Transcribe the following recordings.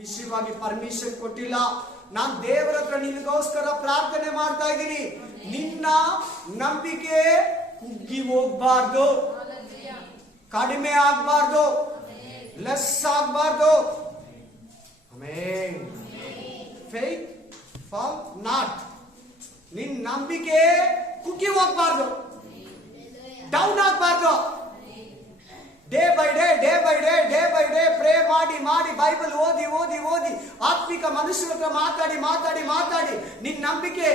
ವಿಷಯವಾಗಿ ಪರ್ಮಿಷನ್ ಕೊಟ್ಟಿಲ್ಲ. ನಾನು ದೇವರ ಹತ್ರ ನಿನಗೋಸ್ಕರ ಪ್ರಾರ್ಥನೆ ಮಾಡ್ತಾ ಇದ್ದೀನಿ. ನಿನ್ನ ನಂಬಿಕೆ ಕುಗ್ಗಿ ಹೋಗ್ಬಾರ್ದು, ಕಡಿಮೆ ಆಗ್ಬಾರ್ದು, ಲೆಸ್ ಆಗ್ಬಾರ್ದು. ಆಮೆನ್. Faith fall not. ನಿನ್ನ ನಂಬಿಕೆ ಕುಗ್ಗಿ ಹೋಗ್ಬಾರ್ದು, ಡೌನ್ ಆಗ್ಬಾರ್ದು. ಡೇ ಬೈ ಡೇ ಪ್ರೇ ಮಾಡಿ ಬೈಬಲ್ ಓದಿ ಆತ್ಮಿಕ ಮನುಷ್ಯರ ಹತ್ರ ಮಾತಾಡಿ ನಿನ್ನ ನಂಬಿಕೆ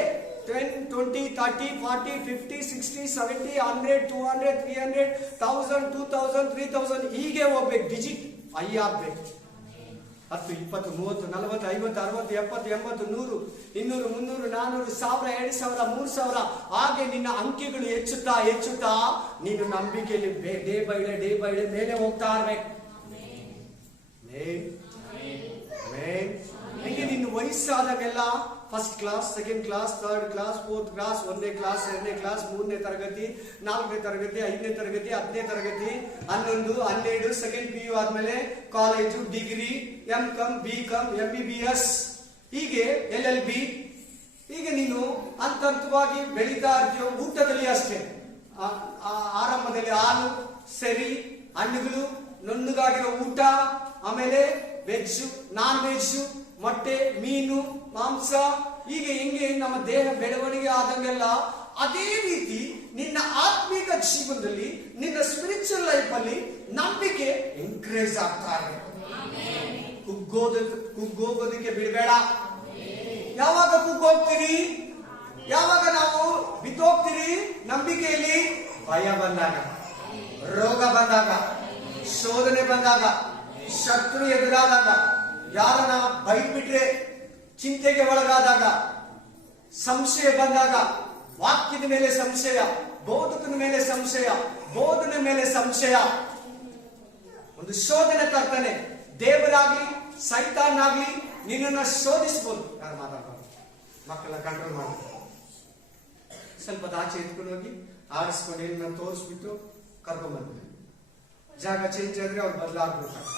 10, 20, 30, 40, 50, 60, 70, 100, 200, 300, 1000, 2000, 3000 ಹೀಗೆ ಹೋಗ್ಬೇಕು. ಡಿಜಿಟ್ ಹೈ ಆಗ್ಬೇಕು. 10, 20, 30, 40, 50, 60, 70, 80, 100, 200, 300, 400, 1000, 2000, 3000 ಹಾಗೆ ನಿನ್ನ ಅಂಕಿಗಳು ಹೆಚ್ಚುತ್ತಾ ನೀನು ನಂಬಿಕೆಯಲ್ಲಿ ಡೇ ಬೈ ಡೇ ಮೇಲೆ ಹೋಗ್ತಾ ಇರ್ಬೇಕು. ಹೀಗೆ ನಿನ್ನ ವಯಸ್ಸಾದಾಗೆಲ್ಲ first class, second class, third class, fourth class, 1ನೇ ಕ್ಲಾಸ್, 2ನೇ ಕ್ಲಾಸ್, 3ನೇ ತರಗತಿ, 4ನೇ ತರಗತಿ, 5ನೇ ತರಗತಿ, 10ನೇ ತರಗತಿ, 11, 12, ಸೆಕೆಂಡ್ PU ಆದ್ಮೇಲೆ college, degree, MCom, BCom, MBBS, ಹೀಗೆ LLB, ಹೀಗೆ ನೀನು ಹಂತವಾಗಿ ಬೆಳೀತಾ ಇರ್ತೀಯ. ಊಟದಲ್ಲಿ ಅಷ್ಟೇ, ಆರಂಭದಲ್ಲಿ ಹಾಲು, ಸೆರಿ, ಹಣ್ಣುಗಳು, ನುಣ್ಣಗಾಗಿರೋ ಊಟ, ಆಮೇಲೆ ವೆಜ್, ನಾನ್ ವೆಜ್, ಮೊಟ್ಟೆ, ಮೀನು, ಮಾಂಸ, ಹೀಗೆ ಹೆಂಗೆ ನಮ್ಮ ದೇಹ ಬೆಳವಣಿಗೆ ಆದಂಗೆಲ್ಲ ಅದೇ ರೀತಿ ನಿನ್ನ ಆತ್ಮಿಕ ಜೀವನದಲ್ಲಿ, ನಿನ್ನ ಸ್ಪಿರಿಚುವಲ್ ಲೈಫ್ ಅಲ್ಲಿ ನಂಬಿಕೆ ಎಂಕರೇಜ್ ಆಗ್ತಾ ಇರಬೇಕು. ಕುಗ್ಗೋಗೋದಕ್ಕೆ ಬಿಡಬೇಡ. ಯಾವಾಗ ಕುಗ್ಗೋಗ್ತೀರಿ, ಯಾವಾಗ ನಾವು ಬಿದ್ದೋಗ್ತೀರಿ ನಂಬಿಕೆಯಲ್ಲಿ? ಭಯ ಬಂದಾಗ, ರೋಗ ಬಂದಾಗ, ಶೋಧನೆ ಬಂದಾಗ, ಶತ್ರು ಎದುರಾದಾಗ, ಯಾರನ್ನ ಬೈಬಿಟ್ರೆ ಚಿಂತೆಗೆ ಒಳಗಾದಾಗ, ಸಂಶಯ ಬಂದಾಗ, ವಾಕ್ಯದ ಮೇಲೆ ಸಂಶಯ, ಬೋಧಕನ ಮೇಲೆ ಸಂಶಯ, ಬೋಧನೆ ಮೇಲೆ ಸಂಶಯ, ಒಂದು ಶೋಧನೆ ತರ್ತಾನೆ. ದೇವರಾಗ್ಲಿ ಸೈತಾನಾಗ್ಲಿ ನಿನ್ನನ್ನ ಶೋಧಿಸಬಹುದು. ಯಾರು ಮಾತಾಡ್ಬಾರ್ದು, ಮಕ್ಕಳನ್ನ ಕಂಟ್ರೋಲ್ ಮಾಡಿ ಸ್ವಲ್ಪ ಆಚೆ ಎತ್ಕೊಂಡು ಹೋಗಿ ಆರಿಸ್ಕೊಂಡು ಏನ ತೋರಿಸ್ಬಿಟ್ಟು ಕರ್ಕೊಂಡ್ ಬಂದ್ಬಿಟ್ಟು ಜಾಗ ಚೇಂಜ್ ಆದ್ರೆ ಅವ್ರು ಬದಲಾಗ್ಬಿಡ್ತಾರೆ.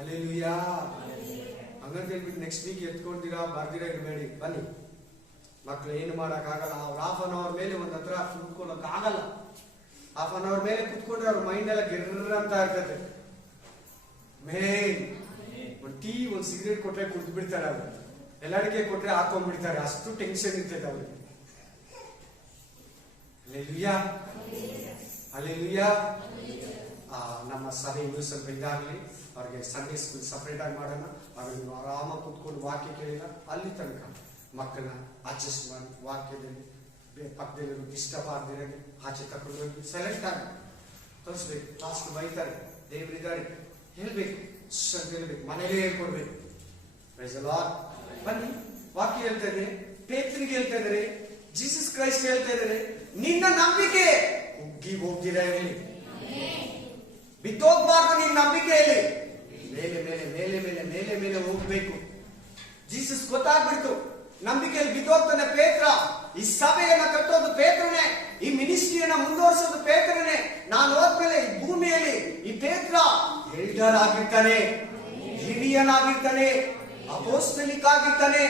ಅಲ್ಲೆಲೂಯಾ. ಹಂಗಂತ ಹೇಳ್ಬಿಟ್ಟು ನೆಕ್ಸ್ಟ್ ವೀಕ್ ಎತ್ಕೊಂತೀರಾ ಬರ್ದಿರಾ ಇರಬೇಡಿ. ಬನ್ನಿ, ಮಕ್ಳು ಏನು ಮಾಡಕ್ ಆಗಲ್ಲ. ಅವ್ರು ಹಾಫ್ ಅನ್ ಅವರ್ ಮೇಲೆ ಒಂದ್ ಹತ್ರ ಕುತ್ಕೊಳಕ್ ಆಗಲ್ಲ. ಹಾಫ್ ಅನ್ ಅವರ್ ಮೇಲೆ ಕುತ್ಕೊಂಡ್ರೆ ಅವ್ರ ಮೈಂಡ್ ಎಲ್ಲ ಗಿರ್ರ ಅಂತ ಇರ್ತದೆ. ಒಂದ್ ಟೀ, ಒಂದ್ ಸಿಗರೇಟ್ ಕೊಟ್ರೆ ಕುಡ್ದು ಬಿಡ್ತಾರೆ. ಅವ್ರು ಎಲ್ಲಡಿಕೆ ಕೊಟ್ರೆ ಹಾಕೊಂಡ್ಬಿಡ್ತಾರೆ. ಅಷ್ಟು ಟೆನ್ಷನ್ ಇರ್ತದೆ ಅವ್ರಿಗೆ. Alleluia, alleluia. ನಮ್ಮ ಸಭೆ ಇನ್ನೂ ಸ್ವಲ್ಪ ಇದಾಗಲಿ. ಅವ್ರಿಗೆ ಸಂಡೇ ಸ್ಕೂಲ್ ಸಪರೇಟ್ ಆಗಿ ಮಾಡೋಣ. ಅವ್ರಿಗೆ ನೀವು ಆರಾಮಾಗಿ ಕೂತ್ಕೊಂಡು ವಾಕ್ಯ ಕೇಳಿಲ್ಲ ಅಲ್ಲಿ ತನಕ ಮಕ್ಕಳನ್ನ ಅಡ್ಜಸ್ಟ್ ಮಾಡಿ ವಾಕ್ಯದಲ್ಲಿ ಪಕ್ಕದಲ್ಲಿ ಡಿಸ್ಟರ್ಬ್ ಆಗದಿರಾಗಿ ಆಚೆ ತಕೊಂಡು ಹೋಗಿ ಸೈಲೆಂಟ್ ಆಗಿ ತೋರಿಸ್ಬೇಕು. ಲಾಸ್ಟ್ ಬೈತಾರೆ, ದೇವರಿದ್ದಾರೆ ಹೇಳ್ಬೇಕು, ಅಂತ ಹೇಳ್ಬೇಕು, ಮನೇಲೇ ಹೇಳ್ಕೊಡ್ಬೇಕು. Praise the lord. ಬನ್ನಿ, ವಾಕ್ಯ ಹೇಳ್ತಾ ಇದ್ದಾರೆ, ಪೇತ್ರಿಗೆ ಹೇಳ್ತಾ ಇದ್ದಾರೆ, ಜೀಸಸ್ ಕ್ರೈಸ್ಟ್ ಹೇಳ್ತಾ ಇದ್ದಾರೆ, ನಿನ್ನ ನಂಬಿಕೆ ಕುಗ್ಗಿ ಹೋಗ್ತೀರಾ ಇರಲಿ, ಬಿದ್ದೋಗ್ಬಾರ್ದು. ನಿನ್ನ ನಂಬಿಕೆಯಲ್ಲಿ ಮೇಲೆ ಮೇಲೆ ಮೇಲೆ ಮೇಲೆ ಮೇಲೆ ಮೇಲೆ ಹೋಗ್ಬೇಕು. ಜೀಸಸ್ ಗೊತ್ತಾಗ್ಬಿಡ್ತು, ನಂಬಿಕೆಯಲ್ಲಿ ಬಿದ್ದೋಗ್ತಾನೆ ಪೇತ್ರ. ಈ ಸಭೆಯನ್ನ ಕಟ್ಟೋದು ಪೇತ್ರನೇ, ಈ ಮಿನಿಸ್ಟ್ರಿಯನ್ನ ಮುಂದುವರಿಸೋದು ಪೇತ್ರನೇ. ನಾನು ಹೋದ್ಮೇಲೆ ಈ ಭೂಮಿಯಲ್ಲಿ ಈ ಪೇತ್ರ ಎಲ್ಡರ್ ಆಗಿರ್ತಾನೆ, ಹಿರಿಯನಾಗಿರ್ತಾನೆ, ಅಪೋಸ್ತಲಿಕ್ ಆಗಿರ್ತಾನೆ.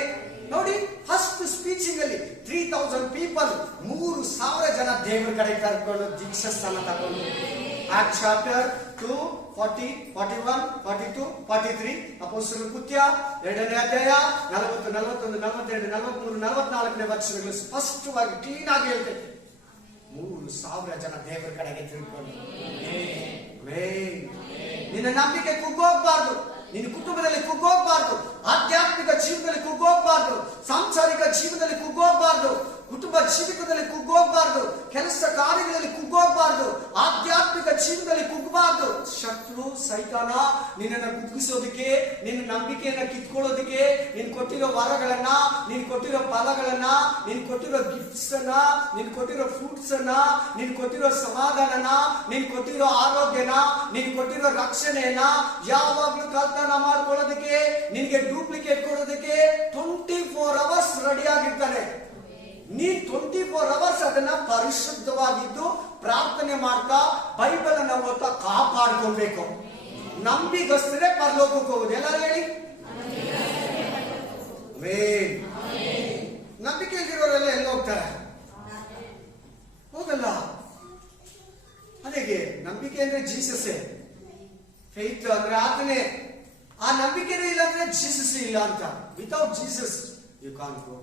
ನೋಡಿ, ಫಸ್ಟ್ ಸ್ಪೀಚಿಂಗ್ ಅಲ್ಲಿ 3000 ಪೀಪಲ್, 3000 ಜನ ದೇವರ ಕಡೆ ಕರ್ಕೊಂಡು ದೀಕ್ಷಾ ಸ್ಥಾನ ತಗೊಂಡು. ಆಕ್ಟ್ ಚಾಪ್ಟರ್ 2, 40, 41, 42, 43, ಅಪೊಸ್ತಲರ ಕೃತ್ಯ 2ನೇ ಅಧ್ಯಾಯ 40, 41, 42, 43, 44ನೇ ವಚನಗಳು ಸ್ಪಷ್ಟವಾಗಿ ಕ್ಲೀನ್ ಆಗಿ ಹೇಳ್ತೇವೆ. 3000 ಜನ ದೇವರ ಕಡೆಗೆ ತಿಳ್ಕೊಂಡು. ನಿನ್ನ ನಂಬಿಕೆ ಕುಗ್ಗೋಗ್ಬಾರ್ದು, ನಿನ್ನ ಕುಟುಂಬದಲ್ಲಿ ಕುಗ್ಗೋಗ್ಬಾರ್ದು, ಆಧ್ಯಾತ್ಮಿಕ ಜೀವನದಲ್ಲಿ ಕುಗ್ಗೋಗ್ಬಾರ್ದು, ಸಾಂಸಾರಿಕ ಜೀವನದಲ್ಲಿ ಕುಗ್ಗೋಗ್ಬಾರ್ದು, ಕುಟುಂಬ ಜೀವಿತದಲ್ಲಿ ಕುಗ್ಗೋಗ್ಬಾರ್ದು, ಕೆಲಸ ಕಾರ್ಯಗಳಲ್ಲಿ ಕುಗ್ಗೋಗ್ಬಾರ್ದು, ಆಧ್ಯಾತ್ಮಿಕ ಜೀವನದಲ್ಲಿ ಕುಗ್ಗಬಾರ್ದು. ಶತ್ರು ಸೈತಾನ ನಿನ್ನನ್ನು ಕುಗ್ಗಿಸೋದಕ್ಕೆ, ನಿನ್ನ ನಂಬಿಕೆಯನ್ನ ಕಿತ್ಕೊಳ್ಳೋದಕ್ಕೆ, ನೀನ್ ಕೊಟ್ಟಿರೋ ವರಗಳನ್ನ, ನೀನ್ ಕೊಟ್ಟಿರೋ ಫಲಗಳನ್ನ, ನೀನ್ ಕೊಟ್ಟಿರೋ ಗಿಫ್ಟ್ಸ್ ಅನ್ನ, ನೀನ್ ಕೊಟ್ಟಿರೋ ಫ್ರೂಟ್ಸ್ ಅನ್ನ, ನೀನ್ ಕೊಟ್ಟಿರೋ ಸಮಾಧಾನನ, ನೀನ್ ಕೊಟ್ಟಿರೋ ಆರೋಗ್ಯನ, ನೀನ್ ಕೊಟ್ಟಿರೋ ರಕ್ಷಣೆಯನ್ನ ಯಾವಾಗ್ಲೂ ಕಳ್ತನ ಮಾಡ್ಕೊಳ್ಳೋದಕ್ಕೆ, ನಿನ್ಗೆ ಡೂಪ್ಲಿಕೇಟ್ ಕೊಡೋದಕ್ಕೆ 24 hours ರೆಡಿ ಆಗಿರ್ತಾನೆ. ನೀ 24 hours ಅದನ್ನ ಪರಿಶುದ್ಧವಾಗಿದ್ದು ಪ್ರಾರ್ಥನೆ ಮಾಡ್ತಾ ಬೈಬಲ್ ಅನ್ನ ಓದ್ತಾ ಕಾಪಾಡ್ಕೊಳ್ಬೇಕು. ನಂಬಿಗಸ್ತರೇ ಪರಲೋಕಕ್ಕೆ ಹೋಗೋದು. ಎಲ್ಲರೂ ಹೇಳಿ ನಂಬಿಕೆ ಇರೋರೆಲ್ಲ ಎಲ್ಲಿ ಹೋಗ್ತಾರೆ? ಹೋಗಲ್ಲ. ಅದೇಗೆ ನಂಬಿಕೆ ಅಂದ್ರೆ ಜೀಸಸ್ಸೇ, ಫೇತ್ ಅಂದ್ರೆ ಆತನೇ. ಆ ನಂಬಿಕೆನೂ ಇಲ್ಲ ಅಂದ್ರೆ ಜೀಸಸ್ ಇಲ್ಲ ಅಂತ. Without Jesus you can't go.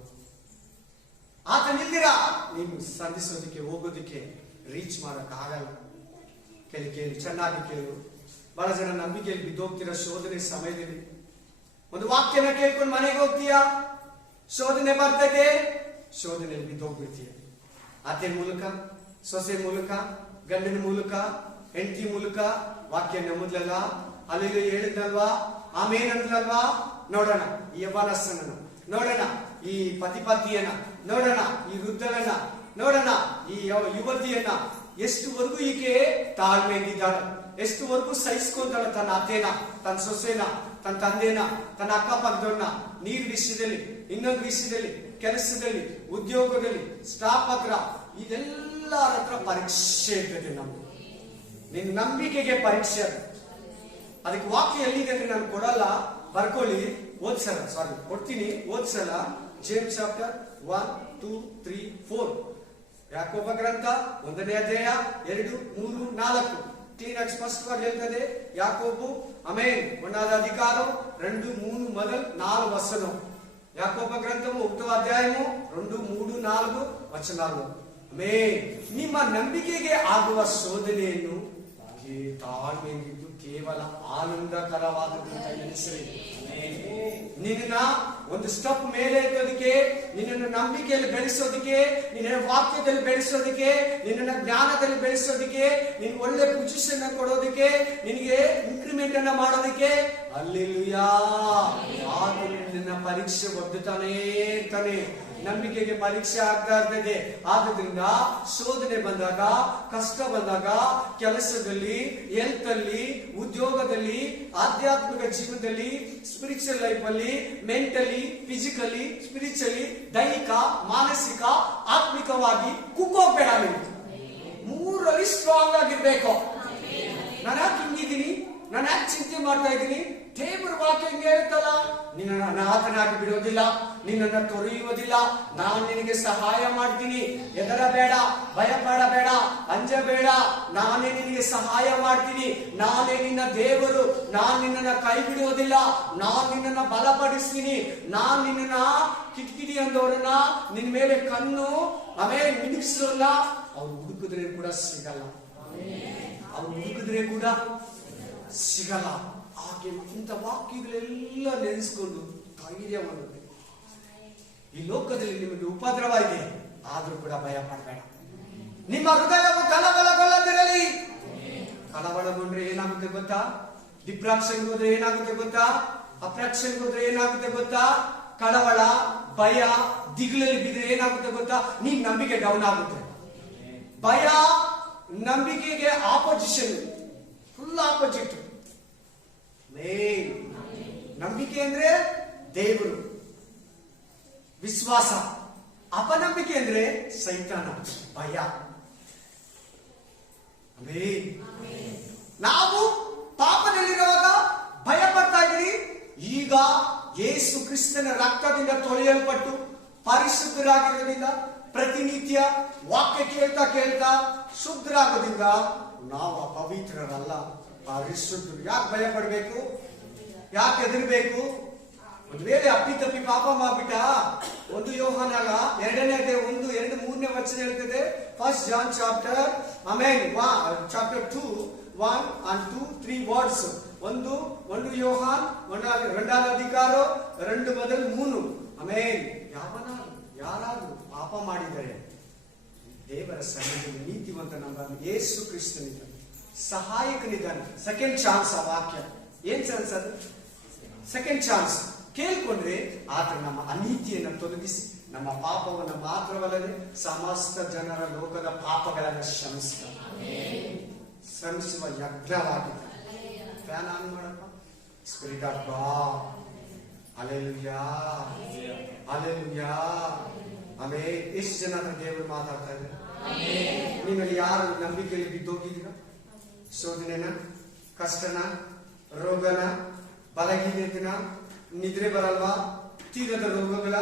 ಆತನಿಲ್ದಿರ ನೀನು ಸಂಧಿಸೋದಕ್ಕೆ ಹೋಗೋದಕ್ಕೆ ರೀಚ್ ಮಾಡಕ್ ಆಗಲ್ಲ. ಕೇಳಿ ಚೆನ್ನಾಗಿ ಕೇಳು. ಬಹಳ ಜನ ನಂಬಿಕೆಯಲ್ಲಿ ಬಿದ್ದೋಗ್ತಿರೋ ಶೋಧನೆ ಸಮಯದಲ್ಲಿ ಒಂದು ವಾಕ್ಯನ ಕೇಳ್ಕೊಂಡು ಮನೆಗೆ ಹೋಗ್ತೀಯಾ, ಶೋಧನೆ ಬರ್ತದೆ, ಶೋಧನೆಯಲ್ಲಿ ಬಿದ್ದೋಗ್ಬಿಡ್ತೀಯ. ಅತ್ತೆ ಮೂಲಕ, ಸೊಸೆ ಮೂಲಕ, ಗಂಡನ ಮೂಲಕ, ಹೆಂಡತಿ ಮೂಲಕ. ವಾಕ್ಯ ನಂಬುದ್ಲಲ್ಲ, ಅಲ್ಲಿ ಹೇಳಿದ್ನಲ್ವಾ, ಆಮೇನಂದ್ಲಲ್ವಾ. ನೋಡೋಣ ಈ ಯೌವನಸ್ಥನನ್ನ, ನೋಡೋಣ ಈ ಪತಿಪತಿಯನ್ನ, ನೋಡೋಣ ಈ ವೃದ್ಧರನ್ನ, ನೋಡೋಣ ಈ ಯುವತಿಯನ್ನ. ಎಷ್ಟುವರೆಗೂ ಈಕೆ ತಾಳ್ಮೆಯಿಂದಿದ್ದಾಳ, ಎಷ್ಟುವರೆಗೂ ಸಹಿಸ್ಕೊಂತಾಳ ತನ್ನ ಅತ್ತೆನ, ತನ್ನ ಸೊಸೆನ, ತನ್ನ ತಂದೆನ, ತನ್ನ ಅಕ್ಕಪಕ್ಕದವ್ರನ್ನ. ನೀರ್ ವಿಷಯದಲ್ಲಿ, ಇನ್ನೊಂದು ವಿಷಯದಲ್ಲಿ, ಕೆಲಸದಲ್ಲಿ, ಉದ್ಯೋಗದಲ್ಲಿ, ಸ್ಟಾಫ್ ಹತ್ರ, ಇದೆಲ್ಲರ ಹತ್ರ ಪರೀಕ್ಷೆ ಇರ್ತದೆ. ನಮ್ಗೆ ನಿನ್ ನಂಬಿಕೆಗೆ ಪರೀಕ್ಷೆ. ಅದಕ್ಕೆ ವಾಕ್ಯ ಎಲ್ಲಿದೆ ಅಂದ್ರೆ ನಾನು ಕೊಡಲ್ಲ, ಬರ್ಕೊಳ್ಳಿ. ಓದ್ಸಲ ಕೊಡ್ತೀನಿ, ಓದ್ಸಲ. James chapter 1, 2, 3, 4. ಯಾಕೋಬ ಗ್ರಂಥ 1ನೇ ಅಧ್ಯಾಯ 2, 3, 4 ಕ್ಲೀನ್ ಆಗಿ ಸ್ಪಷ್ಟವಾಗಿ ಹೇಳ್ತದೆ. ಯಾಕೋಬು ಆಮೇನ್ 1వ అధికారం 2, 3 మొదలు 4 వచనం. యాకోబు గ్రంథము 1వ అధ్యాయము 2, 3, 4 వచనాలు. ಆಮೇನ್. ನಿಮ್ಮ ನಂಬಿಕೆಗೆ ಆಗುವ ಶೋಧನೆಯನ್ನು ತಾಳ್ಮೆಯಿಂದ ಕೇವಲ ಆನಂದಕರವಾದದ್ದು ಅಂತ ಎನಿಸಿರಿ. ನಿನ್ನ ಒಂದು ಸ್ಟೆಪ್ ಮೇಲೆ ಎತ್ತೋದಕ್ಕೆ, ನಿನ್ನನ್ನು ನಂಬಿಕೆಯಲ್ಲಿ ಬೆಳೆಸೋದಕ್ಕೆ, ನಿನ್ನ ವಾಕ್ಯದಲ್ಲಿ ಬೆಳೆಸೋದಕ್ಕೆ, ನಿನ್ನ ಜ್ಞಾನದಲ್ಲಿ ಬೆಳೆಸೋದಕ್ಕೆ, ನಿನ್ ಒಳ್ಳೆ ಪೊಸಿಷನ್ ಕೊಡೋದಕ್ಕೆ, ನಿನಗೆ ಇನ್ಕ್ರಿಮೆಂಟ್ ಅನ್ನ ಮಾಡೋದಕ್ಕೆ, ಅಲ್ಲೆಲ್ಲೂಯಾ, ನಿನ್ನ ಪರೀಕ್ಷೆ ಒಡ್ಡುತ್ತಾನೆ ತಾನೆ. ನಂಬಿಕೆಗೆ ಪರೀಕ್ಷೆ ಆಗ್ತಾ ಇರ್ತದೆ. ಆದ್ರಿಂದ ಶೋಧನೆ ಬಂದಾಗ, ಕಷ್ಟ ಬಂದಾಗ, ಕೆಲಸದಲ್ಲಿ, ಹೆಲ್ತ್ ಅಲ್ಲಿ, ಉದ್ಯೋಗದಲ್ಲಿ, ಆಧ್ಯಾತ್ಮಿಕ ಜೀವನದಲ್ಲಿ, ಸ್ಪಿರಿಚುವಲ್ ಲೈಫ್ ಅಲ್ಲಿ, ಮೆಂಟಲಿ, ಫಿಸಿಕಲಿ, ಸ್ಪಿರಿಚುವಲಿ, ದೈಹಿಕ, ಮಾನಸಿಕ, ಆತ್ಮಿಕವಾಗಿ ಕುಕ್ಕೋಗ್ಬೇಡ. ನೀವು 3ರಲ್ಲಿ ಸ್ಟ್ರಾಂಗ್ ಆಗಿರ್ಬೇಕು. ನಾನು ಯಾಕೆ ಹಿಂಗಿದ್ದೀನಿ, ನಾನು ಯಾಕೆ ಚಿಂತೆ ಮಾಡ್ತಾ ಇದ್ದೀನಿ? ದೇವರ ವಾಕ್ಯ ಹಿಂಗೆ ಹೇಳ್ತಲ್ಲ, ನಿನ್ನನ್ನು ಅನಾಥನಾಗಿ ಬಿಡೋದಿಲ್ಲ, ನಿನ್ನನ್ನು ತೊರೆಯುವುದಿಲ್ಲ, ನಾನು ನಿನಗೆ ಸಹಾಯ ಮಾಡ್ತೀನಿ, ಹೆದರಬೇಡ, ಭಯಪಡಬೇಡ, ಅಂಜಬೇಡ, ನಾನೇ ನಿನಗೆ ಸಹಾಯ ಮಾಡ್ತೀನಿ, ನಾನೇ ನಿನ್ನ ದೇವರು, ನಾನು ನಿನ್ನನ್ನು ಕೈ ಬಿಡುವುದಿಲ್ಲ, ನಾನು ನಿನ್ನನ್ನು ಬಲಪಡಿಸ್ತೀನಿ, ನಾನು ನಿನ್ನನ್ನ ಕಿಟಕಿಟಿ ಅಂದವರನ್ನ ನಿನ್ನ ಮೇಲೆ ಕಣ್ಣು ಆಮೇಲೆ ಮಿಡಿಸೋಲ್ಲ. ಅವ್ರು ಹುಡುಕಿದ್ರೆ ಕೂಡ ಸಿಗಲ್ಲ, ಅವ್ರು ಹುಡುಕಿದ್ರೆ ಕೂಡ ಸಿಗಲ್ಲ. ಹಾಗೆ ಇಂಥ ವಾಕ್ಯಗಳೆಲ್ಲ ನೆನೆಸ್ಕೊಂಡು ಧೈರ್ಯ ಮಾಡುತ್ತೆ. ಈ ಲೋಕದಲ್ಲಿ ನಿಮಗೆ ಉಪದ್ರವ ಇದೆ, ಆದ್ರೂ ಕೂಡ ಭಯ ಪಡಬೇಡ. ನಿಮ್ಮ ಹೃದಯವು ಕಳವಳಗೊಳ್ಳದಿರಲಿ. ಕಳವಳಗೊಂಡ್ರೆ ಏನಾಗುತ್ತೆ ಗೊತ್ತಾ? ಡಿಪ್ರಾಕ್ಷನ್ ಹೋದ್ರೆ ಏನಾಗುತ್ತೆ ಗೊತ್ತಾ? ಅಪ್ರಾಕ್ಷನ್ ಹೋದ್ರೆ ಏನಾಗುತ್ತೆ ಗೊತ್ತಾ? ಕಳವಳ, ಭಯ, ದಿಗ್ಲಲ್ಲಿ ಬಿದ್ರೆ ಏನಾಗುತ್ತೆ ಗೊತ್ತಾ? ನೀನ್ ನಂಬಿಕೆ ಡೌನ್ ಆಗುತ್ತೆ. ಭಯ ನಂಬಿಕೆಗೆ ಆಪೋಸಿಷನ್, ಫುಲ್ ಆಪೋಸಿಟ್. ನಂಬಿಕೆ ಅಂದ್ರೆ ದೇವರು, ವಿಶ್ವಾಸ. ಅಪನಂಬಿಕೆ ಅಂದ್ರೆ ಸೈತಾನ, ಭಯ. ನಾವು ಪಾಪದಲ್ಲಿರುವಾಗ ಭಯ ಪಡ್ತಾ ಇದ್ರಿ. ಈಗ ಯೇಸು ಕ್ರಿಸ್ತನ ರಕ್ತದಿಂದ ತೊಳೆಯಲ್ಪಟ್ಟು ಪರಿಶುದ್ಧರಾಗಿರೋದ್ರಿಂದ, ಪ್ರತಿನಿತ್ಯ ವಾಕ್ಯ ಕೇಳ್ತಾ ಕೇಳ್ತಾ ಶುದ್ಧರಾಗೋದ್ರಿಂದ ನಾವು ಅಪವಿತ್ರರಲ್ಲ, ಪರಿಶುದ್ಧರು. ಯಾಕೆ ಭಯ ಪಡ್ಬೇಕು? ಯಾಕೆ ಹೆದರ್ಬೇಕು? ಒಂದು ವೇಳೆ ಅಪ್ಪಿತಪ್ಪಿ ಪಾಪ ಮಾಡ್ಬಿಟ್ಟ, 1 ಯೋಹಾನಗ 2ನೇ ಅಧ್ಯಾಯ 1, 2, 3ನೇ ವಚನ ಹೇಳ್ತದೆ. 1 John chapter amen chapter 2, 1 and 2, 3 words. 1 ಯೋಹಾನ್ 2వ అధికారం 2 ಮೊದಲು 3. ಆಮೇನ್. ಯಾರಾದ್ರೂ ಪಾಪ ಮಾಡಿದರೆ ದೇವರ ಸನ್ನಿಧಿಯಲ್ಲಿ ನೀತಿವಂತನಾದ ಯೇಸು ಕ್ರಿಸ್ತನಿದ್ದಾನೆ, ಸಹಾಯಕನಿದ್ದಾನೆ. Second chance. ಆ ವಾಕ್ಯ ಏನ್ ಚಾನ್ಸ್? ಅದು ಸೆಕೆಂಡ್ ಚಾನ್ಸ್. ಕೇಳ್ಕೊಂಡ್ರೆ ಆತ ನಮ್ಮ ಅನೀತಿಯನ್ನು ತೊಲಗಿಸಿ ನಮ್ಮ ಪಾಪವನ್ನು ಮಾತ್ರವಲ್ಲದೆ ಸಮಸ್ತ ಜನರ ಲೋಕದ ಪಾಪಗಳನ್ನು ಶ್ರಮಿಸುವ ಯಜ್ಞವಾಗಿದೆ. ಫ್ಯಾನ್ ಆನ್ ಮಾಡಪ್ಪ. Spirit of god. Hallelujah, hallelujah. ಆಮೇಲೆ ಎಷ್ಟು ಜನ ದೇವರು ಮಾತಾಡ್ತಾ ಇದ್ದಾರೆ. ನಿಮ್ಮಲ್ಲಿ ಯಾರು ನಂಬಿಕೆಯಲ್ಲಿ ಬಿದ್ದೋಗಿದ್ದೀರಾ? ಶೋಧನೆನ, ಕಷ್ಟನ, ರೋಗನ, ಬಲಹೀನತೆನ, ನಿದ್ರೆ ಬರಲ್ವಾ, ತೀರದ ರೋಗಗಳ,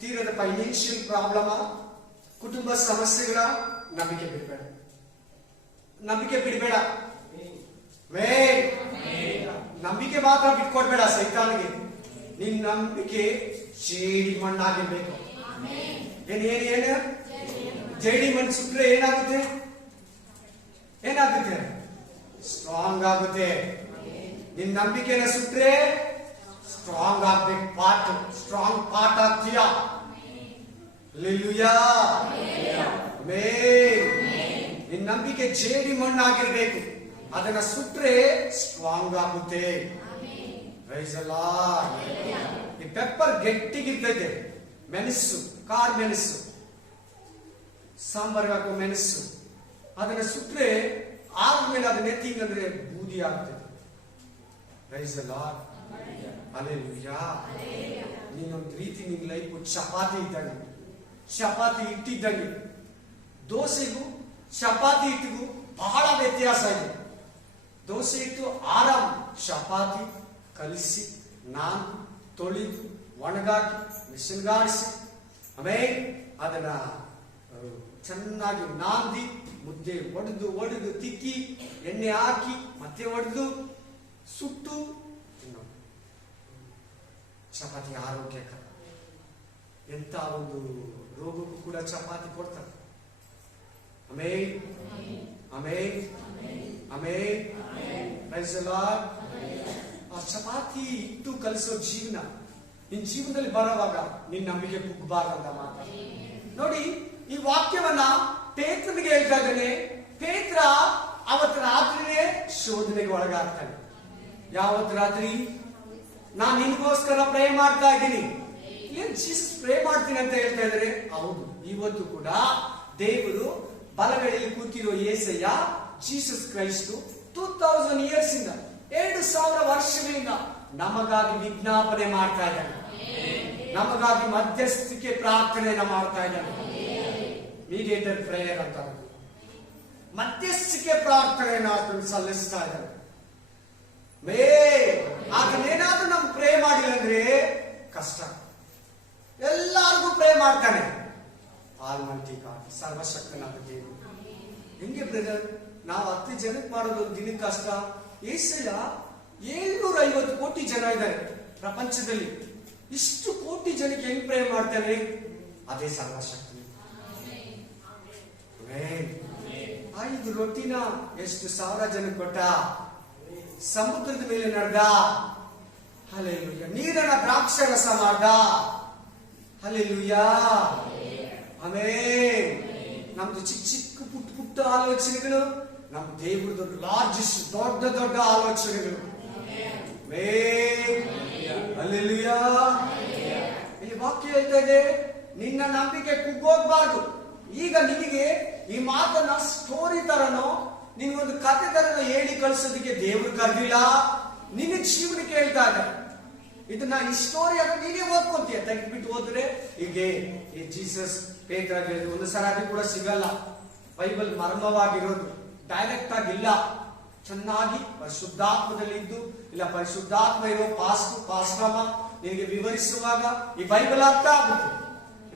ತೀರದ ಫೈನಾನ್ಷಿಯಲ್ ಪ್ರಾಬ್ಲಮ, ಕುಟುಂಬ ಸಮಸ್ಯೆಗಳ, ನಂಬಿಕೆ ಬಿಡಬೇಡ. ನಂಬಿಕೆ ಬಿಡಬೇಡ. ನಂಬಿಕೆ ಮಾತ್ರ ಬಿಟ್ಕೊಡ್ಬೇಡ ಸೈತಾನಿಗೆ. ನಿನ್ ನಂಬಿಕೆ ಜೇಡಿ ಮಣ್ಣಾಗಿರ್ಬೇಕು. ಏನು ಜೇಡಿ ಮಣ್ಣು ಸುಟ್ರೆ ಏನಾಗುತ್ತೆ? ಏನಾಗುತ್ತೆ? ಸ್ಟ್ರಾಂಗ್ ಆಗುತ್ತೆ. ನಿನ್ ನಂಬಿಕೆನ ಸುಟ್ರೆ ಸ್ಟ್ರಾಂಗ್ ಆಗ್ಬೇಕು. ಸ್ಟ್ರಾಂಗ್ ಪಾರ್ಟ್ ಆಗ್ತೀಯ. ಹಲ್ಲೆಲೂಯಾ. ನಿನ್ ನಂಬಿಕೆ ಜೇಡಿ ಮಣ್ಣಾಗಿರ್ಬೇಕು. ಅದನ್ನ ಸುಟ್ರೆ ಸ್ಟ್ರಾಂಗ್ ಆಗುತ್ತೆ. Praise the Lord. ಈ ಪೆಪ್ಪರ್ ಗಟ್ಟಿಗಿರ್ತೈತೆ. ಮೆಣಸು, ಕಾರ್ ಮೆಣಸು, ಸಾಂಬಾರ್ ಹಾಕೋ ಮೆಣಸು, ಅದನ್ನ ಸುಟ್ರೆ ಆದ್ಮೇಲೆ ಅದನ್ನ ಎತ್ತಿಂಗಂದ್ರೆ ಬೂದಿ ಆಗ್ತದೆ. Praise the lord. ಹಲ್ಲೆಲೂಯಾ. ನೀನೊಂದು ರೀತಿ ನಿನ್ ಲೈಫ್ ಚಪಾತಿ ಇದ್ದಂಗೆ, ಚಪಾತಿ ಇಟ್ಟಿದ್ದಂಗೆ. ದೋಸೆಗೂ ಚಪಾತಿ ಹಿಟ್ಟಿಗೂ ಬಹಳ ವ್ಯತ್ಯಾಸ ಇದೆ. ದೋಸೆ ಹಿಟ್ಟು ಆರಾಮ್, ಚಪಾತಿ ಕಲಿಸಿ, ನಾನು ತೊಳೆದು ಒಣಗಾಕಿ ಮಿಷನ್ಗಾಡಿಸಿ ಆಮೇಲೆ ಅದನ್ನ ಚೆನ್ನಾಗಿ ನಾಂದಿ ಮುದ್ದೆ ಒಡೆದು ತಿಕ್ಕಿ ಎಣ್ಣೆ ಹಾಕಿ ಮತ್ತೆ ಒಡೆದು ಸುಟ್ಟು ತಿನ್ನೋದು. ಚಪಾತಿ ಆರೋಗ್ಯಕರ. ಎಂತ ಒಂದು ರೋಗಕ್ಕೂ ಕೂಡ ಚಪಾತಿ ಕೊಡ್ತಾರೆ. ಆಮೇಲೆ ಆಮೇಲೆ ಆಮೇಲೆ ಪ್ರೈಸ್ ದಿ ಲಾರ್ಡ್. ಆ ಚಪಾತಿ ಇಟ್ಟು ಕಲಿಸೋ ಜೀವನ ನಿನ್ ಜೀವನದಲ್ಲಿ ಬರೋವಾಗ ನಿನ್ ನಂಬಿಕೆ ಕುಗ್ಗಬಾರ್ದಂತ ಮಾತ್ರ. ನೋಡಿ, ಈ ವಾಕ್ಯವನ್ನ ಪೇತ್ರನಿಗೆ ಹೇಳ್ತಾ ಇದ್ದಾನೆ. ಪೇತ್ರ ಅವತ್ತು ರಾತ್ರಿನೇ ಶೋಧನೆಗೆ ಒಳಗಾಗ್ತಾನೆ. ಯಾವತ್ತು ರಾತ್ರಿ? ನಾನು ನಿನ್ಗೋಸ್ಕರ ಪ್ರೇ ಮಾಡ್ತಾ ಇದ್ದೀನಿ. ಏನ್ ಜೀಸಸ್ ಪ್ರೇ ಮಾಡ್ತೀನಿ ಅಂತ ಹೇಳ್ತಾ ಇದ್ದಾರೆ? ಹೌದು, ಇವತ್ತು ಕೂಡ ದೇವರು ಬಲಗಡೆಯಲ್ಲಿ ಕೂತಿರೋ ಯೇಸಯ್ಯ ಜೀಸಸ್ ಕ್ರೈಸ್ತು 2000 years ಇಂದ, 2000 ವರ್ಷಗಳಿಂದ ನಮಗಾಗಿ ವಿಜ್ಞಾಪನೆ ಮಾಡ್ತಾ ಇದ್ದಾನೆ. ನಮಗಾಗಿ ಮಧ್ಯಸ್ಥಿಕೆ ಪ್ರಾರ್ಥನೆಯನ್ನ ಮಾಡ್ತಾ ಇದ್ದಾನೆ. ಮೀಡಿಯೇಟರ್ ಪ್ರೇಯರ್ ಅಂತ ಮಧ್ಯಸ್ಥಿಕೆ ಪ್ರಾರ್ಥನೆಯನ್ನ ಸಲ್ಲಿಸ್ತಾ ಇದ್ದಾನೆ. ಅದನ್ನೇನಾದ್ರೂ ನಮ್ಗೆ ಪ್ರೇ ಮಾಡಿಲ್ಲ ಅಂದ್ರೆ ಕಷ್ಟ. ಎಲ್ಲಾರ್ಗೂ ಪ್ರೇ ಮಾಡ್ತಾನೆ. ಆಲ್ಮೈಟಿ ಗಾಡ್, ಸರ್ವಶಕ್ತನಾದ ದೇವರು. ಹೆಂಗೆ ಬ್ರದರ್, ನಾವು 10 ಜನಕ್ಕೆ ಮಾಡೋದು ದಿನಕ್ಕೆ ಕಷ್ಟ. ಏಸಯ್ಯ 750 ಕೋಟಿ ಜನ ಇದ್ದಾರೆ ಪ್ರಪಂಚದಲ್ಲಿ. ಇಷ್ಟು ಕೋಟಿ ಜನಕ್ಕೆ ಹೆಂಗ್ ಪ್ರೇ ಮಾಡ್ತಾನೆ? ಅದೇ ಸರ್ವಶಕ್ತಿ. 5 ರೊಟ್ಟಿನ ಎಷ್ಟು 1000 ಜನಕ್ಕೆ ಕೊಟ್ಟ. ಸಮುದ್ರದ ಮೇಲೆ ನಡೆದ. ಹಲ್ಲೆಲೂಯಾ. ನೀರನ್ನ ದ್ರಾಕ್ಷರಸ ಮಾಡ್ದ. ಹಲ್ಲೆಲೂಯಾ. ಆಮೆನ್. ನಮ್ದು ಚಿಕ್ಕ ಪುಟ್ಟ ಆಲೋಚನೆಗಳು, ನಮ್ಮ ದೇವರದು ಲಾರ್ಜೆಸ್ಟ್ ದೊಡ್ಡ ಆಲೋಚನೆಗಳು. ಹಲ್ಲೆಲೂಯಾ. ಈ ವಾಕ್ಯ ಹೇಳ್ತಾ ಇದೆ, ನಿನ್ನ ನಂಬಿಕೆ ಕುಗ್ಗೋಗ್ಬಾರ್ದು. ಈಗ ನಿನಗೆ ಈ ಮಾತನ್ನ ಸ್ಟೋರಿ ತರನೋ ನಿನ್ಗೊಂದು ಕತೆ ತರನೋ ಹೇಳಿ ಕಳಿಸೋದಕ್ಕೆ ದೇವರು ಕರೆದಿಲ್ಲ. ನಿನ್ನ ಜೀವನಕ್ಕೆ ಹೇಳ್ತಾ ಇದ್ದಾರೆ. ಇದನ್ನ ಈ ಸ್ಟೋರಿ ಅನ್ನು ನೀನೇ ಓದ್ಕೊಂತೀಯ. ತೆಗೆದ್ಬಿಟ್ಟು ಓದಿದ್ರೆ ಹೀಗೆ ಈ ಜೀಸಸ್ ಪೇತ್ರ ಒಂದು ಸರಾದಿ ಕೂಡ ಸಿಗಲ್ಲ. ಬೈಬಲ್ ಮರ್ಮವಾಗಿರೋದು, ಡೈರೆಕ್ಟ್ ಆಗಿಲ್ಲ. ಚೆನ್ನಾಗಿ ಪರಿಶುದ್ಧಾತ್ಮದಲ್ಲಿ ಇದ್ದು, ಇಲ್ಲ ಪರಿಶುದ್ಧಾತ್ಮ ಇರೋ ಪಾಸ್ಟ್ರಮ ನಿನಗೆ ವಿವರಿಸುವಾಗ ಈ ಬೈಬಲ್ ಅರ್ಥ ಆಗುತ್ತೆ.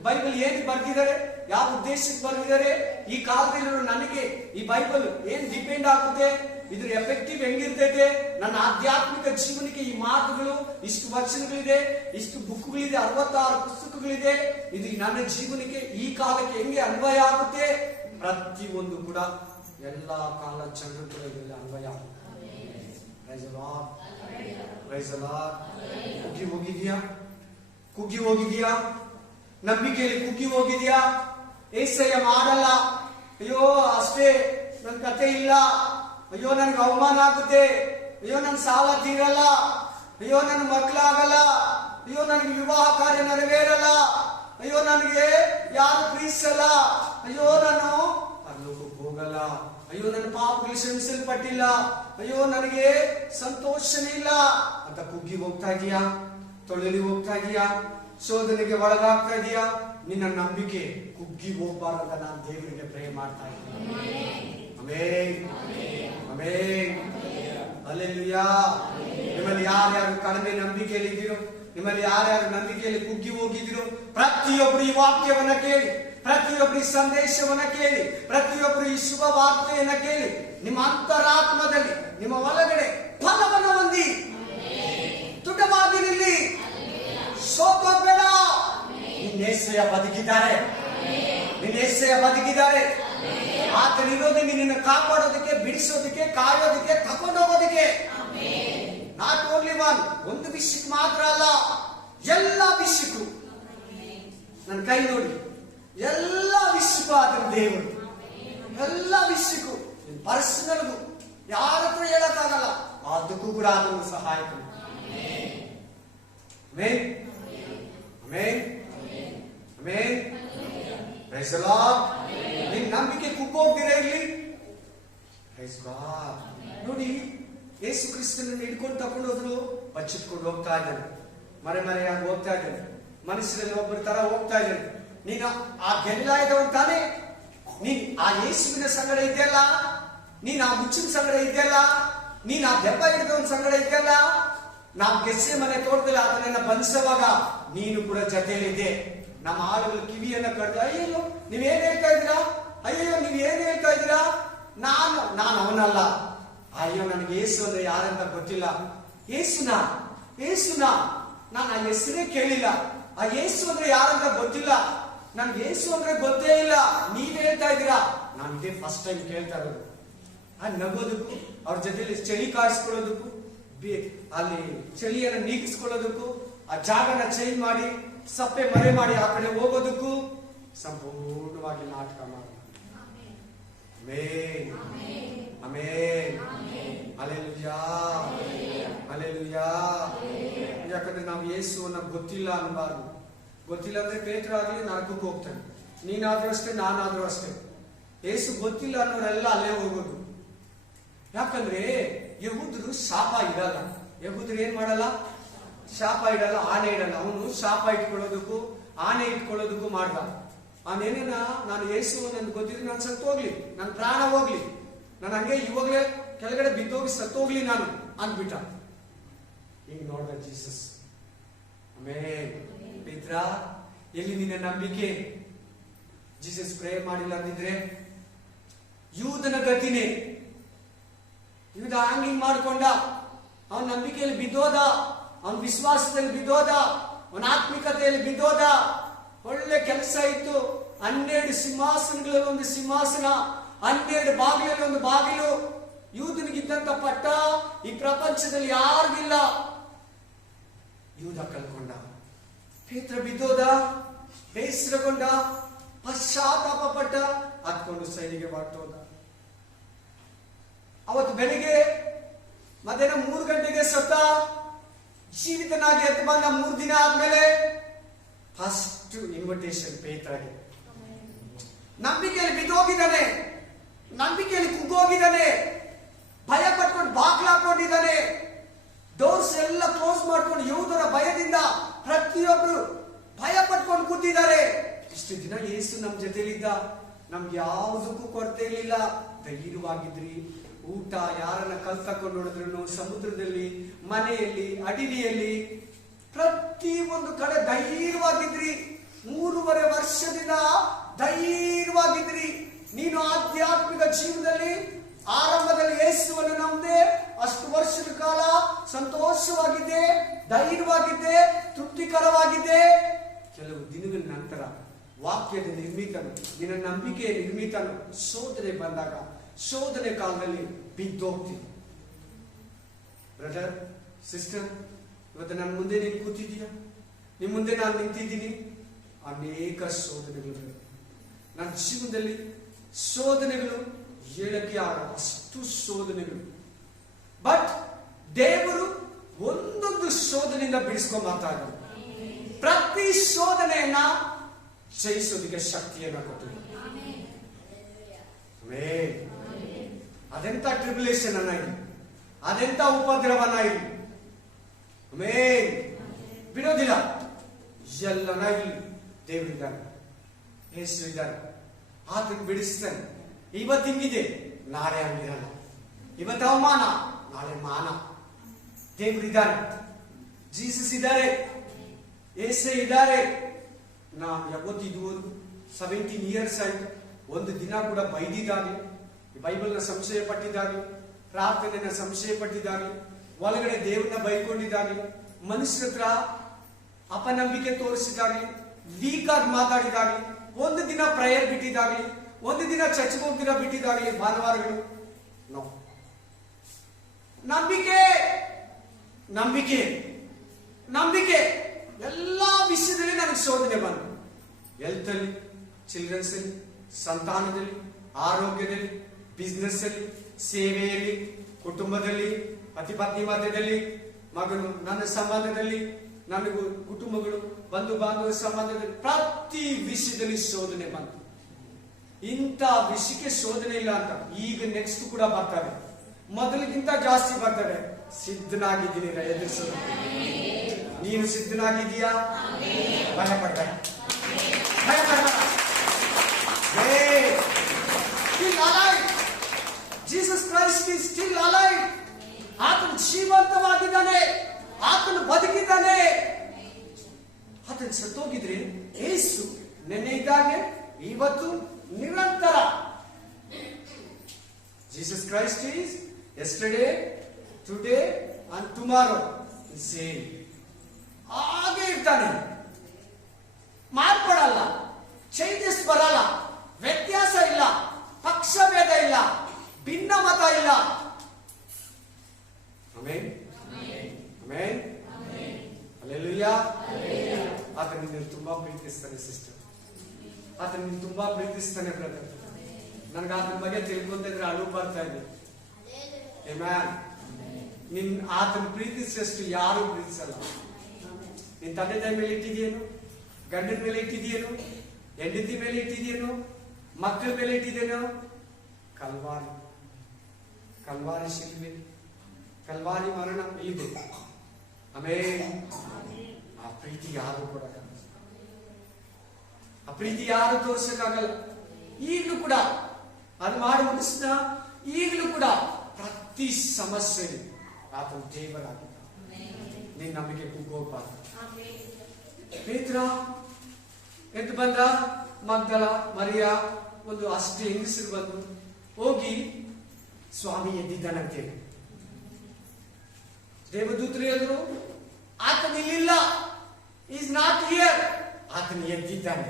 ಬೈಬಲ್ ಏನ್ ಬರ್ದಿದ್ದಾರೆ, ಯಾವ ಉದ್ದೇಶಕ್ಕೆ ಬರ್ದಿದ್ದಾರೆ, ಈ ಕಾಲದಲ್ಲಿ ನನಗೆ ಈ ಬೈಬಲ್ ಏನ್ ಡಿಪೆಂಡ್ ಆಗುತ್ತೆ, ಇದ್ರ ಎಫೆಕ್ಟಿವ್ ಹೆಂಗಿರ್ತೈತೆ, ನನ್ನ ಆಧ್ಯಾತ್ಮಿಕ ಜೀವನಕ್ಕೆ ಈ ಮಾತುಗಳು, ಇಷ್ಟು ವಚನಗಳಿದೆ, ಇಷ್ಟು ಬುಕ್ಗಳಿದೆ, 66 ಪುಸ್ತಕಗಳಿದೆ, ಇದು ನನ್ನ ಜೀವನಕ್ಕೆ ಈ ಕಾಲಕ್ಕೆ ಹೆಂಗೆ ಅನ್ವಯ ಆಗುತ್ತೆ. ಪ್ರತಿಯೊಂದು ಕೂಡ ಎಲ್ಲಾ ಕಾಲ ಜನರು ಕೂಡ ಇದೆಲ್ಲ ಅನ್ವಯ ಆಗುತ್ತೆ. ಕುಗ್ಗಿ ಹೋಗಿದ್ಯಾ? ನಂಬಿಕೆಯಲ್ಲಿ ಕುಗ್ಗಿ ಹೋಗಿದ್ಯಾ? ಏಸಯ್ಯ ಮಾಡಲ್ಲ, ಅಯ್ಯೋ ಅಷ್ಟೇ, ನನ್ ಕತೆ ಇಲ್ಲ, ಅಯ್ಯೋ ನನ್ಗೆ ಅವಮಾನ ಆಗುತ್ತೆ, ಅಯ್ಯೋ ನನ್ ಸಾಲ ತೀರಲ್ಲ, ಅಯ್ಯೋ ನನ್ ಮಕ್ಕಳಾಗಲ್ಲ, ಅಯ್ಯೋ ನನಗೆ ವಿವಾಹ ಕಾರ್ಯ ನೆರವೇರಲ್ಲ, ಅಯ್ಯೋ ನನಗೆ ಯಾರು ಪ್ರೀತಿಸಲ್ಲ, ಅಯ್ಯೋ ನಾನು ಪರಲೋಕಕ್ಕೆ ಹೋಗಲ್ಲ, ಅಯ್ಯೋ ನನ್ನ ಪಾಪಗಳು ಕ್ಷಮಿಸಲ್ಪಟ್ಟಿಲ್ಲ, ಅಯ್ಯೋ ನನಗೆ ಸಂತೋಷನೇ ಇಲ್ಲ ಅಂತ ಕುಗ್ಗಿ ಹೋಗ್ತಾ ಇದೀಯಾ? ತೊಳೆಲಿ ಹೋಗ್ತಾ ಇದೀಯಾ? ಶೋಧನೆಗೆ ಒಳಗಾಗ್ತಾ ಇದೀಯಾ? ನಿನ್ನ ನಂಬಿಕೆ ಕುಗ್ಗಿ ಹೋಗ್ಬಾರ್ದಂತ ನಾನು ದೇವರಿಗೆ ಪ್ರೇ ಮಾಡ್ತಾ ಇದ್ದೀನಿ. Amen, amen, hallelujah. ನಿಮ್ಮಲ್ಲಿ ಯಾರ್ಯಾರು ಕಡಿಮೆ ನಂಬಿಕೆಯಲ್ಲಿ ಇದ್ದೀರೋ, ನಿಮ್ಮಲ್ಲಿ ಯಾರ್ಯಾರು ನಂಬಿಕೆಯಲ್ಲಿ ಕುಗ್ಗಿ ಹೋಗಿದ್ದೀರೋ, ಪ್ರತಿಯೊಬ್ಬರು ಈ ವಾಕ್ಯವನ್ನ ಕೇಳಿ, ಪ್ರತಿಯೊಬ್ಬರು ಈ ಸಂದೇಶವನ್ನ ಕೇಳಿ, ಪ್ರತಿಯೊಬ್ಬರು ಈ ಶುಭ ವಾರ್ತೆಯನ್ನ ಕೇಳಿ, ನಿಮ್ಮ ಅಂತರಾತ್ಮದಲ್ಲಿ ನಿಮ್ಮ ಒಳಗಡೆ ಫಲವನ್ನು ಹೊಂದಿ ತುಟವಾಗಿ ನಿಲ್ಲಿ. ಸೋತೋಗ್ಬೇಡ. ನಿನ್ನೇಸೆಯ ಬದುಕಿದ್ದಾರೆ, ನಿನ್ನೇಸೆಯ ಬದುಕಿದ್ದಾರೆ. ಆತನಿರೋದು ನಿನ್ನನ್ನು ಕಾಪಾಡೋದಕ್ಕೆ, ಬಿಡಿಸೋದಕ್ಕೆ, ಕಾಯೋದಕ್ಕೆ, ತಕೊಂಡೋಗೋದಕ್ಕೆ. ನಾಟ್ ಓನ್ಲಿ ಒನ್, ಒಂದು ವಿಷಯಕ್ಕೆ ಮಾತ್ರ ಅಲ್ಲ, ಎಲ್ಲ ವಿಷಯಕ್ಕೂ. ನನ್ನ ಕೈ ನೋಡಿ, ಎಲ್ಲ ವಿಷಯಕ್ಕೂ ಆತನ ದೇವರು, ಎಲ್ಲ ವಿಷಯಕ್ಕೂ, ಪರ್ಸನಲ್ಗೂ ಯಾರ ಹತ್ರ ಹೇಳಕ್ಕಾಗಲ್ಲ, ಅದಕ್ಕೂ ಕೂಡ ಆತನ ಸಹಾಯಕ. Amen, amen, amen. Praise the lord. ನಿನ್ನ ನಂಬಿಕೆ ಕುಗ್ಗೋಗ್ದಿರ ಇರ್ಲಿ. Praise God. ನೋಡಿ, ಯೇಸು ಕ್ರಿಸ್ತನನ್ನು ಹಿಡ್ಕೊಂಡು ತಕೊಂಡು ಹೋದ್ರು, ಬಚ್ಚಿಟ್ಕೊಂಡು ಹೋಗ್ತಾ ಇದ್ದಾನೆ, ಮರೆಯಾಗಿ ಹೋಗ್ತಾ ಇದ್ದಾನೆ, ಮನುಷ್ಯರಲ್ಲಿ ಒಬ್ಬರ ತರ ಹೋಗ್ತಾ ಇದ್ದಾನೆ. ನೀನು ಆ ಗೆಲ್ಲಾಯದವನ್ ತಾನೇ, ನೀನ್ ಆ ಯೇಸುವಿನ ಸಂಗಡ ಇದೆಯಲ್ಲ, ನೀನ್ ಆ ಮುಚ್ಚಿನ ಸಂಗಡ ಇದೆಯಲ್ಲ, ನೀನ್ ಆ ದೆಬ್ಬ ಹಿಡಿದವನ್ ಸಂಗಡ ಇದೆಯಲ್ಲ. ನಾವು ಗೆಸ್ಸೆ ಮನೆ ತೋಟದಲ್ಲಿ ಅದನ್ನ ಬಂಧಿಸುವಾಗ ನೀನು ಕೂಡ ಜೊತೆಯಲ್ಲಿದ್ದೆ. ನಮ್ಮ ಆಳುಗಳು ಕಿವಿಯನ್ನ ಕಡ್ದು, ಅಯ್ಯೋ ನೀವೇನ್ ಹೇಳ್ತಾ ಇದ್ದೀರಾ, ಅಯ್ಯೋ ನೀವೇನ್ ಹೇಳ್ತಾ ಇದ್ದೀರಾ, ನಾನು ಅವನಲ್ಲ, ಅಯ್ಯೋ ನನಗೆ ಯೇಸು ಅಂದ್ರೆ ಯಾರಂತ ಗೊತ್ತಿಲ್ಲ, ಯೇಸುನ ನಾನು ಆ ಹೆಸರೇ ಕೇಳಿಲ್ಲ, ಆ ಯೇಸು ಅಂದ್ರೆ ಯಾರಂತ ಗೊತ್ತಿಲ್ಲ, ನನ್ಗೆ ಯೇಸು ಅಂದ್ರೆ ಗೊತ್ತೇ ಇಲ್ಲ, ನೀವ್ ಹೇಳ್ತಾ ಇದ್ದೀರಾ, ನಾನು ಇದೇ ಫಸ್ಟ್ ಟೈಮ್ ಕೇಳ್ತಾ ಇರೋದು. ನಗೋದಕ್ಕೂ, ಅವ್ರ ಜೊತೆಲಿ ಚಳಿ ಕಾಯಿಸ್ಕೊಳ್ಳೋದಕ್ಕೂ, ಅಲ್ಲಿ ಚಳಿಯನ್ನು ನೀಗಿಸ್ಕೊಳ್ಳೋದಕ್ಕೂ, ಆ ಜಾಗನ ಚೇಂಜ್ ಮಾಡಿ ಸಪ್ಪೆ ಮರೆ ಮಾಡಿ ಆ ಕಡೆ ಹೋಗೋದಕ್ಕೂ ಸಂಪೂರ್ಣವಾಗಿ ನಾಟಕ ಮಾಡಿ. Amen, amen, hallelujah, hallelujah. ಯಾಕಂದ್ರೆ ನಾವು ಯೇಸುವನ್ನ ಗೊತ್ತಿಲ್ಲ ಅನ್ಬಾರ್ದು. ಗೊತ್ತಿಲ್ಲ ಅಂದ್ರೆ ಪೇತ್ರ ಆಗ್ಲಿ ನರಕಕ್ಕೆ ಹೋಗ್ತಾನೆ, ನೀನಾದ್ರೂ ಅಷ್ಟೇ, ನಾನಾದ್ರೂ ಅಷ್ಟೇ. ಯೇಸು ಗೊತ್ತಿಲ್ಲ ಅನ್ನೋರೆಲ್ಲ ಅಲ್ಲೇ ಹೋಗೋದು. ಯಾಕಂದ್ರೆ ಯಹೂದರು ಶಾಪ ಇಡಲ್ಲ. ಯಹೂದರು ಏನ್ ಮಾಡಲ್ಲ, ಶಾಪ ಇಡಲ್ಲ, ಆನೆ ಇಡಲ್ಲ. ಅವನು ಶಾಪ ಇಟ್ಕೊಳ್ಳೋದಕ್ಕೂ ಆನೆ ಇಟ್ಕೊಳ್ಳೋದಕ್ಕೂ ಮಾಡ್ದ. ಅವನೇನ, ನಾನು ಯೇಸು ನನ್ಗೆ ಗೊತ್ತಿದ್ರೆ ನಾನು ಸತ್ತು ಹೋಗ್ಲಿ, ನನ್ನ ಪ್ರಾಣ ಹೋಗ್ಲಿ, ನಾನು ಹಂಗೆ ಇವಾಗ್ಲೇ ಕೆಳಗಡೆ ಬಿದ್ದೋಗಿ ಸತ್ತೋಗ್ಲಿ ನಾನು ಅಂದ್ಬಿಟ್ಟ. ಈಗ ನೋಡ್ದ ಜೀಸಸ್. ಆಮೇಲೆ ಪಿತ್ರ, ಎಲ್ಲಿ ನಿನ್ನ ನಂಬಿಕೆ? ಜೀಸಸ್ ಪ್ರೇ ಮಾಡಿಲ್ಲ ಅಂದಿದ್ರೆ ಯೂದನ ಗತಿನೇ. ಯೂದ ಹ್ಯಾಂಗಿಂಗ್ ಮಾಡ್ಕೊಂಡ, ಅವನ ನಂಬಿಕೆಯಲ್ಲಿ ಬಿದ್ದೋದ, ಅವನ ವಿಶ್ವಾಸದಲ್ಲಿ ಬಿದ್ದೋದ, ಅವನ ಆತ್ಮಿಕತೆಯಲ್ಲಿ ಬಿದ್ದೋದ. ಒಳ್ಳೆ ಕೆಲಸ ಇತ್ತು, 12 ಸಿಂಹಾಸನಗಳಲ್ಲಿ ಒಂದು ಸಿಂಹಾಸನ, 12 ಬಾಗಿಲಲ್ಲಿ ಒಂದು ಬಾಗಿಲು. ಯೂದನಿಗಿದ್ದಂತ ಪಟ್ಟ ಈ ಪ್ರಪಂಚದಲ್ಲಿ ಯಾರಿಗಿಲ್ಲ. ಯೂದ ಕಳ್ಕೊಂಡ. ಪೇತ್ರ ಬಿದ್ದೋದ, ಬೇಸರಗೊಂಡ, ಪಶ್ಚಾತ್ತಾಪ ಪಟ್ಟ, ಹತ್ಕೊಂಡು ಸೈನಿಗೆ ಹೊರಟೋದ. ಅವತ್ತು ಬೆಳಿಗ್ಗೆ ಮಧ್ಯಾಹ್ನ 3 ಗಂಟೆಗೆ ಸತ್ತ, ಜೀವಿತನಾಗಿ ಎದ್ದು ಬಂದ 3 ದಿನ ಆದ್ಮೇಲೆ ಫಸ್ಟ್ ಇನ್ವಿಟೇಷನ್ ಪೇತ್ರಗೆ. ನಂಬಿಕೆಯಲ್ಲಿ ಬಿದ್ದೋಗಿದ್ದಾನೆ, ನಂಬಿಕೆಯಲ್ಲಿ ಕುಗ್ಗೋಗಿದ್ದಾನೆ, ಭಯ ಪಟ್ಕೊಂಡು ಬಾಗ್ಲಾಕೊಂಡಿದ್ದಾನೆ, ಡೋರ್ಸ್ ಎಲ್ಲ ಕ್ಲೋಸ್ ಮಾಡ್ಕೊಂಡು ಯೂದರ ಭಯದಿಂದ ಪ್ರತಿಯೊಬ್ರು ಭಯ ಪಟ್ಕೊಂಡು ಕೂತಿದ್ದಾರೆ. ಇಷ್ಟು ದಿನ ಯೇಸು ನಮ್ ಜೊತೆಲಿದ್ದ, ನಮ್ಗೆ ಯಾವುದಕ್ಕೂ ಕೊರತೆ ಇರಲಿಲ್ಲ, ಧೈರ್ಯವಾಗಿದ್ರಿ. ಊಟ ಯಾರನ್ನ ಕಲ್ ತಕೊಂಡು ನೋಡಿದ್ರು, ಸಮುದ್ರದಲ್ಲಿ, ಮನೆಯಲ್ಲಿ, ಅಡಿಲಿಯಲ್ಲಿ, ಪ್ರತಿ ಒಂದು ಕಡೆ ಧೈರ್ಯವಾಗಿದ್ರಿ. 3.5 ವರ್ಷದಿಂದ ಧೈರ್ಯವಾಗಿದ್ರಿ. ನೀನು ಆಧ್ಯಾತ್ಮಿಕ ಜೀವನದಲ್ಲಿ ಆರಂಭದಲ್ಲಿ ಯೇಸುವನ್ನು ನಂಬದೆ ಅಷ್ಟು ವರ್ಷದ ಕಾಲ ಸಂತೋಷವಾಗಿದ್ದೆ, ಧೈರ್ಯವಾಗಿದ್ದೆ, ತೃಪ್ತಿಕರವಾಗಿದ್ದೆ. ಕೆಲವು ದಿನಗಳ ನಂತರ ವಾಕ್ಯದ ನಿರ್ಮಿತನು, ನಿನ್ನ ನಂಬಿಕೆಯ ನಿರ್ಮಿತನು ಶೋಧನೆ ಬಂದಾಗ, ಶೋಧನೆ ಕಾಲದಲ್ಲಿ ಬಿದ್ದೋಗ್ತೀನಿ. ಬ್ರದರ್, ಸಿಸ್ಟರ್, ಇವತ್ತು ನನ್ನ ಮುಂದೆ ನೀನು ಕೂತಿದ್ದೀಯ, ನಿಮ್ಮ ಮುಂದೆ ನಾನು ನಿಂತಿದ್ದೀನಿ. ಅನೇಕ ಶೋಧನೆಗಳು ನನ್ನ ಜೀವನದಲ್ಲಿ, ಶೋಧನೆಗಳು ಹೇಳಕ್ಕೆ ಆಗಲ್ಲ, ಅಷ್ಟು ಶೋಧನೆಗಳು. ಬಟ್ ದೇವರು ಒಂದೊಂದು ಶೋಧನೆಯಿಂದ ಬಿಡಿಸ್ಕೊಂಡ್ ಬರ್ತಾ ಇದ್ದಾರೆ. ಪ್ರತಿ ಶೋಧನೆಯನ್ನ ಜಯಿಸೋದಕ್ಕೆ ಶಕ್ತಿಯನ್ನ ಕೊಟ್ಟಿದ್ದಾರೆ. ಅದೆಂತ ಟ್ರಿಬ್ಯುಲೇಷನ್ ಅನ್ನ ಇಲ್ಲಿ, ಅದೆಂತ ಉಪದ್ರವನ ಇಲ್ಲಿ, ಬಿಡೋದಿಲ್ಲ. ಎಲ್ಲನ ಇಲ್ಲಿ ದೇವರಿದ್ದಾನೆ, ಯೇಸು ಇದ್ದಾನೆ, ಆತನ ಬಿಡಿಸ್ತಾನೆ. ಇವತ್ತು ಹಿಂಗಿದೆ, ನಾಳೆ ಹಂಗಿರಲ್ಲ. ಇವತ್ತು ಅವಮಾನ, ನಾಳೆ ಮಾನ. ದೇವರಿದ್ದಾರೆ, ಜೀಸಸ್ ಇದ್ದಾರೆ, ಏಸೆ ಇದ್ದಾರೆ. ನಾನು ಯಾವತ್ತು ಇದುವರೆಗೂ 17 ಇಯರ್ಸ್ ಆಯ್ತು, ಒಂದು ದಿನ ಕೂಡ ಬೈದಿದ್ದಾಗಲಿ, ಬೈಬಲ್ನ ಸಂಶಯ ಪಟ್ಟಿದ್ದಾಗಲಿ, ಪ್ರಾರ್ಥನೆನ ಸಂಶಯ ಪಟ್ಟಿದ್ದಾಗಲಿ, ಒಳಗಡೆ ದೇವ್ರನ್ನ ಬೈಕೊಂಡಿದ್ದಾಗಲಿ, ಮನುಷ್ಯರ ಹತ್ರ ಅಪನಂಬಿಕೆ ತೋರಿಸಿದಾಗಲಿ, ವೀಕ್ ಆಗಿ ಮಾತಾಡಿದಾಗಲಿ, ಒಂದು ದಿನ ಪ್ರೇಯರ್ ಬಿಟ್ಟಿದ್ದಾಗಲಿ, ಒಂದು ದಿನ ಚರ್ಚ್ಗೆ ಹೋಗ್ದಿರ ಬಿಟ್ಟಿದ್ದಾಗಲಿ, ಭಾನುವಾರಗಳು ನೋ. ನಂಬಿಕೆ ನಂಬಿಕೆ ನಂಬಿಕೆ ಎಲ್ಲಾ ವಿಷಯದಲ್ಲಿ ನನಗೆ ಶೋಧನೆ ಬಂತು. ಹೆಲ್ತ್ ಅಲ್ಲಿ, ಚಿಲ್ಡ್ರನ್ಸ್ ಅಲ್ಲಿ, ಸಂತಾನದಲ್ಲಿ, ಆರೋಗ್ಯದಲ್ಲಿ, ಬಿಸ್ನೆಸ್ ಅಲ್ಲಿ, ಸೇವೆಯಲ್ಲಿ, ಕುಟುಂಬದಲ್ಲಿ, ಪತಿ ಪತ್ನಿ ಮಧ್ಯದಲ್ಲಿ, ಮಗನು ನನ್ನ ಸಂಬಂಧದಲ್ಲಿ, ನನಗೂ ಕುಟುಂಬಗಳು, ಬಂಧು ಬಾಂಧವ ಸಂಬಂಧದಲ್ಲಿ, ಪ್ರತಿ ವಿಷಯದಲ್ಲಿ ಶೋಧನೆ ಬಂತು. ಇಂಥ ವಿಷಯಕ್ಕೆ ಶೋಧನೆ ಇಲ್ಲ ಅಂತ ಈಗ ನೆಕ್ಸ್ಟ್ ಕೂಡ ಬರ್ತವೆ, ಮೊದಲಿಗಿಂತ ಜಾಸ್ತಿ ಬರ್ತವೆ. ಸಿದ್ಧನಾಗಿದ್ದೀನಿ ಎದುರಿಸಲು. ನೀನು ಸಿದ್ಧನಾಗಿದ್ದೀಯಾ? ಭಯ ಪಡ್ಬೇಡ, ಭಯ ಪಡ್ಬೇಡ. Jesus Christ is still alive. ಆತನು ಜೀವಂತವಾಗಿದ್ದಾನೆ, ಆತನು ಬದುಕಿದ್ದಾನೆ. ಆತನು ಸತ್ತೋಗಿದ್ರೆ ಯೇಸು ನೆನ್ನೆ ಇದ್ದಾಗೆ ಇವತ್ತು ನಿರಂತರ. Jesus Christ is yesterday, today and tomorrow same. ಹಾಗೆ ಇರ್ತಾನೆ, ಮಾರ್ಪಡಲ್ಲ, ಚೇಂಜಸ್ ಬರಲ್ಲ, ವ್ಯತ್ಯಾಸ ಇಲ್ಲ, ಪಕ್ಷಭೇದ ಇಲ್ಲ, ಭಿನ್ನ ಮತ ಇಲ್ಲ. Amen, amen, hallelujah. ಆತನ ನಿನ್ನನ್ನು ತುಂಬಾ ಪ್ರೀತಿಸ್ತಾನೆ ಸಿಸ್ಟರ್, ಆತನ ನಿನ್ನ ತುಂಬಾ ಪ್ರೀತಿಸ್ತಾನೆ ಬ್ರದರ್. ನನ್ಗೆ ಆತನ ಬಗ್ಗೆ ತಿಳ್ಕೊಂತಿದ್ರೆ ಅಳು ಬರ್ತಾ ಇದೆ. ನಿನ್ ಆತನ ಪ್ರೀತಿಸಷ್ಟು ಯಾರು ಪ್ರೀತಿಸಲ್ಲ. ನಿನ್ ತಂದೆ ತಾಯಿ ಮೇಲೆ ಇಟ್ಟಿದೆಯೇನು, ಗಂಡನ ಮೇಲೆ ಇಟ್ಟಿದೆಯೇನು, ಹೆಂಡತಿ ಮೇಲೆ ಇಟ್ಟಿದೆಯೇನು, ಮಕ್ಕಳ ಮೇಲೆ ಇಟ್ಟಿದೇನೋ? ಕಲ್ವಾರಿ, ಕಲ್ವಾರಿ ಶಿಲ್ವೆ, ಕಲ್ವಾರಿ ಮರಣ ಇದೆ. ಆಮೇಲೆ ಆ ಪ್ರೀತಿ ಯಾರು ಕೊಡಕ್ಕಾಗಲ್ಲ, ಆ ಪ್ರೀತಿ ಯಾರು ತೋರ್ಸಕ್ಕಾಗಲ್ಲ. ಈಗಲೂ ಕೂಡ ಅದು ಮಾಡಿ ಮುಗಿಸಿದ, ಈಗಲೂ ಕೂಡ ಪ್ರತಿ ಸಮಸ್ಯೆ ಆತನ ದೇವರಾಗಿದ್ದ. ನಿನ್ನ ನಂಬಿಕೆ ಕುಗ್ಗೋಗ್ಬಾರ್ದು. ಪೇತ್ರ ಎದ್ದು ಬಂದ, ಮಗ್ದಲ ಮರಿಯ ಒಂದು ಅಷ್ಟು ಹೆಂಗಸರು ಬಂದು ಹೋಗಿ ಸ್ವಾಮಿ ಎದ್ದಿದ್ದಾನಂತೆ. ದೇವದೂತರು ಹೇಳಿದ್ರು ಆತನ ಇಲ್ಲಿಲ್ಲ, ಈಸ್ ನಾಟ್ ಹಿಯರ್. ಆತನ ಎದ್ದಿದ್ದಾನೆ.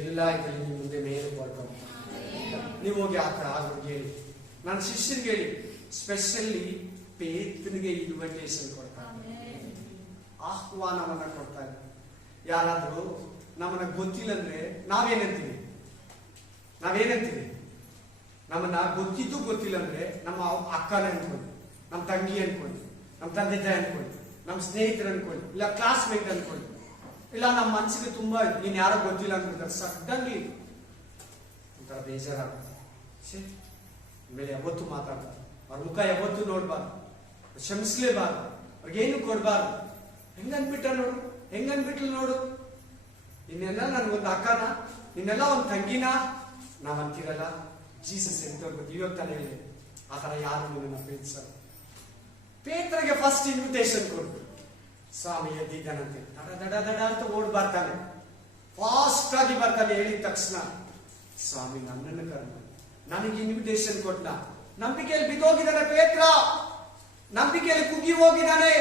ಎಲ್ಲ ಇದರಲ್ಲಿ ನಿಮ್ಮ ಮುಂದೆ ಮೇಲೆ ಬರ್ಕೊಂಡು ನೀವು ಹೋಗಿ ಆತರ ಆಗೋಗಿ ಹೇಳಿ, ನನ್ನ ಶಿಷ್ಯರಿಗೆ ಹೇಳಿ. ಸ್ಪೆಷಲಿ ಪೇತ್ರನಿಗೆ ಇನ್ವಿಟೇಷನ್ ಕೊಡ್ತಾರೆ, ಆಹ್ವಾನವನ್ನ ಕೊಡ್ತಾರೆ. ಯಾರಾದ್ರೂ ನಮ್ಮನ್ನ ಗೊತ್ತಿಲ್ಲ ಅಂದ್ರೆ ನಾವೇನಂತೀವಿ? ನಮ್ಮನ್ನ ಗೊತ್ತಿದ್ದು ಗೊತ್ತಿಲ್ಲ ಅಂದ್ರೆ ನಮ್ಮ ಅಕ್ಕನ ಅನ್ಕೊಳ್ಳಿ, ನಮ್ಮ ತಂಗಿ ಅನ್ಕೊಳ್ಳಿ, ನಮ್ಮ ತಂದೆ ತಾಯಿ ಅನ್ಕೊಳ್ಳಿ, ನಮ್ಮ ಸ್ನೇಹಿತರು ಅನ್ಕೊಳ್ಳಿ, ಇಲ್ಲ ಕ್ಲಾಸ್ಮೇಟ್ ಅನ್ಕೊಳ್ಳಿ, ಇಲ್ಲ ನಮ್ಮ ಮನಸ್ಸಿಗೆ ತುಂಬಾ ನೀನ್ ಯಾರೋ ಗೊತ್ತಿಲ್ಲ ಅನ್ಕೊಳ್ತಾರೆ. ಸಡನ್ಲಿ ಒಂಥರ ಬೇಜಾರಾಗುತ್ತೆ. ಮೇಲೆ ಯಾವತ್ತು ಮಾತಾಡ್ಬಾರ್ದು, ಅವ್ರ ಮುಖ ಯಾವತ್ತು ನೋಡ್ಬಾರ್ದು, ಕ್ಷಮಿಸ್ಲೇಬಾರ್ದು, ಅವ್ರಿಗೇನು ಕೊಡ್ಬಾರ್ದು. ಹೆಂಗನ್ಬಿಟ್ಲು ನೋಡು, ಇನ್ನೆಲ್ಲ ನನ್ಗೊಂದು ಅಕ್ಕನ, ಇನ್ನೆಲ್ಲ ಒಂದು ತಂಗಿನ ನಾವಂತೀರಲ್ಲ. ಜೀಸಸ್ ಎಂತವ್ರು ಇವಾಗ ತಾನೇ ಹೇಳಿ, ಆ ತರ ಯಾರು ನಿನ್ನ ಪ್ರೀತಿಸಲ್ಲ. ಪೇತ್ರಗೆ ಫಸ್ಟ್ ಇನ್ವಿಟೇಷನ್ ಕೊಡ್ತು. ಸ್ವಾಮಿ ಎದ್ದಿದ್ದಾನಂತೆ, ದಡ ದಡ ಅಂತ ಓಡ್ ಬರ್ತಾನೆ, ಫಾಸ್ಟ್ ಆಗಿ ಬರ್ತಾನೆ. ಹೇಳಿದ ತಕ್ಷಣ ಸ್ವಾಮಿ ನನ್ನನ್ನು ಕರ್ಮ, ನನಗೆ ಇನ್ವಿಟೇಷನ್ ಕೊಟ್ಟ. ನಂಬಿಕೆಯಲ್ಲಿ ಬಿದ್ದೋಗಿದ್ದಾನೆ ಪೇತ್ರ, ನಂಬಿಕೆಯಲ್ಲಿ ಕುಗ್ಗಿ ಹೋಗಿದ್ದಾನೆ,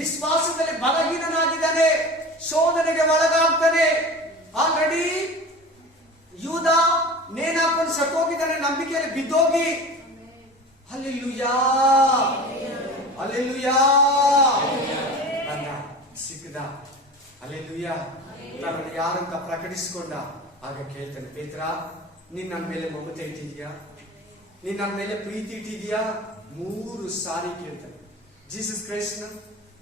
ವಿಶ್ವಾಸದಲ್ಲಿ ಬಲಹೀನನಾಗಿದ್ದಾನೆ, ಶೋಧನೆಗೆ ಒಳಗಾಗ್ತಾನೆ. ಆಲ್ರೆಡಿ ಯೂದ ನೇಣಾಕೊಂಡು ಸತ್ತೋಗಿದ್ದಾನೆ, ನಂಬಿಕೆಯಲ್ಲಿ ಬಿದ್ದೋಗಿ. Hallelujah, hallelujah. ಬಂದ, ಸಿಕ್ಕದ, ಹಲ್ಲೆಲೂಯಾ. ತನ್ನನ್ನು ಯಾರಂತ ಪ್ರಕಟಿಸಿಕೊಂಡ. ಆಗ ಕೇಳ್ತಾನೆ, ಪೇತ್ರ ನೀನ್ ನನ್ನ ಮೇಲೆ ಮಮತೆ ಇಟ್ಟಿದ್ಯಾ? ನೀನ್ ನನ್ನ ಮೇಲೆ ಪ್ರೀತಿ ಇಟ್ಟಿದ್ಯಾ? 3 ಸಾರಿ ಕೇಳ್ತಾನೆ. ಜೀಸಸ್ ಕ್ರೈಸ್ಟ್ ನ,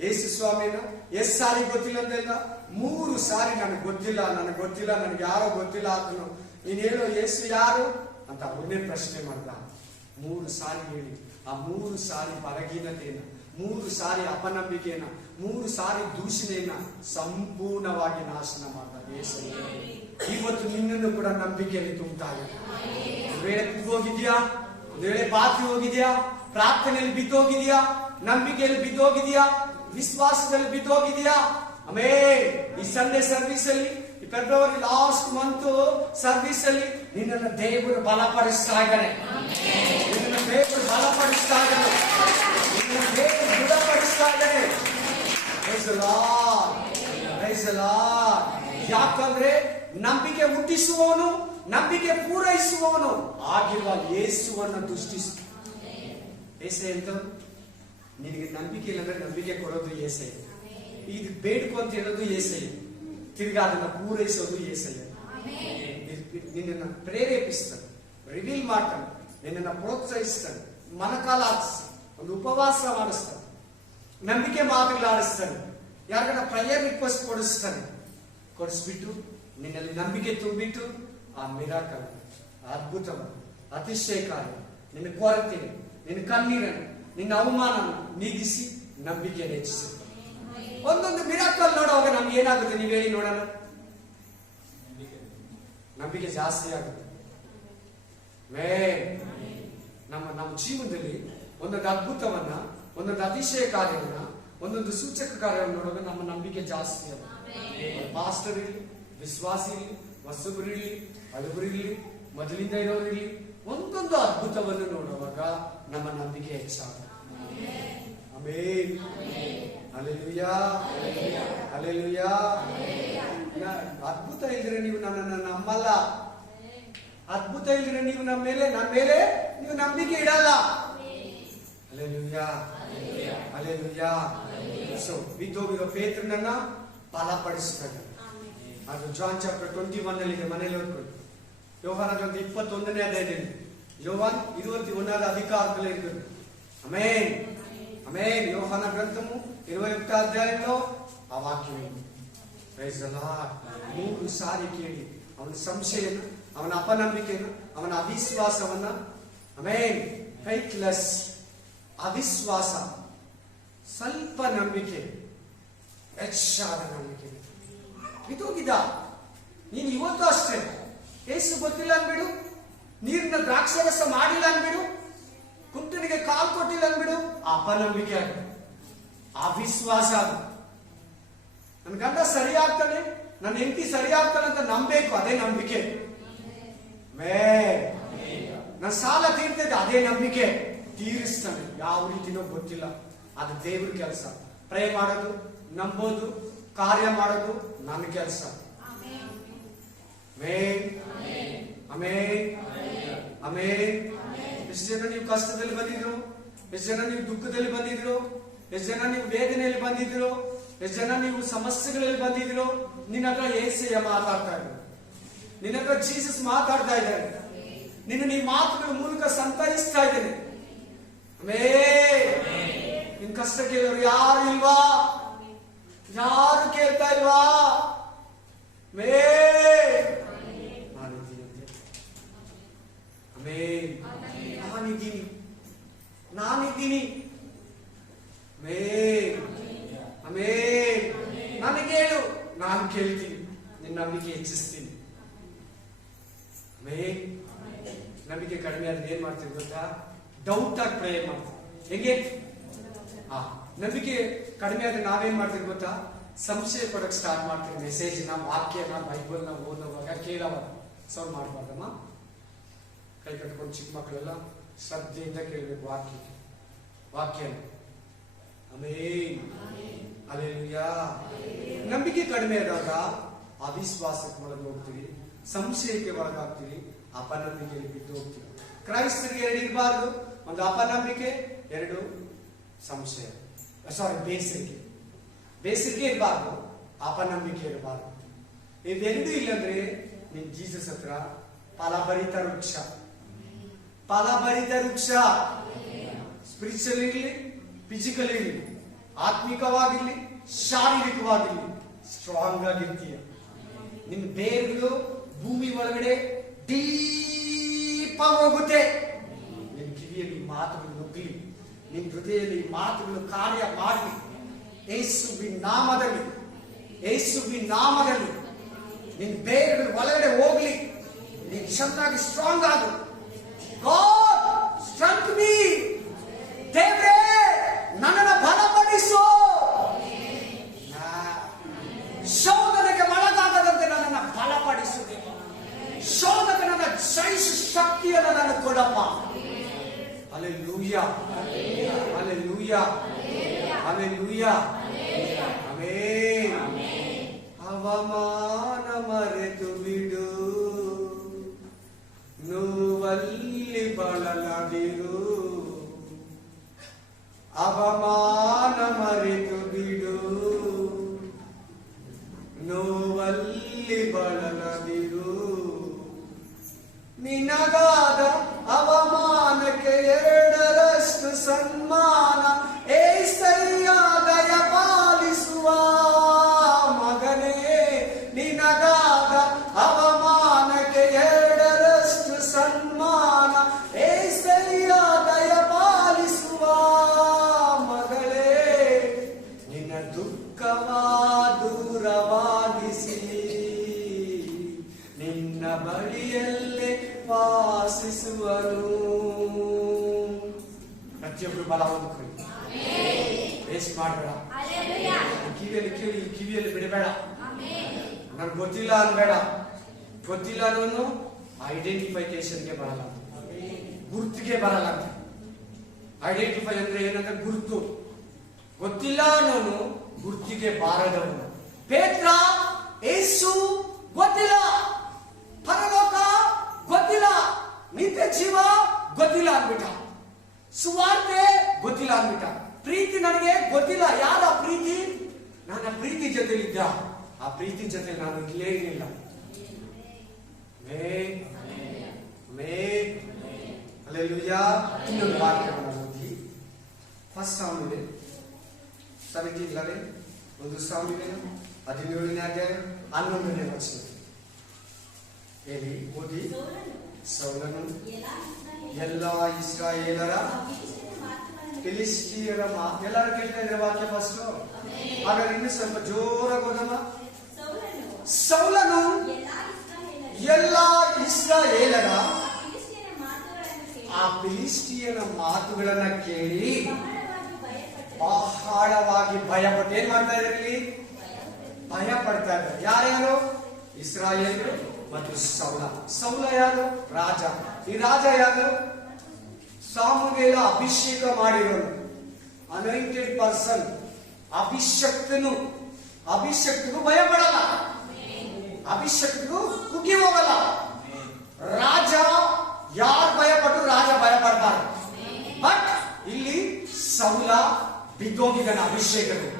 ಯೇಸು ಸ್ವಾಮಿನ ಎಷ್ಟು ಸಾರಿ ಗೊತ್ತಿಲ್ಲ ಅಂತೆಲ್ಲ? 3 ಸಾರಿ ನನಗೆ ಗೊತ್ತಿಲ್ಲ, ನನಗೆ ಗೊತ್ತಿಲ್ಲ, ನನಗೆ ಯಾರೋ ಗೊತ್ತಿಲ್ಲ ಆತನು. ನೀನ್ ಹೇಳೋ ಯೇಸು ಯಾರು ಅಂತ ಅವನ್ನೇ ಪ್ರಶ್ನೆ ಮಾಡ್ದ. 3 ಸಾರಿ ಹೇಳಿ, ಆ 3 ಸಾರಿ ಬಲಹೀನತೆಯನ್ನ, 3 ಸಾರಿ ಅಪನಂಬಿಕೆಯನ್ನ, 3 ಸಾರಿ ದೂಷಣೆಯನ್ನ ಸಂಪೂರ್ಣವಾಗಿ ನಾಶನ ಮಾಡ್ದ ಯೇಸು. ಇವತ್ತು ನಿನ್ನನ್ನು ಕೂಡ ನಂಬಿಕೆಯಲ್ಲಿ ತುಂಬುತ್ತಾ ಇದೆ. ಒಂದು ವೇಳೆ ಕುಗ್ಗೋಗಿದ್ಯಾ, ಒಂದು ವೇಳೆ ಬಾಕಿ ಹೋಗಿದ್ಯಾ, ಪ್ರಾರ್ಥನೆಯಲ್ಲಿ ಬಿದ್ದೋಗಿದ್ಯಾ, ನಂಬಿಕೆಯಲ್ಲಿ ಬಿದ್ದೋಗಿದೆಯಾ? ವಿಶ್ವಾಸದಲ್ಲಿ ಬಿದ್ದೋಗಿದೆಯಾ? ಆಮೇಲೆ ಈ ಸಂಡೇ ಸರ್ವಿಸ್ ಅಲ್ಲಿ, ಈ ಫೆಬ್ರವರಿ ಲಾಸ್ಟ್ ಮಂತ್ ಸರ್ವಿಸ್ ಅಲ್ಲಿ ನಿನ್ನನ್ನು ದೇವರು ಬಲಪಡಿಸ್ತಾ ಇದ್ದಾನೆ. ನಿನ್ನನ್ನು ದೇವರು ಬಲಪಡಿಸ್ತಾ ಇದ್ದಾನೆ. ನಿನ್ನನ್ನು ದೇವರು ದೃಢಪಡಿಸ್ತಾ ಇದ್ದಾನೆ. Praise the lord, praise the lord. ಯಾಕಂದ್ರೆ ನಂಬಿಕೆ ಹುಟ್ಟಿಸುವವನು, ನಂಬಿಕೆ ಪೂರೈಸುವವನು ಆಗಿರುವ ಯೇಸುವನ್ನು ದೃಷ್ಟಿಸು. ಏಸೆ ಅಂತ ನಿನಗೆ ನಂಬಿಕೆ ಇಲ್ಲ ಅಂದ್ರೆ ನಂಬಿಕೆ ಕೊಡೋದು ಏಸೆ. ಇದು ಬೇಡ್ಕೊ ಅಂತ ಹೇಳೋದು ಏಸೆ. ತಿರ್ಗಾ ಅದನ್ನ ಪೂರೈಸೋದು ಏಸೆ. ನಿನ್ನನ್ನು ಪ್ರೇರೇಪಿಸ್ತಾನೆ, ರಿವೀಲ್ ಮಾಡ್ತಾನೆ, ನಿನ್ನನ್ನು ಪ್ರೋತ್ಸಾಹಿಸ್ತಾನೆ, ಮನಕಾಲ ಹಾಕಿಸಿ ಒಂದು ಉಪವಾಸ ಮಾಡಿಸ್ತಾನೆ, ನಂಬಿಕೆ ಮಾತುಗಳಾಡಿಸ್ತಾನೆ, ಯಾರಿಗಾರ ಪ್ರೇಯರ್ ರಿಕ್ವೆಸ್ಟ್ ಕೊಡಿಸ್ಬಿಟ್ಟು ನಿನ್ನಲ್ಲಿ ನಂಬಿಕೆ ತುಂಬಿಟ್ಟು ಆ ಮಿರಾಕಲ್, ಅದ್ಭುತವನ್ನು, ಅತಿಶಯಕಾರಿ, ನಿನ್ನ ಕೊರತೆ, ನಿನ್ನ ಕಣ್ಣೀರನ್ನು, ನಿನ್ನ ಅವಮಾನ ನೀಗಿಸಿ ನಂಬಿಕೆ ಹೆಚ್ಚಿಸಿ. ಒಂದೊಂದು ಮಿರಾಕಲ್ ನೋಡುವಾಗ ನಮ್ಗೆ ಏನಾಗುತ್ತೆ ನೀವು ಹೇಳಿ ನೋಡೋಣ? ನಂಬಿಕೆ ಜಾಸ್ತಿ ಆಗುತ್ತೆ. ನಮ್ಮ ಜೀವನದಲ್ಲಿ ಒಂದೊಂದು ಅದ್ಭುತವನ್ನ, ಒಂದೊಂದು ಅತಿಶಯ ಕಾರ್ಯವನ್ನ, ಒಂದೊಂದು ಸೂಚಕ ಕಾರ್ಯವನ್ನು ನೋಡುವಾಗ ನಮ್ಮ ನಂಬಿಕೆ ಜಾಸ್ತಿ ಆಗುತ್ತೆ. ಪಾಸ್ಟರ್ ಇರಲಿ, ವಿಶ್ವಾಸಿ ಇರಲಿ, ಹೊಸಬರು ಇರಲಿ, ಹಳಬರು ಇರಲಿ, ಮೊದಲಿಂದ ಇರೋರು ಇರಲಿ, ಒಂದೊಂದು ಅದ್ಭುತವನ್ನು ನೋಡುವಾಗ ನಮ್ಮ ನಂಬಿಕೆ ಹೆಚ್ಚಾಗುತ್ತೆ. ಆಮೆನ್. Hallelujah, hallelujah. ಅದ್ಭುತ ಇದ್ರೆ ನೀವು ನನ್ನನ್ನು ನಂಬಲ್ಲ. ಅದ್ಭುತ ಇದ್ರೆ ನೀವು ನನ್ನ ಮೇಲೆ ನೀವು ನಂಬಿಕೆ ಇಡಲ್ಲ. Hallelujah, hallelujah. ಸೊ ಬಿದ್ದೋಗಿರೋ ಪೇತ್ರನನ್ನ ಬಲಪಡಿಸ್ತಾರೆ. ಅದು ಜಾನ್ ಚಾಪ್ಟರ್ 21 ಅಲ್ಲಿ ಇದೆ, ಮನೇಲಿ ಓದ್ಕೊಳ್ಳಿ. ಯೋಹಾನ ಗ್ರಂಥ 21ನೇ ಅಧ್ಯಾಯದಲ್ಲಿ ಯೋಹಾನ್ 21వ అధికారంలో ఇరుకురు. ఆమేన్, ఆమేన్. యోహాన గ్రంథము 21వ అధ్యాయంలో ఆ వాక్యం ఉంది. Praise the lord. 3 ಸಾರಿ ಕೇಳಿ ಅವನ ಸಂಶಯನ, ಅವನ ಅಪನಂಬಿಕೆನ, ಅವನ ಅವಿಶ್ವಾಸವನ್ನ. ಆಮೇನ್. ಫೇತ್ಲೆಸ್, ಅವಿಶ್ವಾಸ, ಸ್ವಲ್ಪ ನಂಬಿಕೆ, ಹೆಚ್ಚಾದ ನಂಬಿಕೆ. ಬಿದ್ದೋಗಿದ್ದ ನೀನು ಇವತ್ತು ಅಷ್ಟೇ. ಏಸು ಗೊತ್ತಿಲ್ಲ ಅನ್ಬಿಡು, ನೀರಿನ ದ್ರಾಕ್ಷಾರಸ ಮಾಡಿಲ್ಲ ಅನ್ಬಿಡು, ಕುಂಟನಿಗೆ ಕಾಲು ಕೊಟ್ಟಿಲ್ಲ ಅನ್ಬಿಡು, ಅಪನಂಬಿಕೆ ಆಗ, ಅವಿಶ್ವಾಸ ಆಗ. ನನ್ನ ಗಂಡ ಸರಿ ಆಗ್ತಾನೆ, ನನ್ನ ಹೆಂಡತಿ ಸರಿ ಆಗ್ತಾನೆ ಅಂತ ನಂಬಬೇಕು, ಅದೇ ನಂಬಿಕೆ. ನನ್ನ ಸಾಲ ತೀರ್ತಿದ್ದೆ, ಅದೇ ನಂಬಿಕೆ. ತೀರಿಸ್ತಾನೆ, ಯಾವ ರೀತಿನೋ ಗೊತ್ತಿಲ್ಲ, ಅದು ದೇವ್ರ ಕೆಲಸ. ಪ್ರೇ ಮಾಡೋದು, ನಂಬೋದು, ಕಾರ್ಯ ಮಾಡೋದು ನನ್ನ ಕೆಲಸ. ಎಷ್ಟು ಜನ ನೀವು ಕಷ್ಟದಲ್ಲಿ ಬಂದಿದ್ರು, ಎಷ್ಟು ಜನ ನೀವು ದುಃಖದಲ್ಲಿ ಬಂದಿದ್ರು, ಎಷ್ಟು ಜನ ನೀವು ವೇದನೆಯಲ್ಲಿ ಬಂದಿದ್ರು, ಎಷ್ಟು ಜನ ನೀವು ಸಮಸ್ಯೆಗಳಲ್ಲಿ ಬಂದಿದ್ರು. ನಿನ್ನ ಹತ್ರ ಏಸಯ್ಯ ಮಾತಾಡ್ತಾ ಇದ್ರು, ನಿನ್ನ ಹತ್ರ ಜೀಸಸ್ ಮಾತಾಡ್ತಾ ಇದ್ದಾರೆ. ನಿನ್ನ ಈ ಮಾತುಗಳ ಮೂಲಕ ಸಂತೈಸ್ತಾ ಇದ್ದೇನೆ. ನಿನ್ ಕಷ್ಟ ಕೇಳೋರು ಯಾರು ಇಲ್ವಾ? ಯಾರು ಕೇಳ್ತಾ ಇಲ್ವಾ? ನಾನಿದ್ದೀನಿ. ನನಗೆ ಹೇಳು, ನಾನು ಕೇಳ್ತೀನಿ, ನಿನ್ನ ನಂಬಿಕೆ ಹೆಚ್ಚಿಸ್ತೀನಿ. ನಂಬಿಕೆ ಕಡಿಮೆ ಆದ್ರೆ ಏನ್ ಮಾಡ್ತೀವಿ ಗೊತ್ತಾ? ಡೌಟ್ ಆಗಿ ಪ್ರೇ ಮಾಡ್ತೀವಿ. ಹೇಗೆ? ನಂಬಿಕೆ ಕಡಿಮೆ ಆದ್ರೆ ನಾವೇನ್ ಮಾಡ್ತೀವಿ ಗೊತ್ತಾ? ಸಂಶಯ ಪಡಕ್ ಸ್ಟಾರ್ಟ್ ಮಾಡ್ತೀವಿ. ಮೆಸೇಜ್ನ, ವಾಕ್ಯನ, ಬೈಬಲ್ನ ಓದುವಾಗ ಕೇಳೋವಾಗ ಸೌಂಡ್ ಮಾಡಬಾರ್ದಮ್ಮ. ಕೈ ಕಟ್ಕೊಂಡು ಚಿಕ್ಕ ಮಕ್ಕಳೆಲ್ಲ ಶ್ರದ್ಧೆಯಿಂದ ಕೇಳಬೇಕು ವಾಕ್ಯನ. Amen, hallelujah. ನಂಬಿಕೆ ಕಡಿಮೆ ಆದಾಗ ಅವಿಶ್ವಾಸಕ್ಕೆ ಒಳಗೆ ಹೋಗ್ತೀವಿ, ಸಂಶಯಕ್ಕೆ ಒಳಗಾಗ್ತೀವಿ, ಅಪನಂಬಿಕೆಯಲ್ಲಿ ಬಿದ್ದು ಹೋಗ್ತೀವಿ. ಕ್ರೈಸ್ತರಿಗೆ 2 ಇರಬಾರ್ದು, ಒಂದು ಅಪನಂಬಿಕೆ, 2 ಸಂಶಯ, ಬೇಸರಿಕೆ ಇರಬಾರ್ದು, ಅಪನಂಬಿಕೆ ಇರಬಾರ್ದು. ಇವೆರಡೂ ಇಲ್ಲಂದ್ರೆ ನೀನ್ ಜೀಸಸ್ ಹತ್ರ ಫಲಭರಿತ ವೃಕ್ಷ, ಸ್ಪಿರಿಚುವಲ್ ಇರಲಿ, ಫಿಸಿಕಲ್ ಇರಲಿ, ಆತ್ಮಿಕವಾಗಿರ್ಲಿ, ಶಾರೀರಿಕವಾಗಿರ್ಲಿ ಸ್ಟ್ರಾಂಗ್ ಆಗಿರ್ತೀಯ. ನಿನ್ನ ಬೇರುಗಳು ಭೂಮಿ ಒಳಗಡೆ ಡೀಪ್ ಆಗಿ ಹೋಗುತ್ತೆ. ನಿನ್ನ ಕಿವಿಯಲ್ಲಿ ಮಾತುಗಳು ನುಗ್ಗಲಿ, ನಿನ್ನ ಹೃದಯದಲ್ಲಿ ಮಾತುಗಳು ಕಾರ್ಯ ಮಾಡಲಿ. ಯೇಸುವಿನ ನಾಮದಲ್ಲಿ ನಿನ್ನ ಬೇರುಗಳು ಒಳಗಡೆ ಹೋಗ್ಲಿ. ನೀನು ಚೆನ್ನಾಗಿ ಸ್ಟ್ರಾಂಗ್ ಆಗು. God strengthen me. ದೇವರೇ ನನ್ನ ಅಲ್ಲೆಲೂಯಾ, ಆಮೆನ್. ಅವಮಾನ ಮರೆತು ಬಿಡು, ನೋವಲ್ಲಿ ಬಳಲದಿರು. ಅವಮಾನ ಮರೆತು ಬಿಡು, ನೋವಲ್ಲಿ ಬಳಲದಿರು. ನಿನಗಾದ ಅವಮಾನಕ್ಕೆ ಎರಡರಷ್ಟು ಸನ್ಮಾನ ಏಸಯ್ಯ ದಯ ಪಾಲಿಸುವ ಮಗನೇ. ನಿನಗಾದ ಅವಮಾನಕ್ಕೆ ಎರಡರಷ್ಟು ಸನ್ಮಾನ ಏಸಯ್ಯ ದಯ ಪಾಲಿಸುವ ಮಗಳೇ. ನಿನ್ನ ದುಃಖವ ದೂರವಾಗಿಸಿ ನಿನ್ನ ಬಳಿಯಲ್ಲೇ ವಾಸಿಸುವನು. ಪ್ರತಿಯೊಬ್ಬರು ಬಲ ಹೊಂದ್ಕೊಳ್ಳಿ, ವೇಸ್ಟ್ ಮಾಡಬೇಡ. ಕಿವಿಯಲ್ಲಿ ಕೇಳಿ, ಕಿವಿಯಲ್ಲಿ ಬಿಡಬೇಡ. ನನ್ಗೆ ಗೊತ್ತಿಲ್ಲ ಅನ್ಬೇಡ. ಗೊತ್ತಿಲ್ಲ ಅನ್ನೋನು ಐಡೆಂಟಿಫಿಕೇಶನ್ಗೆ ಬರಲ್ಲ, ಗುರುತಿಗೆ ಬರಲ್ಲ. ಐಡೆಂಟಿಫೈ ಅಂದ್ರೆ ಏನಂದ್ರೆ ಗುರುತು. ಗೊತ್ತಿಲ್ಲ ಅನ್ನೋನು ಗುರುತಿಗೆ ಬಾರದವನು. ಪೇತ್ರ ಯೇಸು ಗೊತ್ತಿಲ್ಲ, ಪರಲೋಕ ಗೊತ್ತಿಲ್ಲ, ನಿತ್ಯ ಜೀವ ಗೊತ್ತಿಲ್ಲ ಅಂದ್ಬಿಟ್ಟ, ಸುವಾರ್ತೆ ಗೊತ್ತಿಲ್ಲ ಅಂದ್ಬಿಟ್ಟ, ಪ್ರೀತಿ ನನಗೆ ಗೊತ್ತಿಲ್ಲ. ಯಾರ ಪ್ರೀತಿ? ನನ್ನ ಪ್ರೀತಿ ಜೊತೆಲಿದ್ದ, ಆ ಪ್ರೀತಿ ಜೊತೆ ನಾನು ಇಲ್ಲೇ ಇರಲಿಲ್ಲ. ಹಲ್ಲೆಲೂಯಾ. ಇನ್ನೊಂದು ವಾಕ್ಯವನ್ನು ಓದಿ, ಫಸ್ಟ್ ಸಾಮುವೇಲ್ 17:11, 1 ಸಾಮುವೇಲ್ 17ನೇ ಅಧ್ಯಾಯ 11ನೇ ವಚನ. ಹೇಳಿ, ಓದಿ. ಸೌಲನು ಎಲ್ಲ ಇಸ್ರಾಯೇಲರ ಫಿಲಿಸ್ಟಿಯರ ಎಲ್ಲರೂ ಕೇಳ್ತಾ ಇದ್ರೆ ವಾಕ್ಯ ಫಸ್ಟ್. ಹಾಗಾದ್ರೆ ಇನ್ನು ಸ್ವಲ್ಪ ಜೋರಾಗಿ ಓದಮ್ಮ. ಸೌಲನು ಎಲ್ಲ ಇಸ್ರಾಯೇಲರ ಆ ಫಿಲಿಸ್ಟಿಯರ ಮಾತುಗಳನ್ನ ಕೇಳಿ ಬಹಳವಾಗಿ ಭಯಪಟ್ಟು ಏನ್ ಮಾಡ್ತಾ ಇದ್ರಲ್ಲಿ? ಭಯ ಪಡ್ತಾ ಇದ್ದಾರೆ. ಯಾರ್ಯಾರು? ಇಸ್ರಾಯೇಲರು ಮತ್ತು ಸೌಲ. ಸೌಲ ಯಾರು? ರಾಜ. ಈ ರಾಜ ಯಾರು? ಸಾಮುವೇಲ ಅಭಿಷೇಕ ಮಾಡಿರೋನು, ಅನಾಯಿಂಟೆಡ್ ಪರ್ಸನ್. ಅಭಿಷಕ್ತನು ಭಯ ಪಡಲ್ಲ, ಅಭಿಷಕ್ತನು ಕುಗ್ಗಿ ಹೋಗಲ್ಲ. ರಾಜ ಯಾರು ಭಯಪಟ್ಟು ರಾಜ ಭಯಪಡ್ತಾರೆ. ಬಟ್ ಇಲ್ಲಿ ಸೌಲ ಬಿದ್ದೋಗಿದ್ದಾನೆ. ಅಭಿಷೇಕನು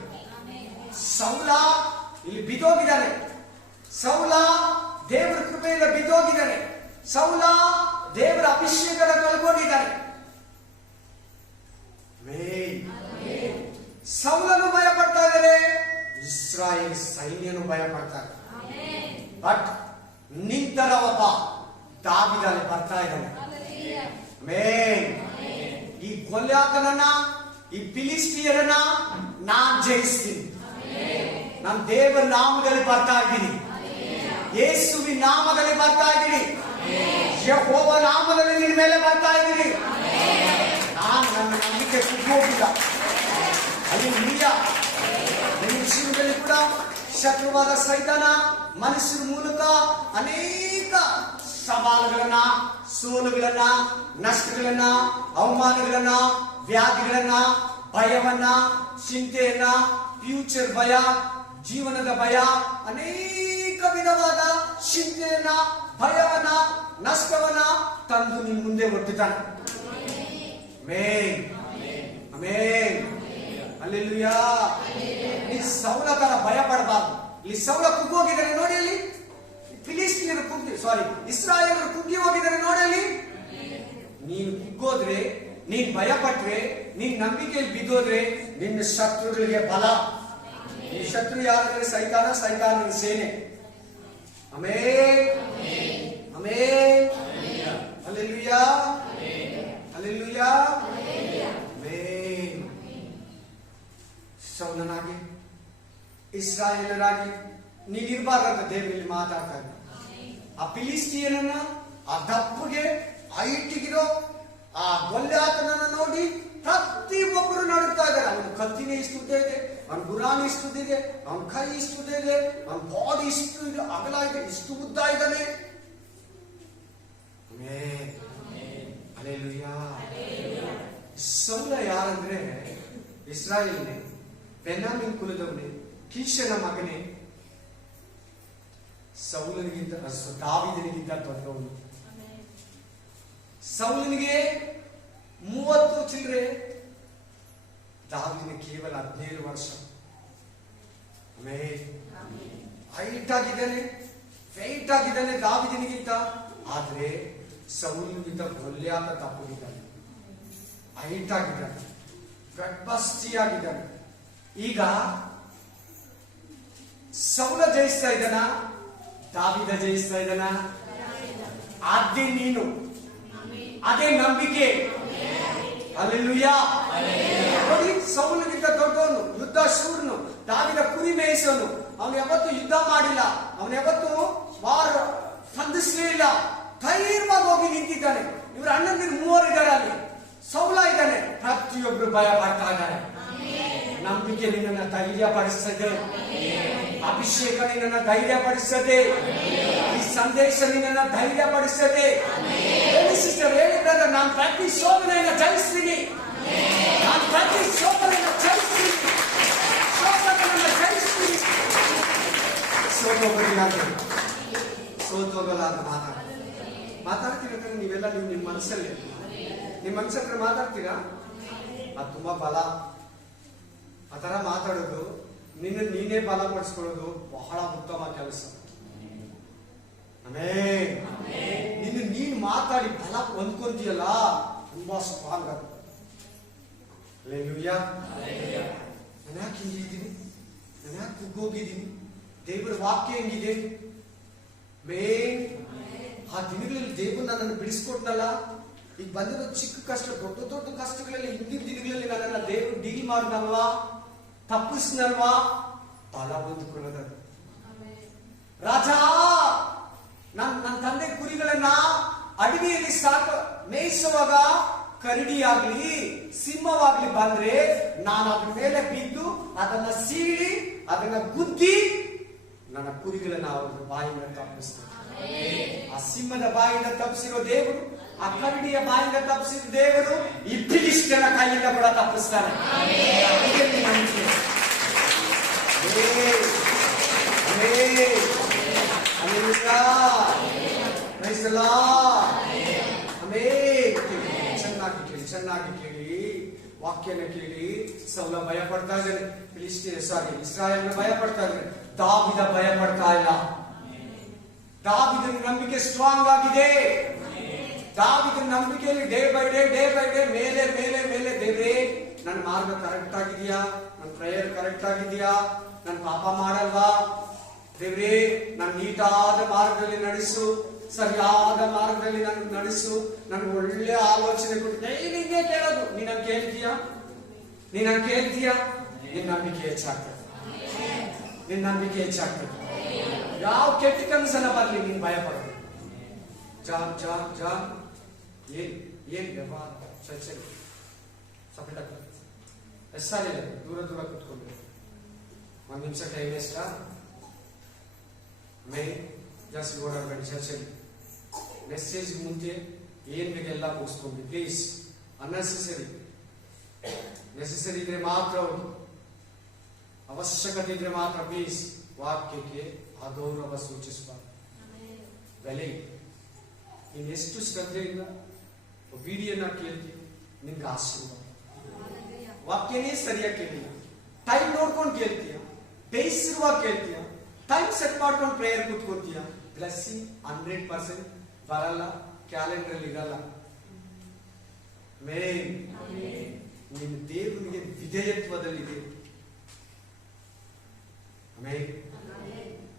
ಸೌಲ ಇಲ್ಲಿ ಬಿದ್ದೋಗಿದ್ದಾನೆ. ಸೌಲ ದೇವರ ಕೃಪೆಯಿಂದ ಬಿದ್ದೋಗಿದ್ದಾನೆ. ಸೌಲ ದೇವರ ಅಭಿಷೇಕನ ಕಳ್ಕೊಂಡಿದ್ದಾನೆ. ಸೌಲನು ಭಯ ಪಡ್ತಾ ಇದ್ದಾರೆ, ಇಸ್ರಾಯೇಲ್ ಸೈನ್ಯನು ಭಯ ಪಡ್ತಾರೆ. ಬಟ್ ನಿಂತರ ಒಬ್ಬ ದಾವಿದನು ಬರ್ತಾ ಇದ್ದಾನೆ. ಈ ಗೊಲ್ಯಾತನನ್ನ, ಈ ಫಿಲಿಸ್ಟಿಯರನ್ನ ನಾನ್ ಜಯಿಸ್ತೀನಿ. ನಾನು ದೇವರ ನಾಮದಲ್ಲಿ ಬರ್ತಾ ಇದ್ದೀನಿ, ಯೇಸುವಿನ ನಾಮದಲ್ಲಿ ಬರ್ತಾ ಇದ್ದೀನಿ, ಯೆಹೋವ ನಾಮದಲ್ಲಿ ನಿನ್ನ ಮೇಲೆ ಬರ್ತಾ ಇದ್ದೀನಿ. ನಾನು ನನ್ನ ನಂಬಿಕೆ ಕುಗ್ಗೋಗಿಲ್ಲ. ಹಲ್ಲೆಲೂಯಾ. ನಿಮ್ಮ ಜೀವನದಲ್ಲಿ ಕೂಡ ಶತ್ರುವಾದ ಸೈತಾನ ಮನುಷ್ಯರ ಮೂಲಕ ಅನೇಕ ಸವಾಲುಗಳನ್ನ, ಸೋಲುಗಳನ್ನ, ನಷ್ಟಗಳನ್ನ, ಅವಮಾನಗಳನ್ನ, ವ್ಯಾಧಿಗಳನ್ನ, ಭಯವನ್ನ, ಚಿಂತೆಯನ್ನ, ಫ್ಯೂಚರ್ ಭಯ, ಜೀವನದ ಭಯ, ಅನೇಕ ವಿಧವಾದ ಚಿಂತೆಯನ್ನ, ಭಯವನ್ನ, ನಷ್ಟವನ್ನ ತಂದು ನಿನ್ ಮುಂದೆ ಒಡ್ಡುತ್ತಾನೆ. Amen, amen, hallelujah. ನೀ ಸೌಲ ತರ ಭಯ ಪಡಬಾರ್ದು. ಇಲ್ಲಿ ಸೌಲ ಕುಗ್ಗೋಗಿದ್ದಾರೆ ನೋಡಿ. ಅಲ್ಲಿ ಫಿಲಿಸ್ಟಿಯರು ಇಸ್ರಾಯೇಲರು ಕುಗ್ಗಿ ಹೋಗಿದ್ದಾರೆ ನೋಡಿ. ಅಲ್ಲಿ ನೀನು ಕುಗ್ಗೋದ್ರೆ, ನೀನ್ ಭಯ ಪಟ್ರೆ, ನೀನ್ ನಂಬಿಕೆಯಲ್ಲಿ ಬಿದ್ದೋದ್ರೆ ನಿನ್ನ ಶತ್ರುಗಳಿಗೆ ಬಲ. ಈ ಶತ್ರು ಯಾರಂದ್ರೆ ಸೈತಾನ, ಸೈತಾನನ ಸೇನೆ. Amen, amen, hallelujah, hallelujah. Amen. ಸೌಲನಾಗಿ, ಇಸ್ರಾಯೇಲರಾಗಿ ನೀನಿರ್ಬಾರ್ದಂತ ದೇವರಲ್ಲಿ ಮಾತಾಡ್ತಾ ಇದ್ದ. ಆ ಫಿಲಿಸ್ಟಿಯನನ್ನ, ಆ ದಪ್ಪಗೆ ಹೈಟಿಗಿರೋ ಆ ಗೊಲ್ಯಾತನನ್ನ ನೋಡಿ ಪ್ರತಿಯೊಬ್ಬರು ನಡುತ್ತಾ ಇದ್ದಾರೆ. ಅವನ ಕತ್ತಿನೇ ಇಷ್ಟುದ್ದ ಇದೆ, ಅವನ ಗುರಾಣಿ ಇಷ್ಟುದ್ದಿದೆ, ಅವನ ಕೈ ಇಷ್ಟುದ್ದ ಇದೆ, ಅವನ ಬಾಡಿ ಇಷ್ಟು ಅಗಲ ಇದೆ, ಇಷ್ಟು ಉದ್ದ ಇದ್ದಾನೆ. ಹಲ್ಲೆಲೂಯಾ. ಸೌಲ ಯಾರಂದ್ರೆ ಇಸ್ರಾಯೇಲ್ನೇ, ಬೆನ್ಯಾಮೀನ್ ಕುಲದವನೇ, ಕೀಷನ ಮಗನೇ, ಸೌಲನಿಗಿಂತ ದಾವೀದನಿಗಿಂತ ದೊಡ್ಡವನು. ಸೌಲನಿಗೆ 30 ಚಿಲ್ಲರೆ, ದಾವೀದನಿಗೆ ಕೇವಲ 17 ವರ್ಷ. ಹೈಟ್ ಆಗಿದ್ದಾನೆ, ವೆಯ್ಟ್ ಆಗಿದ್ದಾನೆ ದಾವೀದನಿಗಿಂತ. ಆದ್ರೆ ಸೌಲನಿಗಿಂತ ಗೊಲ್ಯಾತ ತಪ್ಪಿದ್ದಾನೆ. ಹೈಟ್ ಆಗಿದ್ದಾನೆ, ಗಡ್ಬಸ್ತಿ ಆಗಿದ್ದಾನೆ. ಈಗ ಸೌಲ ಜಯಿಸ್ತಾ ಇದ್ದಾನ, ದಾವೀದ ಜಯಿಸ್ತಾ ಇದ್ದಾನ? ಅದೇ ನೀನು, ಅದೇ ನಂಬಿಕೆ. ಹಲ್ಲೆಲೂಯಾ. ನೋಡಿ, ಸೌಲನಿಗಿಂತ ದೊಡ್ಡವನು, ಯುದ್ಧ ಶೂರನು, ದಾವೀದ ಕುರಿ ಮೇಯಿಸೋನು. ಅವನು ಯಾವತ್ತು ಯುದ್ಧ ಮಾಡಿಲ್ಲ, ಅವನು ಯಾವತ್ತು ವಾರ ಸ್ಪಂದಿಸಲೇ ಇಲ್ಲ. ಧೈರ್ಯವಾಗಿ ಹೋಗಿ ನಿಂತಿದ್ದಾನೆ. ಇವರು ಅಣ್ಣಂದಿರು 3 ಇದ್ದಾರೆ ಅಲ್ಲಿ, ಸೌಲ ಇದ್ದಾನೆ. ಪ್ರತಿಯೊಬ್ರು ಭಯ ಪಡ್ತಾ ಇದ್ದಾರೆ. ನಂಬಿಕೆ ನಿನ್ನನ್ನು ಧೈರ್ಯ ಪಡಿಸ್ತದೆ, ಅಭಿಷೇಕ ನಿನ್ನನ್ನು ಧೈರ್ಯ ಪಡಿಸ್ತದೆ, ಈ ಸಂದೇಶ ನಿನ್ನನ್ನು ಧೈರ್ಯ ಪಡಿಸ್ತದೆ. ಹೇಳಿ ಸಿಸ್ಟರ್, ಹೇಳಿ ಬ್ರದರ್, ನಾನು ಪ್ರತಿ ಶೋಧನೆಯನ್ನು ಜಯಿಸ್ತೀನಿ, ನಾನು ಪ್ರತಿ ಶೋಧನೆಯನ್ನು ಜಯಿಸ್ತೀನಿ, ಶೋಧನೆಯನ್ನು ಜಯಿಸ್ತೀನಿ. ಸೋತೋಗಲ್ಲ ಅಂತ ಮಾತಾಡ್ತೀರ ನೀವೆಲ್ಲ. ನೀವು ನಿಮ್ಮ ಮನಸ್ಸಲ್ಲಿ, ನಿಮ್ಮ ಮನಸ್ಸತ್ರ ಮಾತಾಡ್ತೀರಾ? ಅದು ತುಂಬಾ ಬಲ. ಆ ತರ ಮಾತಾಡೋದು, ನೀನೇ ಬಲ ಪಡಿಸ್ಕೊಳ್ಳೋದು ಬಹಳ ಉತ್ತಮ ಕೆಲಸ. ನೀನು ಮಾತಾಡಿ ಬಲ ಹೊಂದ್ಕೊಂತೀಯಲ್ಲ, ತುಂಬಾ ಸ್ಟ್ರಾಂಗ್ ಅದು. ಹಲ್ಲೆಲೂಯಾ. ನಾನು ಯಾಕೆ ಹಿಂಗಿದ್ದೀನಿ, ನಾನು ಯಾಕೆ ಕುಗ್ಗೋಗಿದ್ದೀನಿ, ದೇವರ ವಾಕ್ಯ ಹೆಂಗಿದೆ. ಆ ದಿನಗಳಲ್ಲಿ ದೇವರು ನನ್ನನ್ನು ಬಿಡಿಸ್ಕೊಟ್ನಲ್ಲ. ಈಗ ಬಂದಿರೋ ಚಿಕ್ಕ ಕಷ್ಟ, ದೊಡ್ಡ ದೊಡ್ಡ ಕಷ್ಟಗಳಲ್ಲಿ ಹಿಂದಿನ ದಿನಗಳಲ್ಲಿ ನನ್ನನ್ನು ದೇವರು ಡೀಲ್ ಮಾಡಿದಲ್ವಾ, ತಪ್ಪಿಸ್ನಲ್ವಾ, ಬಲ ಹೊಂದಿಕೊಳ್ಳೋದು. ರಾಜ, ನನ್ನ ತಂದೆ ಕುರಿಗಳನ್ನ ಅಡವಿಯಲ್ಲಿ ಮೇಯಿಸುವಾಗ ಕರಡಿಯಾಗ್ಲಿ ಸಿಂಹವಾಗ್ಲಿ ಬಂದ್ರೆ ನಾನು ಅದ್ರ ಮೇಲೆ ಬಿದ್ದು ಅದನ್ನ ಸೀಳಿ ಅದನ್ನ ಗುದ್ದಿ ನನ್ನ ಕುರಿಗಳನ್ನ ಅವ್ರ ಬಾಯಿಂದ ತಪ್ಪಿಸ್ತೇನೆ. ಆ ಸಿಂಹದ ಬಾಯಿಂದ ತಪ್ಪಿಸಿರೋ ದೇವರು, ಆ ಕರಡಿಯ ಬಾಯಿಂದ ತಪ್ಪಿಸಿದ ದೇವರು ಈ ಫಿಲಿಷ್ಟಿಯನ ಕೈಯಿಂದ ಕೂಡ ತಪ್ಪಿಸ್ತಾನೆ. ಚೆನ್ನಾಗಿ ಕೇಳಿ, ವಾಕ್ಯನ ಕೇಳಿ. ಸೌಲ ಭಯ ಪಡ್ತಾ ಇದ್ದಾನೆ, ಇಸ್ರಾಯೇಲ್ ಭಯ ಪಡ್ತಾ ಇದ್ದಾನೆ. ದಾವೀದ ಭಯ ಪಡ್ತಾ ಇಲ್ಲ. ದಾವೀದನ ನಂಬಿಕೆ ಸ್ಟ್ರಾಂಗ್ ಆಗಿದೆ. ದಾವೀದನ ನಂಬಿಕೆಯಲ್ಲಿ ಡೇ ಬೈ ಡೇ ಮೇಲೆ ಮೇಲೆ ಮೇಲೆ ದೇವ್ರೇ, ನನ್ನ ಮಾರ್ಗ ಕರೆಕ್ಟ್ ಆಗಿದೆಯಾ, ನನ್ನ ಪ್ರೇಯರ್ ಕರೆಕ್ಟ್ ಆಗಿದೆಯಾ, ನನ್ನ ಪಾಪ ಮಾಡಲ್ವಾ ದೇವ್ರೇ, ನನ್ನ ನೀಟಾದ ಮಾರ್ಗದಲ್ಲಿ ನಡೆಸು, ಸರಿಯಾದ ಮಾರ್ಗದಲ್ಲಿ ನನ್ನ ನಡೆಸು, ನನ್ಗೆ ಒಳ್ಳೆ ಆಲೋಚನೆ ಕೊಟ್ಟು. ಡೈಲಿ ಹಿಂಗೆ ಕೇಳೋದು. ನೀನ್ ಕೇಳ್ತೀಯಾ, ನಿನ್ನ ನಂಬಿಕೆ ಹೆಚ್ಚಾಗ್ತದೆ, ನಿನ್ನ ನಂಬಿಕೆ ಹೆಚ್ಚಾಗ್ತದೆ. ಯಾವ ಕೆಟ್ಟ ಕನಸನ್ನ ಬರ್ಲಿ ನೀನ್ ಭಯ ಪಡೋದು. ಜಾಬ್ ಏನ್ ವ್ಯವಹಾರ ಸರಿ ಸಪರೇಟ್ ಆಗ್ತದೆ. ಎಷ್ಟಾಗಿಲ್ಲ, ದೂರ ಕುತ್ಕೊಂಡು 1 ನಿಮಿಷ ಟೈಮ್ ಎಷ್ಟ ಜಾಸ್ತಿ ಓಡಾಡ್ಬೇಡಿ. ಚರ್ಚೆಲಿ ಮೆಸೇಜ್ ಮುಂಚೆ ಏನ್ ಬೇಕೆಲ್ಲ ಮುಗಿಸ್ಕೊಂಡು ಪ್ಲೀಸ್. ನೆಸೆಸರಿ ಇದ್ರೆ ಮಾತ್ರ ಹೋಗಿ, ಅವಶ್ಯಕತೆ ಇದ್ರೆ ಮಾತ್ರ ಪ್ಲೀಸ್. ವಾಕ್ಯಕ್ಕೆ ಅಗೌರವ ಸೂಚಿಸಬಾರ್ದು. ಬೆಲೆ ಇನ್ನೆಷ್ಟು ಶ್ರದ್ಧೆಯಿಂದ ವಿಡಿಯೋನ ಕೇಳ್ತೀವಿ, ನಿಮ್ಗೆ ಆಶೀರ್ವಾದ. ವಾಕ್ಯನೇ ಸರಿಯಾಗಿ ಕೇಳಿಲ್ಲ, ಟೈಮ್ ನೋಡ್ಕೊಂಡು ಕೇಳ್ತೀಯ, ಬೇಯಿಸಿರುವಾಗ ಕೇಳ್ತೀಯ, ಟೈಮ್ ಸೆಟ್ ಮಾಡ್ಕೊಂಡು ಪ್ರೇಯರ್ ಕೂತ್ಕೊತೀಯ, ಬ್ಲೆಸ್ಸಿಂಗ್ 100% ಬರಲ್ಲ, ಕ್ಯಾಲೆಂಡರ್ ಇರಲ್ಲ. ನಿನ್ನ ದೇವರಿಗೆ ವಿಧೇಯತ್ವದಲ್ಲಿದೆ.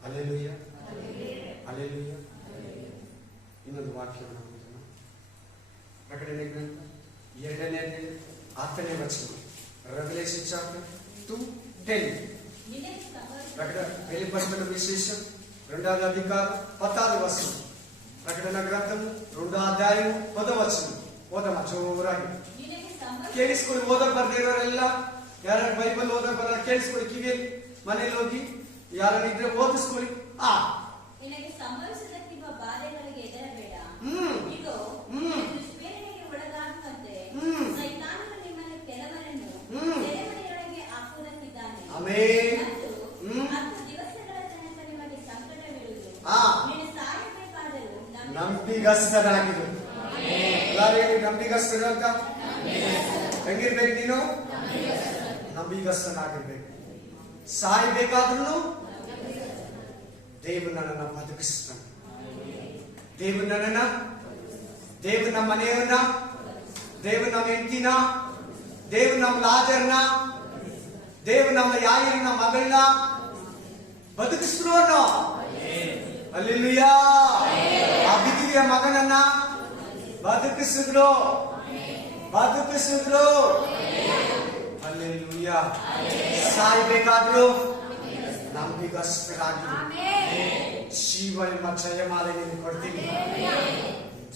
Hallelujah, hallelujah. ಇನ್ನೊಂದು ವಾಕ್ಯ ಪ್ರಕಟಣೆ ಗ್ರಂಥ 2ನೇ ಅಧ್ಯಾಯ 10ನೇ ವಚನ, ರೆವಲೇಷನ್ ಚಾಪ್ಟರ್ 2:10. வெளிப்படுத்தின விசேஷம் 2வது அதிகாரம் 10வது வசனம். ప్రకటన గ్రంథం 2వ అధ్యాయం 10వ వచనం. ಓದಮ್ಮ ಜೋರಾಗಿ ಕೇಳಿಸ್ಕೊಳ್ಳಿ. ಓದಕ್ ಬರ್ದೇ ಇರೋರೆಲ್ಲ, ಯಾರು ಬೈಬಲ್ ಓದಕ್ ಬರ ಕೇಳಿಸ್ಕೊಳ್ಳಿ, ಕಿವಿಯಲ್ಲಿ ಮನೇಲಿ ಹೋಗಿ ಯಾರಿದ್ರೆ ಓದಿಸ್ಕೊಳ್ಳಿ. ನಿನಗೆ ಸಂಭವಿಸಲಿರುವ ಬಾಧೆಗಳಿಗೆ ಹೆದರಬೇಡ. ಇದು ದುಷ್ಪ್ರೇರಣೆಗೆ ಒಳಗಾಗುವಂತೆ ಸೈತಾನನು ನಿಮ್ಮನ್ನು ಕೆಲವರನ್ನು ಸೆರೆಮನೆಯೊಳಗೆ ಹಾಕುವುದಕ್ಕಿದ್ದಾನೆ. ಆಮೆನ್. ಮತ್ತು 10 ದಿವಸಗಳ ತನಕ ನಿಮಗೆ ಸಂಕಟವಿರುವುದು. ಹಾ. ನೀನು ಸಾಯಬೇಕಾದರೂ ನಂಬಿಗಸ್ತನಾಗಿರು. ಎಲ್ಲರೂ ನಂಬಿಗಸ್ತರು ಅಂತ ಹೆಂಗಿರ್ಬೇಕು? ನೀನು ನಂಬಿಗಸ್ತನಾಗಿರ್ಬೇಕು. ಸಾಯಬೇಕಾದ್ರೂ ದೇವರು ನನ್ನನ್ನ ಬದುಕಿಸ್ತಾನೆ. ದೇವರು ನನ್ನನ್ನ, ದೇವರು ನಮ್ಮ ಮನೆಯವನ್ನ, ದೇವರು ನಮ್ಮ ಹೆಂಡತಿನ, ದೇವರು ನಮ್ಮ ಲಾಜರ್ನ, ದೇವರು ನಮ್ಮ ಯಾಯಿರನ ಮಗಳನ್ನ ಬದುಕಿಸ್ರು ಅನ್ನೋ. ಹಲ್ಲೆಲೂಯಾ. ಆ ಬಿದಿರಿಯ ಮಗನನ್ನ ಬದುಕಿಸಿದ್ರು. ಹಲ್ಲೆಲೂಯಾ. ಸಾಯ್ಬೇಕಾದ್ರು ನಂಬಿಗಸ್ತರಾಗಿ ಜೀವ ಎಂಬ ಜಯಮಾಲೆ ನಿನಗೆ ಕೊಡ್ತೀನಿ.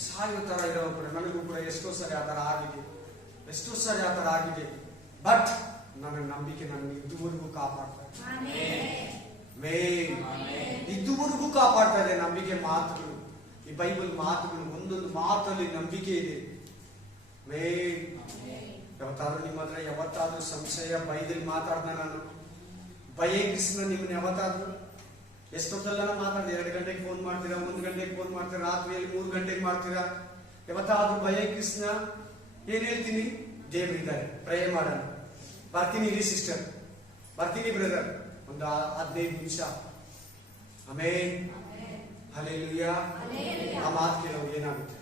ಸಾಯೋ ತರ ಇರೋ ಕೂಡ ನನಗೂ ಕೂಡ ಎಷ್ಟೋ ಸರಿ ಆ ತರ ಆಗಿದೆ. ಬಟ್ ನನ್ನ ನಂಬಿಕೆ ನನ್ನ ಇದುವರೆಗೂ ಕಾಪಾಡ್ತಾ ಇದುವರೆಗೂ ಕಾಪಾಡ್ತಾ ಇದೆ. ನಂಬಿಕೆ ಮಾತುಗಳು, ಈ ಬೈಬಲ್ ಮಾತುಗಳು, ಒಂದೊಂದು ಮಾತಲ್ಲಿ ನಂಬಿಕೆ ಇದೆ. ಯಾವತ್ತಾದ್ರೂ ನಿಮ್ಮ ಹತ್ರ ಯಾವತ್ತಾದ್ರೂ ಸಂಶಯ ಬೈದಲ್ಲಿ ಮಾತಾಡ್ದ ನಾನು ಭಯ ಕೃಷ್ಣ ನಿಮ್ಮನ್ನ ಯಾವತ್ತಾದ್ರೂ ಎಷ್ಟೊತ್ತಲ್ಲ ಮಾತಾಡ್ದೆ? 2 ಗಂಟೆಗೆ ಫೋನ್ ಮಾಡ್ತೀರಾ, 1 ಗಂಟೆಗೆ ಫೋನ್ ಮಾಡ್ತೀರಾ, ರಾತ್ರಿಯಲ್ಲಿ 3 ಗಂಟೆಗೆ ಮಾಡ್ತೀರಾ. ಯಾವತ್ತಾದ್ರೂ ಭಯ ಕೃಷ್ಣ ಏನ್ ಹೇಳ್ತೀನಿ? ದೇವರಿದ್ದಾರೆ, ಪ್ರೇ ಮಾಡೋಣ, ಬರ್ತೀನಿ ರೀ ಸಿಸ್ಟರ್, ಬರ್ತೀನಿ ಬ್ರದರ್, ಒಂದು 15 ನಿಮಿಷ. ಆಮೆನ್. ಹಲ್ಲೆಲೂಯಾ. ಆ ಮಾತು ಕೇಳೋರು ಏನಾಗುತ್ತೆ?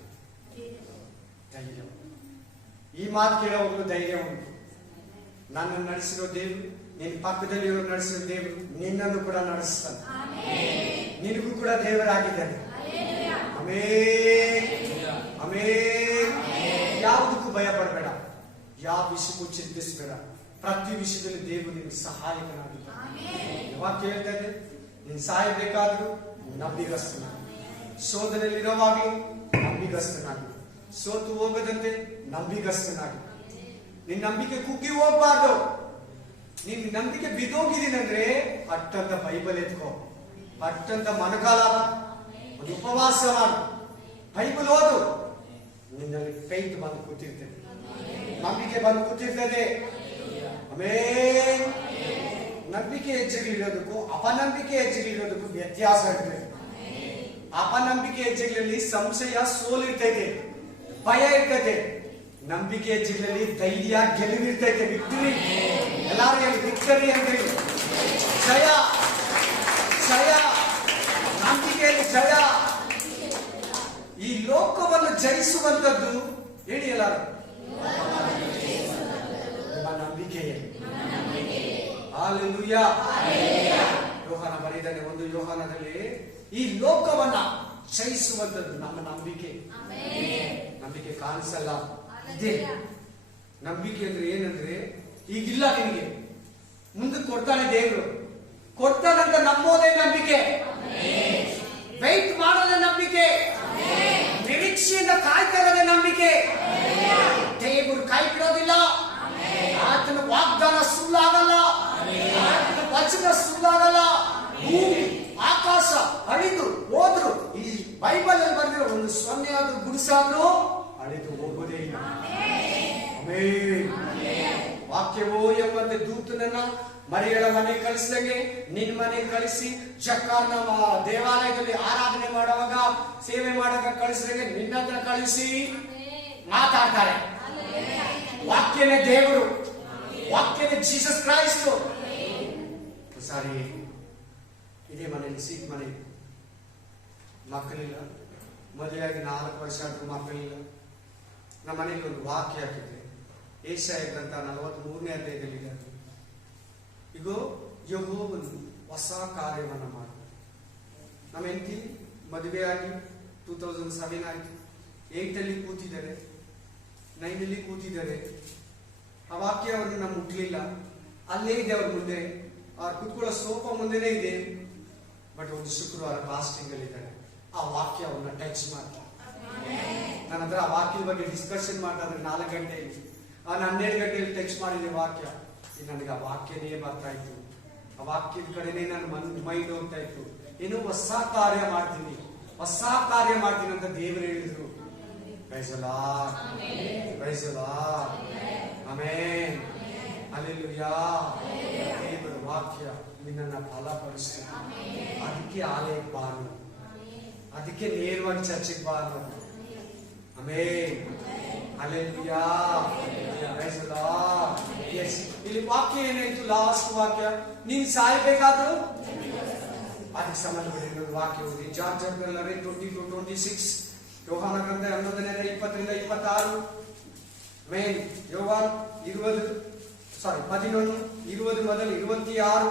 ಧೈರ್ಯ. ಈ ಮಾತು ಕೇಳೋರು ಧೈರ್ಯ ಉಂಟು. ನನ್ನನ್ನು ನಡೆಸಿರೋ ದೇವರು, ನಿನ್ನ ಪಕ್ಕದಲ್ಲಿರೋ ನಡೆಸಿರೋ ದೇವರು ನಿನ್ನನ್ನು ಕೂಡ ನಡೆಸ್ತಾನೆ. ನಿನಗೂ ಕೂಡ ದೇವರಾಗಿದ್ದಾನೆ. ಆಮೆನ್. ಆಮೆನ್. ಯಾವುದಕ್ಕೂ ಭಯ ಪಡಬೇಡ, ಯಾವ ವಿಷಯಕ್ಕೂ ಚಿಂತಿಸಬೇಡ. ಪ್ರತಿ ವಿಷಯದಲ್ಲಿ ದೇವರು ನಿನಗೆ ಸಹಾಯಕನಾಗಿದ್ದಾನೆ. ಯಾವಾಗ ಕೇಳ್ತಾ ಇದೆ? ನೀನು ಸಾಯಬೇಕಾದ್ರೂ ನಂಬಿಗಸ್ತನಾಗಿ, ಶೋಧನೆಯಲ್ಲಿರುವಾಗಲೂ ನಂಬಿಗಸ್ತನಾಗಿ, ಸೋತು ಹೋಗದಂತೆ ನಂಬಿಗಸ್ತನಾಗಿ. ನಿನ್ನ ನಂಬಿಕೆ ಕುಗ್ಗಿ ಹೋಗ್ಬಾರ್ದು. ನಿನ್ ನಂಬಿಕೆ ಬಿದ್ದೋಗಿದ್ದೀನಂದ್ರೆ ಅಟ್ಟಂತ ಬೈಬಲ್ ಎತ್ಕೋ, ಅಟ್ಟಂತ ಮನಕಾಲ ಒಂದು ಉಪವಾಸ ಮಾಡು, ಬೈಬಲ್ ಓದು. ನಿನ್ನಲ್ಲಿ ಫೈತ್ ಬಂದು ಕೂತಿರ್ತದೆ, ನಂಬಿಕೆ ಬಂದು ಕೂತಿರ್ತದೆ. ಆಮೆನ್. ನಂಬಿಕೆ ಹೆಜ್ಜೆಗಳಿರೋದಕ್ಕೂ ಅಪನಂಬಿಕೆ ಹೆಜ್ಜೆಗಳಿರೋದಕ್ಕೂ ವ್ಯತ್ಯಾಸ ಇರ್ತದೆ. ಅಪನಂಬಿಕೆ ಹೆಜ್ಜೆಗಳಲ್ಲಿ ಸಂಶಯ, ಸೋಲಿರ್ತೈತೆ, ಭಯ ಇರ್ತೈತೆ. ನಂಬಿಕೆ ಹೆಜ್ಜೆಗಳಲ್ಲಿ ಧೈರ್ಯ, ಗೆಲುವಿರ್ತೈತೆ, ವಿಕ್ಟರಿ. ಎಲ್ಲಾರು ವಿಕ್ಟರಿ ಅಂದ್ರೆ ಜಯ, ಜಯ. ನಂಬಿಕೆಯಲ್ಲಿ ಜಯ. ಈ ಲೋಕವನ್ನು ಜಯಿಸುವಂತದ್ದು ಹೇಳಿ ಎಲ್ಲಾರು, ನಿಮ್ಮ ನಂಬಿಕೆಯೇ. ಹಲ್ಲೆಲೂಯಾ. ಯೋಹಾನ ಬರೆದಿದ್ದಾನೆ, 1 ಯೋಹಾನದಲ್ಲಿ, ಈ ಲೋಕವನ್ನ ಜಯಿಸುವಂತದ್ದು ನಮ್ಮ ನಂಬಿಕೆ. ನಂಬಿಕೆ ಕಾಣಿಸಲ್ಲ, ಇದೆ. ನಂಬಿಕೆ ಅಂದ್ರೆ ಏನಂದ್ರೆ, ಈಗಿಲ್ಲ ನಿನಗೆ, ಮುಂದೆ ಕೊಡ್ತಾನೆ ದೇವರು, ಕೊಡ್ತಾನಂತ ನಂಬೋದೇ ನಂಬಿಕೆ. ವೆಯ್ಟ್ ಮಾಡೋದೇ ನಂಬಿಕೆ. ನಿರೀಕ್ಷೆಯಿಂದ ಕಾಯ್ತಾ ಇರೋದೇ ನಂಬಿಕೆ. ದೇವರು ಕೈ ಬಿಡೋದಿಲ್ಲ. ಆತನ ವಾಗ್ದಾನ ಸುಳ್ಳಾಗಲ್ಲ, ಆತನ ವಚನ ಸುಳ್ಳಾಗಲ್ಲ. ಭೂಮಿ ಆಕಾಶ ಅಳಿದು ಹೋದ್ರು, ಈ ಬೈಬಲ್ ಅಲ್ಲಿ ಬರೆದಿರೋ ಒಂದು 0 ಆದ್ರೂ ಗುಡಿಸಾದ್ರೂ ಅಳಿದು ಹೋಗೋದೇ ಇಲ್ಲ. ಆಮೆನ್. ವಾಕ್ಯವೋ ಎಂಬಂತೆ ದೂತನನ್ನ ಮರಿಯಳ ಮನೆ ಕಳಿಸಿದಂಗೆ ನಿನ್ ಮನೆ ಕಳಿಸಿ, ಜಕ್ಕಾರ್ನ ದೇವಾಲಯದಲ್ಲಿ ಆರಾಧನೆ ಮಾಡುವಾಗ, ಸೇವೆ ಮಾಡುವಾಗ ಕಳಿಸಿದಂಗೆ ನಿನ್ನ ಹತ್ರ ಕಳಿಸಿ ಮಾತಾಡ್ತಾರೆ. ವಾಕ್ಯನೇ ದೇವರು, ವಾಕ್ಯನೇ ಜೀಸಸ್ ಕ್ರೈಸ್ಟ್. ಸಾರಿ, ಇದೇ ಮನೆಯಲ್ಲಿ ಸೀಟ್ ಮನೆ, ಮಕ್ಕಳಿಲ್ಲ, ಮದುವೆಯಾಗಿ 4 ವರ್ಷ ಆದ್ರೂ ಮಕ್ಕಳಿಲ್ಲ. ನಮ್ಮ ಮನೆಯಲ್ಲಿ ಒಂದು ವಾಕ್ಯ ಹಾಕಿದ್ರೆ ಏಷಾಯ ಗ್ರಂಥ 43ನೇ ಅಧ್ಯಾಯದಲ್ಲಿ, ಈಗ ಯೆಹೋವನು ಹೊಸ ಕಾರ್ಯವನ್ನ ಮಾಡ. ನಮ್ಮ ಹೆಂಡತಿ ಮದುವೆಯಾಗಿ 2007 ಆಯ್ತು, 8 ಕೂತಿದ್ದಾರೆ, 9 ಕೂತಿದ್ದಾರೆ. ಆ ವಾಕ್ಯ ಅವ್ರಿಗೆ ನಮ್ಗೆ ಮುಟ್ಲಿಲ್ಲ, ಅಲ್ಲೇ ಇದೆ ಅವ್ರ ಮುಂದೆ, ಅವ್ರು ಕುತ್ಕೊಳ್ಳೋ ಸೋಫಾ ಮುಂದೆನೇ ಇದೆ. ಬಟ್ ಒಂದು ಶುಕ್ರವಾರ ಫಾಸ್ಟಿಂಗ್ ಅಲ್ಲಿ ಇದ್ದಾರೆ, ಆ ವಾಕ್ಯ ಅವ್ರನ್ನ ಟಚ್ ಮಾಡ್ತಾರೆ. ನನ್ನ ಹತ್ರ ಆ ವಾಕ್ಯದ ಬಗ್ಗೆ ಡಿಸ್ಕಷನ್ ಮಾಡ್ತಾರೆ 4 ಗಂಟೆಯಲ್ಲಿ. ನಾನು 12 ಗಂಟೆಯಲ್ಲಿ ಟೆಕ್ಸ್ಟ್ ಮಾಡಿದೆ ವಾಕ್ಯ. ನನಗೆ ಆ ವಾಕ್ಯನೇ ಬರ್ತಾ ಇತ್ತು, ಆ ವಾಕ್ಯದ ಕಡೆನೇ ನನ್ನ ಮೈಂಡ್ ಹೋಗ್ತಾ ಇತ್ತು. ಏನೋ ಹೊಸ ಕಾರ್ಯ ಮಾಡ್ತೀನಿ, ಹೊಸ ಕಾರ್ಯ ಮಾಡ್ತೀನಿ ಅಂತ ದೇವರು ಹೇಳಿದ್ರು. Praise the lord, praise the Lord. Amen. Hallelujah. ದೇವರ ವಾಕ್ಯ ನಿನ್ನನ್ನು ಫಲಪಡಿಸ್ತೀನಿ. ಅದಕ್ಕೆ ಆಲಯಕ್ಕೆ ಬಾನು, ಅದಕ್ಕೆ ನೇರವಾಗಿ ಚರ್ಚಿಗೆ ಬಾನು. Amen. Hallelujah. Praise the Lord. Yes. ಇಲ್ಲಿ ವಾಕ್ಯ ಏನಾಯ್ತು? ಲಾಸ್ಟ್ ವಾಕ್ಯ, ನೀನ್ ಸಾಯ್ಬೇಕಾದ್ರು ಅದಕ್ಕೆ ಸಂಬಂಧಪಟ್ಟಿರೋ ವಾಕ್ಯ ಓದಿ. ಜಾನ್ ಚಾಪ್ಟರ್ 11:20-26, ಯೋಹಾನ ಗ್ರಂಥ 11:20-26, ಮೇನ್ ಯೋಹಾನ್ 11:20 మొదలు 26,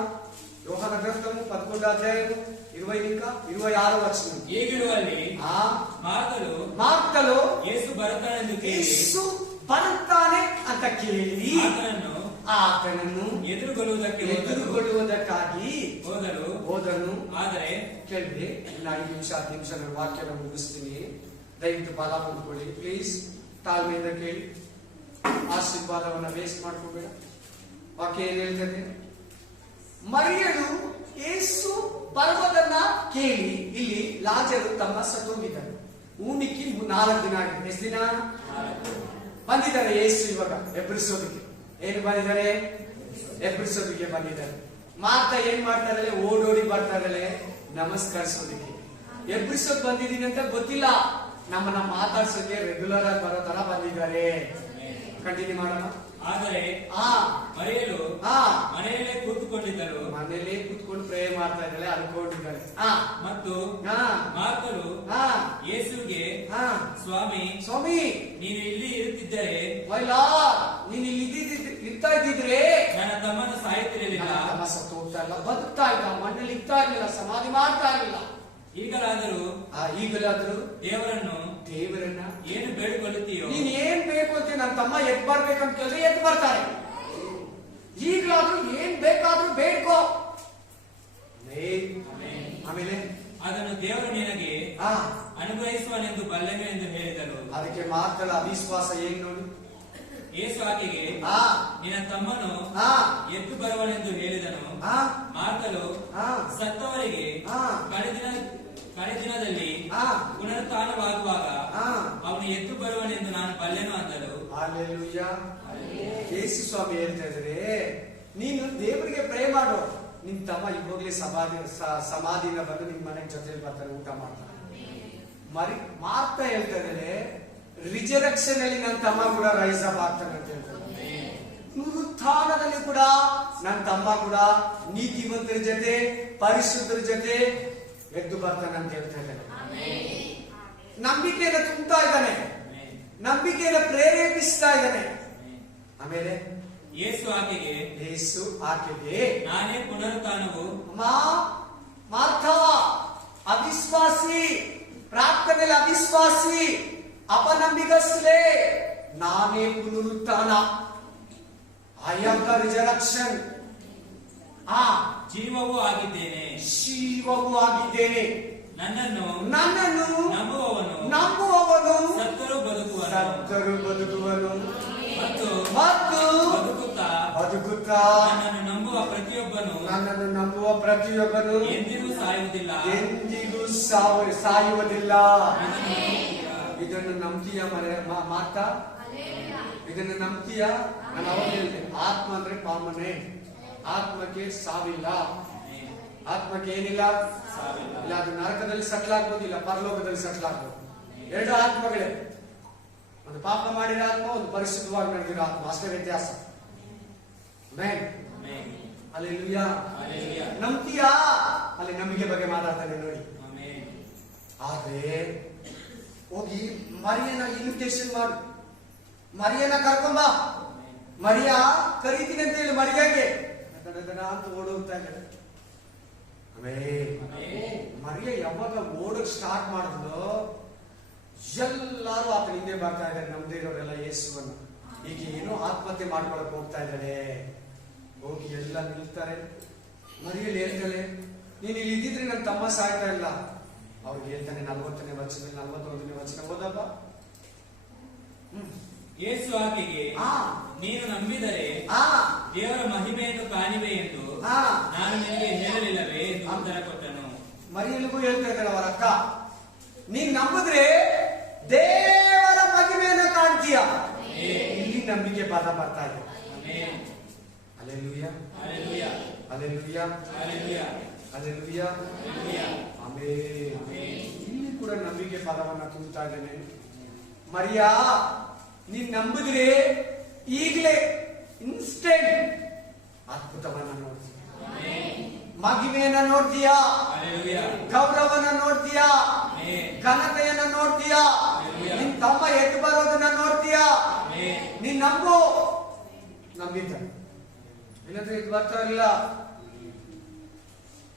యోహాన గ్రంథము 11వ అధ్యాయము 20-26 వచనం. ಈಗಿರುವಲ್ಲಿ ಮಾರ್ಕಲು ಯೇಸು ಬರುತ್ತಾನೆ ಅಂತ ಕೇಳಿ ಆತನನ್ನು ಎದುರುಗೊಳ್ಳುವುದಕ್ಕಾಗಿ ಹೋದನು. ಆದರೆ ಕೇಳಿ, ಇನ್ನು 5 ನಿಮಿಷ 10 ನಿಮಿಷ ನಾನು ವಾಕ್ಯನ ಮುಗಿಸ್ತೀನಿ. ದಯವಿಟ್ಟು ಬಾಲ ಹೊಂದ್ಕೊಳ್ಳಿ ಪ್ಲೀಸ್. ತಾಳ್ಮೆಯಿಂದ ಕೇಳಿ, ಆಶೀರ್ವಾದವನ್ನ ವೇಸ್ಟ್ ಮಾಡ್ಕೋಬೇಡ. ವಾಕ್ಯ ಏನ್ ಹೇಳ್ತದೆ? ಮರಿಯಳು ಯೇಸು ಬರುವುದನ್ನ ಕೇಳಿ, ಇಲ್ಲಿ ಲಾಜರು ತಮ್ಮ ಸತ್ತೋಗಿದ್ದರು. ಊನಿಕ್ಕಿ 4 ದಿನ ಆಗಿದೆ. ಎಷ್ಟು ದಿನ ಬಂದಿದ್ದಾರೆ? ಯೇಸು ಇವಾಗ ಎಬ್ಬರಿಸೋದಕ್ಕೆ. ಏನು ಬಂದಿದ್ದಾರೆ? ಎಬ್ಬರಿಸೋದಕ್ಕೆ ಬಂದಿದ್ದಾರೆ. ಮಾರ್ತಾ ಏನ್ ಮಾಡ್ತಾರೆ? ಓಡೋಡಿ ಬರ್ತಾರೆ ನಮಸ್ಕರಿಸೋದಕ್ಕೆ. ಎಬ್ಬರಿಸೋದ್ ಬಂದಿದ್ದೀನಿ ಅಂತ ಗೊತ್ತಿಲ್ಲ, ನಮ್ಮನ್ನ ಮಾತಾಡ್ಸೋಕೆ ರೆಗ್ಯುಲರ್ ಆಗಿ ಬರೋ ತರ ಬಂದಿದ್ದಾರೆ. ಕಂಟಿನ್ಯೂ ಮಾಡೋಣ. ಆದರೆ ಮರಿಯಳು ಮನೆಯಲ್ಲೇ ಕೂತ್ಕೊಂಡಿದ್ದರು. ಮನೆಯಲ್ಲೇ ಕೂತ್ಕೊಂಡು ಪ್ರೇ ಮಾಡ್ತಾ ಇದ್ದಾಳೆ, ಅನ್ಕೊಂಡಿದ್ದಾಳೆ. ಮತ್ತು ಮಾರ್ಕಲು ಯೇಸುವಿಗೆ, ಸ್ವಾಮಿ ನೀನು ಇಲ್ಲಿ ಇರುತ್ತಿದ್ದರೆ, ನೀನು ಇಲ್ಲಿ ಇರ್ತಾ ಇದ್ದಿದ್ರೆ ನನ್ನ ತಮ್ಮನ ಸಾಯುತ್ತಿರಲಿಲ್ಲ. ತಮ್ಮ ಸತ್ತು ಹೋಗ್ತಾ ಇಲ್ಲ, ಬದುಕ್ತಾ ಇಲ್ಲ, ಮಣ್ಣಲ್ಲಿ ಇರ್ತಾ ಇರಲಿಲ್ಲ, ಸಮಾಧಿ ಮಾಡ್ತಾ ಇರಲಿಲ್ಲ. ಈಗಲಾದರೂ ದೇವರನ್ನ ಏನು ಬೇಡಿಕೊಳ್ಳುತ್ತೀಯೋ? ನೀನ್ ಏನ್ ಬೇಕು ಅಂತ ನನ್ನ ತಮ್ಮ ಎದ್ ಬರ್ಬೇಕಂತ ಕೇಳಿದ್ರೆ ಎದ್ ಬರ್ತಾರೆ. ಈಗಲಾದ್ರೂ ಏನ್ ಬೇಕಾದ್ರೂ ಬೇಡ್ಕೋ. ಆಮೇಲೆ ಅದನ್ನು ದೇವರು ನಿನಗೆ ಅನುಗ್ರಹಿಸುವನೆಂದು ಬಲ್ಲೆನು ಎಂದು ಹೇಳಿದರು. ಅದಕ್ಕೆ ಮಾತಲ್ಲ ಅವಿಶ್ವಾಸ ಏನ್ ನೋಡಿ. ಯೇಸು ಆಕೆಗೆ, ನಿನ್ನ ತಮ್ಮನು ಎದ್ದು ಬರುವನೆಂದು ಹೇಳಿದನು. ಮಾರ್ಕಲು ಸತ್ತವರಿಗೆ ಕಡೆ ದಿನದಲ್ಲಿ ಪುನರುತ್ಥಾನವಾಗುವಾಗ ಅವನು ಎದ್ದು ಬರುವನೆಂದು ನಾನು ಬಲ್ಲೆನು ಅಂದಳು. ಹಲ್ಲೆಲೂಯಾ. ಯೇಸು ಸ್ವಾಮಿ ಹೇಳ್ತಾ ಇದ್ರೆ, ನೀನು ದೇವರಿಗೆ ಪ್ರೇ ಮಾಡು. ನಿನ್ ತಮ್ಮ ಇವಾಗಲೇ ಸಮಾಧಿನ ಬಂದು ನಿಮ್ ಮನೆ ಜೊತೆಲಿ ಬರ್ತಾರೆ, ಊಟ ಮಾಡ್ತಾರೆ. ಮಾರ್ತಾ ಹೇಳ್ತಾ ಇದ್ದಾರೆ, ರಿಜರೆಕ್ಷನ್ ಅಲ್ಲಿ ನನ್ನ ತಮ್ಮ ಕೂಡ ರೈಸ್ ಅಪ್ ಆಗ್ತಾನೆ ಅಂತ ಹೇಳ್ತಾರೆ. ಪುನರುತ್ಥಾನದಲ್ಲಿ ಕೂಡ ನನ್ನ ತಮ್ಮ ಕೂಡ ನೀತಿವಂತರ ಜೊತೆ ಪರಿಶುದ್ಧರ ಜೊತೆ ಎದ್ದು ಬರ್ತಾನೆ ಅಂತ ಹೇಳ್ತಾ ಇದ್ದಾನೆ. ನಂಬಿಕೆಯನ್ನು ತುಂಬುತ್ತಾ ಇದ್ದಾನೆ, ನಂಬಿಕೆಯನ್ನು ಪ್ರೇರೇಪಿಸ್ತಾ ಇದ್ದಾನೆ. ಆಮೇಲೆ ಯೇಸು ಆಕೆಗೆ ನಾನೇ ಪುನರುತ್ಥಾನವು. ಮಾರ್ಥ ಅವಿಶ್ವಾಸಿ, ಪ್ರಾರ್ಥನೆಯಲ್ಲಿ ಅವಿಶ್ವಾಸಿ, ಅಪನಂಬಿಕಸ್ಥಳೇ, ನಾನೇ ಪುನರುತ್ಥಾನ. I am the resurrection. ಜೀವವೂ ಆಗಿದ್ದೇನೆ, ನನ್ನನ್ನು ನಂಬುವವನು ಸತ್ತರೂ ಬದುಕುವನು ಮತ್ತು ಬದುಕುತ್ತಾ ನನ್ನನ್ನು ನಂಬುವ ಪ್ರತಿಯೊಬ್ಬನು ಎಂದಿಗೂ ಸಾಯುವುದಿಲ್ಲ. ಇದನ್ನು ನಂಬ್ತೀಯ ಮಾತಾ? ಇದನ್ನು ನಂಬ್ತೀಯ? ನಾನು ಅವಾಗ ಹೇಳಿದೆ, ಆತ್ಮ ಅಂದ್ರೆ ಪರ್ಮನೆಂಟ್. ಆತ್ಮಕ್ಕೆ ಸಾವಿಲ್ಲ, ಆತ್ಮಕ್ಕೆ ಏನಿಲ್ಲ, ಇಲ್ಲ ಅದು ನರಕದಲ್ಲಿ ಸೆಟ್ಲ್ ಆಗ್ಬೋದಿಲ್ಲ, ಪರಲೋಕದಲ್ಲಿ ಸೆಟ್ಲ್ ಆಗ್ಬೋದು. 2 ಆತ್ಮಗಳೇ, ಒಂದು ಪಾಪ ಮಾಡಿರೋ ಆತ್ಮ, ಒಂದು ಪರಿಶುದ್ಧವಾಗಿ ನಡೆದಿರೋ ಆತ್ಮ, ಅಷ್ಟೇ ವ್ಯತ್ಯಾಸ. ಹಲ್ಲೆಲೂಯಾ. ನಂಬ್ತೀಯಾ? ಅಲ್ಲಿ ನಂಬಿಕೆ ಬಗ್ಗೆ ಮಾತಾಡ್ತಾನೆ ನೋಡಿ. ಆದ್ರೆ ಹೋಗಿ ಮರಿಯನ ಇನ್ವಿಟೇಷನ್ ಮಾಡು, ಮರಿಯನ ಕರ್ಕೊಂಬ. ಮರಿಯ ಕರೀತೀನಿ ಅಂತ ಹೇಳಿ ಮರಿಯಾಗೆ ಅಂತ ಓಡೋಗ್ತಾ ಇದ್ದಾಳೆ. ಮರಿಯ ಯಾವಾಗ ಓಡೋಕ್ ಸ್ಟಾರ್ಟ್ ಮಾಡಿದ್ಲು, ಎಲ್ಲಾರು ಆತನ ಹಿಂದೆ ಬರ್ತಾ ಇದ್ದಾರೆ. ನಮ್ದೇ ಇರೋರೆಲ್ಲ ಯೇಸುವನ್ನು ಈಗ ಏನೋ ಆತ್ಮಹತ್ಯೆ ಮಾಡ್ಕೊಳಕ್ ಹೋಗ್ತಾ ಇದ್ದಾಳೆ. ಹೋಗಿ ಎಲ್ಲ ನಿಲ್ತಾರೆ. ಮರಿಯಲ್ಲಿ ಹೇಳ್ತಾಳೆ, ನೀನ್ ಇಲ್ಲಿ ಇದ್ದಿದ್ರೆ ನನ್ನ ತಮ್ಮ ಸಾಯ್ತಾ ಇಲ್ಲ. ಅವ್ರಿಗೆ ಹೇಳ್ತಾನೆ 40ನೇ ವಚನ 41ನೇ ವಚನ ಓದಪ್ಪ. ಯೇಸು ಆಕೆಗೆ, ನೀನು ನಂಬಿದರೆ ದೇವರ ಮಹಿಮೆಯನ್ನು ಕಾಣುವೆ ಎಂದು ನಾನು ನಿನಗೆ ಹೇಳಲಿಲ್ಲವೇ ಎಂದು ಉತ್ತರ ಕೊಟ್ಟನು. ಮರಿಯಲ್ಲಿಗೂ ಹೇಳ್ತಾ ಇದ್ದಾರೆ ಅವರ ಅಕ್ಕ, ನೀನ್ ನಂಬಿದ್ರೆ ದೇವರ ಮಹಿಮೆಯನ್ನು ಕಾಣ್ತೀಯ. ಇಲ್ಲಿ ನಂಬಿಕೆ ಪದ ಬರ್ತಾ ಇದೆ. ಹಲ್ಲೆಲೂಯಾ. Hallelujah, hallelujah, amen. ಇಲ್ಲಿ ಕೂಡ ನಂಬಿಕೆ ಪದವನ್ನ ತುಂಬುತ್ತಾ ಇದ್ದೇನೆ. ಮರಿಯಾ, ನೀನ್ ನಂಬಿದ್ರೆ ಈಗಲೇ ಇನ್ಸ್ಟೆಂಟ್ ಅದ್ಭುತವನ್ನ ನೋಡ್ತೀಯ, ಮಹಿಮೆಯನ್ನ ನೋಡ್ತೀಯಾ, ಗೌರವನ ನೋಡ್ತೀಯಾ, ಘನತೆಯನ್ನ ನೋಡ್ತೀಯಾ, ನಿನ್ ತಮ್ಮ ಎದ್ದು ಬರೋದನ್ನ ನೋಡ್ತೀಯಾ. ನೀನ್ ನಂಬು. ನಂಬಿದ್ದ ಇಲ್ಲಂದ್ರೆ ಇದು ಬರ್ತಾ ಇಲ್ಲ.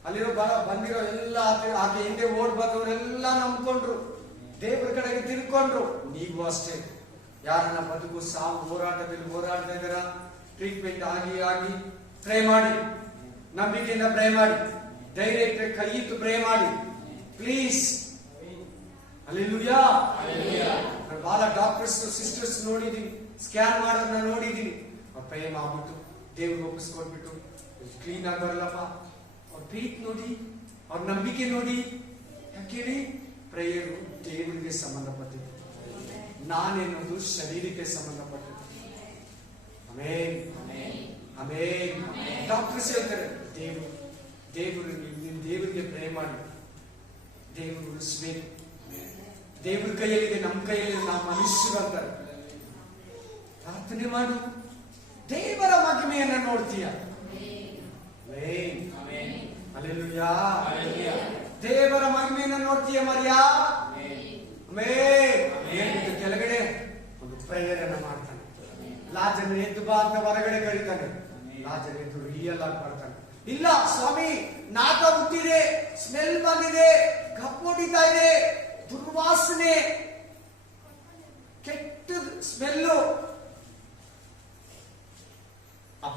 ಅಲ್ಲಿರೋ ಬಂದಿರೋ ಎಲ್ಲ ಆಕೆ ಹಿಂದೆ ಓಡ್ ಬಂದವರೆಲ್ಲ ನಂಬ್ಕೊಂಡ್ರು, ದೇವರ ಕಡೆಗೆ ತಿರ್ಕೊಂಡ್ರು. ನೀವು ಅಷ್ಟೇ ಯಾರನ್ನ ಬದುಕು ಸಾವು ಹೋರಾಟದಲ್ಲಿ ಹೋರಾಡ್ತಾ ಇದ್ದಾರ, ಟ್ರೀಟ್ಮೆಂಟ್ ಆಗಿ ಪ್ರೇ ಮಾಡಿ, ನಂಬಿಕೆಯಿಂದ ಪ್ರೇ ಮಾಡಿ, ಧೈರ್ಯ ಕೈ ಇತ್ತು ಪ್ರೇ ಮಾಡಿ ಪ್ಲೀಸ್. ಹಲ್ಲೆಲೂಯಾ. ನಾನು ಬಹಳ ಡಾಕ್ಟರ್ಸ್ ಸಿಸ್ಟರ್ಸ್ ನೋಡಿದೀನಿ, ಸ್ಕ್ಯಾನ್ ಮಾಡೋದನ್ನ ನೋಡಿದೀನಿ. ಅವ್ರ ಪ್ರೇ ಮಾಡ್ಬಿಟ್ಟು ದೇವ್ರಿಗೆ ಒಪ್ಪಿಸ್ಕೊಟ್ಬಿಟ್ಟು ಕ್ಲೀನ್ ಆಗಿ ಬರಲ್ಲಪ್ಪ. ಅವ್ರ ಪ್ರೀತಿ ನೋಡಿ, ಅವ್ರ ನಂಬಿಕೆ ನೋಡಿ. ಯಾಕೇಳಿ ಪ್ರೇಯರು ದೇವರಿಗೆ ಸಂಬಂಧಪಟ್ಟಿದ್ದು, ನಾನೆನ್ನೋದು ಶರೀರಕ್ಕೆ ಸಂಬಂಧಪಟ್ಟಿದ್ದು. Amen, amen. ಡಾಕ್ಟರ್ಸ್ ಹೇಳ್ತಾರೆ ದೇವರು ನಿಮ್ ದೇವರಿಗೆ ಪ್ರೇ ಮಾಡಿ, ದೇವರು ಉಳಿಸ್ಬೇಕು. ದೇವ್ರ ಕೈಯಲ್ಲಿದೆ, ನಮ್ಮ ಕೈಯಲ್ಲಿ ನಾವು ಮನುಷ್ಯರು ಅಂತಾರೆ. ಪ್ರಾರ್ಥನೆ ಮಾಡು, ದೇವರ ಮಹಿಮೆಯನ್ನ ನೋಡ್ತೀಯ. ಹಲ್ಲೆಲೂಯಾ. ದೇವರ ಮಹಿಮೆಯನ್ನ ನೋಡ್ತೀಯ ಮರಿಯಾ. ಆಮೆನ್. ಕೆಳಗಡೆ ಒಂದು ಪ್ರೇಯರ್ ಅನ್ನ ಮಾಡ್ತಾನೆ. ಲಾಜರ್ ಎದ್ದು ಬಾ ಅಂತ ಹೊರಗಡೆ ಕರೀತಾನೆ. ಲಾಜರ್ ಎದ್ದು ರಿಯಲ್ ಆಗಿ ಬರ್ತಾನೆ. ಇಲ್ಲ ಸ್ವಾಮಿ, ನಾಟ ಹುಟ್ಟಿದೆ, ಸ್ಮೆಲ್ ಬಂದಿದೆ, ಕಪ್ಪು ಹೊಡಿತಾ ಇದೆ, ದುರ್ವಾಸನೆ, ಕೆಟ್ಟ ಸ್ಮೆಲ್ಲು. ಆ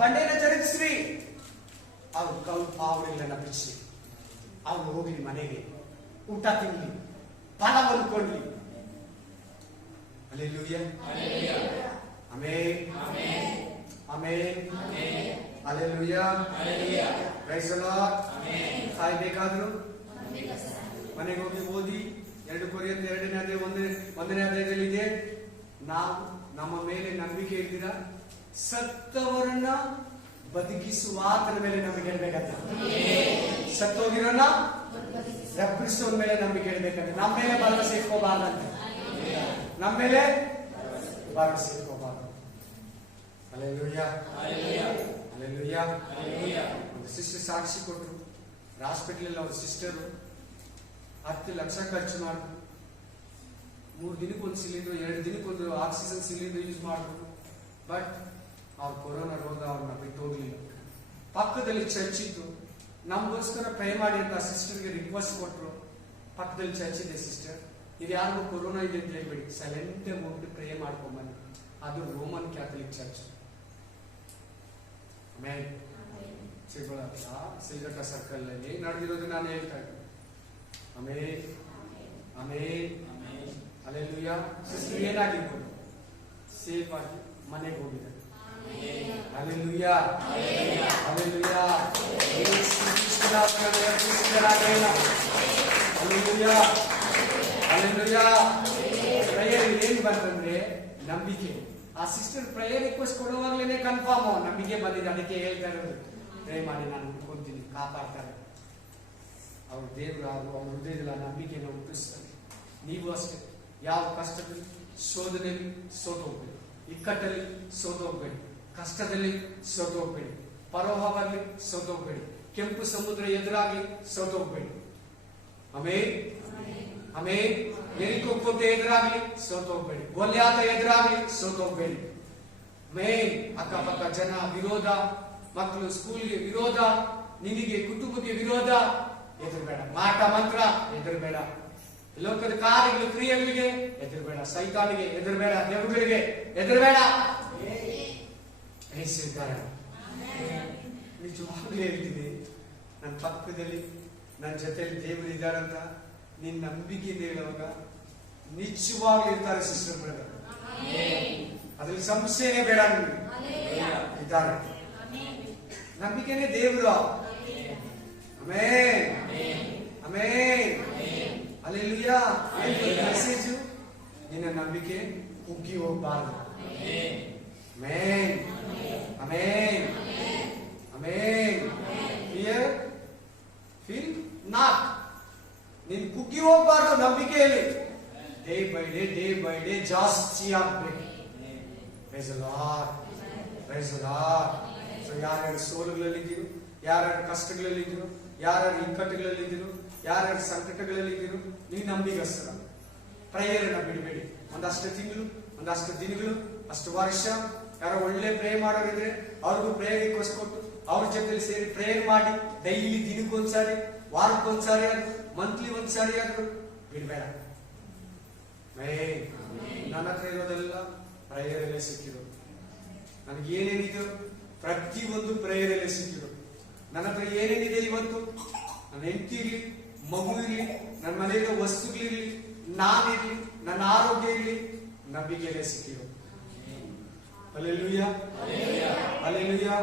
ಬಂಡೆನ ಜರುಗಿಸ್ರಿ, ಅವ್ರು ಅವರೆಲ್ಲ ಬಿಡಿಸಿ, ಅವ್ರು ಹೋಗ್ಲಿ ಮನೆಗೆ, ಊಟ ತಿನ್ಲಿ, ಫಲ ಹೊಂದ್ಕೊಳ್ಳಿ. Hallelujah, amen, amen, hallelujah, praise the Lord. ಸಾಯ್ಬೇಕಾದ್ರು ಮನೆಗೆ ಹೋಗಿ ಓದಿ. 2 ಕೊರಿಂಥ 2ನೇ ಅಧ್ಯಾಯ 1ನೇ ಅಧ್ಯಾಯದಲ್ಲಿ ಇದೆ, ನಾವು ನಮ್ಮ ಮೇಲೆ ನಂಬಿಕೆ ಇದ್ದೀರ, ಸತ್ತವರನ್ನ ಬದುಕಿಸುವ ಆತನ ಮೇಲೆ ನಂಬಿಕೆ ಇಡಬೇಕಂತ. ಸತ್ತೋಗಿರೋನ ಎಬ್ಬಿಸುವ ಮೇಲೆ ನಂಬಿಕೆ ಇಡಬೇಕಂತ. ನಮ್ಮ ಮೇಲೆ ಭರವಸೆ ಇಟ್ಕೋಬಾರ್ದಂತೆ, ನಮ್ಮ ಮೇಲೆ ಭರವಸೆ ಇಟ್ಕೋಬಾರ್ದು. Hallelujah, hallelujah. ಒಂದು ಸಿಸ್ಟರ್ ಸಾಕ್ಷಿ ಕೊಟ್ಟರು. ಹಾಸ್ಪಿಟಲ್ ಅವ್ರ ಸಿಸ್ಟರು 10 ಲಕ್ಷ ಖರ್ಚು ಮಾಡಿದ್ರು. 3 ದಿನಕ್ಕೊಂದು ಸಿಲಿಂಡರ್, 2 ದಿನಕ್ಕೊಂದು ಆಕ್ಸಿಜನ್ ಸಿಲಿಂಡರ್ ಯೂಸ್ ಮಾಡಿದ್ರು. ಬಟ್ ಅವ್ರ ಕೊರೋನಾ ರೋಗ ಅವ್ರನ್ನ ಬಿಟ್ಟು ಹೋಗ್ಲಿಲ್ಲ. ಪಕ್ಕದಲ್ಲಿ ಚರ್ಚ್ ಇತ್ತು, ನಮಗೋಸ್ಕರ ಪ್ರೇ ಮಾಡಿ ಅಂತ ಸಿಸ್ಟರ್ಗೆ ರಿಕ್ವೆಸ್ಟ್ ಕೊಟ್ಟರು. ಪಕ್ಕದಲ್ಲಿ ಚರ್ಚ್ ಇದೆ ಸಿಸ್ಟರ್, ಇದು ಯಾರಿಗೂ ಕೊರೋನಾ ಇದೆ ಅಂತ ಹೇಳ್ಬೇಡಿ, ಸೈಲೆಂಟ್ ಹೋಗ್ಬಿಟ್ಟು ಪ್ರೇ ಮಾಡ್ಕೊಂಬನ್ನಿ. ಅದು ರೋಮನ್ ಕ್ಯಾಥಲಿಕ್ ಚರ್ಚ್. ಆಮೇಲೆ ಸಿಲ್ಗಟ್ಟ ಸರ್ಕಲ್ ಅಲ್ಲಿ ನಡೆದಿರೋದು ನಾನು ಹೇಳ್ತಾ ಇದ್ದೀನಿ. ಆಮೇಲೆ ಆಮೇಲೆ ಹಲ್ಲೆಲೂಯಾ. ಸಿಸ್ಟರ್ ಏನಾಗಿರ್ಬೋದು, ಸೇಫ್ ಆಗಿ ಮನೆಗೆ ಹೋಗಿದ್ದಾರೆ. Hallelujah, hallelujah. Hallelujah, hallelujah. Prayer ಏನ್ ಬಂತಂದ್ರೆ ನಂಬಿಕೆ. ಆ ಸಿಸ್ಟರ್ ಪ್ರೇಯರ್ ರಿಕ್ವೆಸ್ಟ್ ಕೊಡುವಾಗಲೇ ಕನ್ಫರ್ಮ್ ನಂಬಿಕೆ ಬಂದಿದೆ. ಅದಕ್ಕೆ ಹೇಳ್ತಾ ಇರೋದು, ಪ್ರೇ ಮಾಡಿ, ನಾನು ಹುಡ್ಕೊಂತೀನಿ, ಕಾಪಾಡ್ತಾರೆ. ಅವ್ರ ದೇವರು ಅವ್ರ ಹೃದಯದಲ್ಲಿ ನಂಬಿಕೆಯನ್ನು ಹುಟ್ಟಿಸ್ತಾರೆ. ನೀವು ಅಷ್ಟೇ, ಯಾವ ಕಷ್ಟದಲ್ಲಿ, ಶೋಧನೆಯಲ್ಲಿ ಸೋತೋಗ್ಬೇಡಿ, ಇಕ್ಕಟ್ಟಲ್ಲಿ ಸೋತೋಗ್ಬೇಡಿ, ಕಷ್ಟದಲ್ಲಿ ಸೋತೋಗ್ಬೇಡಿ, ಪರೋಹ ಬರಲಿ ಸೋತೋಗ್ಬೇಡಿ, ಕೆಂಪು ಸಮುದ್ರ ಎದುರಾಗಿ ಸೋತೋಗ್ಬೇಡಿ. Amen, amen. ಎರಿಕೋ ಕೋಟೆ ಎದುರಾಗ್ಲಿ ಸೋತೋಗ್ಬೇಡಿ, ಗೋಲ್ಯಾತ ಎದುರಾಗ್ಲಿ ಸೋತೋಗ್ಬೇಡಿ. ಆಮೆನ್. ಅಕ್ಕಪಕ್ಕ ಜನ ವಿರೋಧ, ಮಕ್ಕಳು ಸ್ಕೂಲ್ಗೆ ವಿರೋಧ, ನಿನಗೆ ಕುಟುಂಬಕ್ಕೆ ವಿರೋಧ, ಎದುರ್ಬೇಡ. ಮಾಟ ಮಂತ್ರ ಎದುರ್ಬೇಡ, ಲೋಕದ ಕಾರ್ಯಗಳು ಕ್ರಿಯೆಗಳಿಗೆ ಎದುರ್ಬೇಡ, ಸೈತಾನಿಗೆ ಎದುರ್ಬೇಡ, ದೇವಗಳಿಗೆ ಎದುರ್ಬೇಡ. ನಿಜವಾಗ್ಲೂ ಹೇಳ್ತೀನಿ, ನನ್ನ ಪಕ್ಕದಲ್ಲಿ ನನ್ನ ಜೊತೆಲಿ ದೇವರು ಇದ್ದಾರಂತ ನಿನ್ ನಂಬಿಕೆಯಿಂದ ಹೇಳುವಾಗ ನಿಜವಾಗ್ಲೂ ಇರ್ತಾರೆ ಸಿಸ್ಟರ್ ಬ್ರದರ್. ಅದ್ರಲ್ಲಿ ಸಂಶಯನೇ ಬೇಡ, ನಿಮ್ಗೆ ಇದ್ದಾರೆ. ನಂಬಿಕೆನೇ ದೇವರು. Amen, amen, hallelujah. ಮೆಸೇಜು, ನಿನ್ನ ನಂಬಿಕೆ ಕುಗ್ಗಿ ಹೋಗಬಾರದು. Amen, amen. ನಂಬಿಕೆಯಲ್ಲಿ ಡೇ ಬೈ ಡೇ ಜಾಸ್ತಿ ಆಗ್ಬೇಕು. Praise the lord, praise the lord. So ಯಾರ್ಯಾರು ಸೋಲುಗಳಲ್ಲಿದ್ದೀರೋ, ಯಾರ್ಯಾರು ಕಷ್ಟಗಳಲ್ಲಿದ್ದೀರೋ, ಯಾರ್ಯಾರು ಇಕ್ಕಟ್ಟುಗಳಲ್ಲಿದ್ದೀರೋ, ಯಾರ್ಯಾರು ಸಂಕಟಗಳಲ್ಲಿದ್ದೀರೋ, ನೀವು ನಂಬಿಗಸ್ತರ ಪ್ರೇಯರ್ನ ಬಿಡಬೇಡಿ. ಒಂದಷ್ಟು ತಿಂಗಳು, ಒಂದಷ್ಟು ದಿನಗಳು, ಅಷ್ಟು ವರ್ಷ ಯಾರೋ ಒಳ್ಳೆ ಪ್ರೇ ಮಾಡೋರಿದ್ರೆ ಅವ್ರಿಗೂ ಪ್ರೇಯರ್ ರಿಕ್ವೆಸ್ಟ್ ಕೊಟ್ಟು ಅವ್ರ ಜೊತೆಲಿ ಸೇರಿ ಪ್ರೇಯರ್ ಮಾಡಿ ಡೈಲಿ ದಿನಕ್ಕೊಂದ್ಸಾರಿ, ವಾರಕ್ಕೊಂದ್ಸಾರಿ ಆದ್ರು, ಮಂತ್ಲಿ ಒಂದ್ಸಾರಿ ಆದ್ರು ಬಿಡ್ಬೇಡ. ನನ್ನ ಹತ್ರ ಇರೋದೆಲ್ಲ ಪ್ರೇಯರ್ ಅಲ್ಲೇ ಸಿಕ್ಕಿರೋದು. ನನಗೆ ಏನೇನಿದೆ ಪ್ರತಿಯೊಂದು ಪ್ರೇಯರ್ ಅಲ್ಲೇ ಸಿಕ್ಕಿರೋದು. ನನ್ನ ಹತ್ರ ಏನೇನಿದೆ ಇವತ್ತು, ನನ್ನ ಹೆಂಡತಿ ಇರ್ಲಿ, ಮಗು ಇರ್ಲಿ, ನನ್ನ ಮನೆಯಲ್ಲಿರೋ ವಸ್ತುಗಳಿರ್ಲಿ, ನಾನಿರ್ಲಿ, ನನ್ನ ಆರೋಗ್ಯ ಇರ್ಲಿ, ನಂಬಿಕೆಯಲ್ಲೇ ಸಿಕ್ಕಿರೋದು. Hallelujah, hallelujah.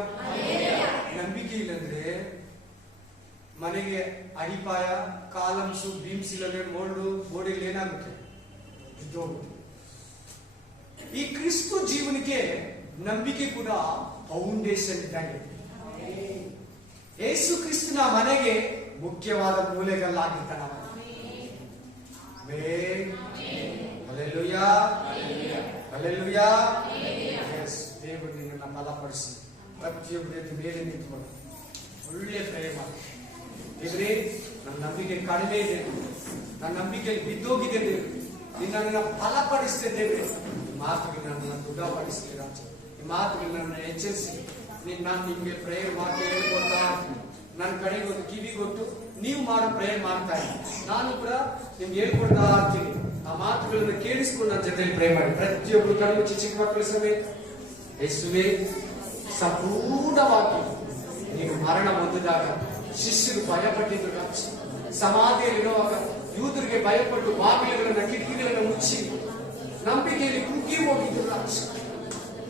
ನಂಬಿಕೆ ಇಲ್ಲಂದ್ರೆ ಮನೆಗೆ ಅಡಿಪಾಯ, ಕಾಲಮ್ಸು, ಬೀಮ್ಸ್ ಇಲ್ಲದೆ ಮೋಲ್ಡು, ಗೋಡೆಗಳು ಏನಾಗುತ್ತೆ, ಬಿದ್ದೋಗುತ್ತೆ. ಈ ಕ್ರಿಸ್ತು ಜೀವನಕ್ಕೆ ನಂಬಿಕೆ ಕೂಡ ಫೌಂಡೇಶನ್ ಇದ್ದಂಗೆ. ಯೇಸು ಕ್ರಿಸ್ತನ ಮನೆಗೆ ಮುಖ್ಯವಾದ ಮೂಲೆಗಲ್ಲಾಗಿರ್ತಾನ. Hallelujah, hallelujah. ದೇವರು ನಿನ್ನನ್ನ ಬಲಪಡಿಸಿ ಪ್ರತಿಯೊಬ್ಬರ ಮೇಲೆ ನಿಂತ್ಕೊಂಡು ಒಳ್ಳೆ ಪ್ರೇಮ ಮಾಡಿ. ದೇವರೇ, ನನ್ನ ನಂಬಿಕೆ ಕಡಿಮೆ ಇದೆ, ನನ್ನ ನಂಬಿಕೆಯಲ್ಲಿ ಬಿದ್ದೋಗಿದೆ ದೇವರು, ನಿನ್ನನ್ನು ಬಲಪಡಿಸಿದೆ ದೇವರೇ. ಈ ಮಾತುಗಳು ನನ್ನನ್ನು ದೃಢಪಡಿಸ್ತೀರ, ಈ ಮಾತುಗಳು ನನ್ನ ಎಚ್ಚರಿಸಿ. ನಾನು ನಿಮ್ಗೆ ಪ್ರೇಯರ್ ಮಾಡಿ ಹೇಳ್ಕೊಡ್ತಾ ಇರ್ತೀನಿ. ನನ್ನ ಕಡೆಗೆ ಒಂದು ಕಿವಿಗೊಟ್ಟು ನೀವು ಮಾಡೋ ಪ್ರೇಯರ್ ಮಾಡ್ತಾ ಇದ್ದೀನಿ. ನಾನು ಕೂಡ ನಿಮ್ಗೆ ಹೇಳ್ಕೊಡ್ತಾ ಇರ್ತೀನಿ. ಆ ಮಾತುಗಳನ್ನು ಕೇಳಿಸ್ಕೊಂಡು ನನ್ನ ಜೊತೆಲಿ ಪ್ರೇ ಮಾಡಿ. ಪ್ರತಿಯೊಬ್ಬರು ಕಣ್ಣು ಚಿಕ್ಕ ಮಕ್ಕಳು ಸಮೇತ ಯೇಸುವೇ, ಸಂಪೂರ್ಣವಾಗಿ ನೀವು ಮರಣ ಹೊಂದಿದಾಗ ಶಿಷ್ಯರು ಭಯಪಟ್ಟಿದ್ರು. ಸಮಾಧಿಯಲ್ಲಿರುವಾಗ ಯೂದರಿಗೆ ಭಯಪಟ್ಟು ಬಾಗಿಲುಗಳನ್ನ, ಕಿಟಕಿಗಳನ್ನು ಮುಚ್ಚಿ ನಂಬಿಕೆಯಲ್ಲಿ ಕುಗ್ಗಿ ಹೋಗಿದ್ರು.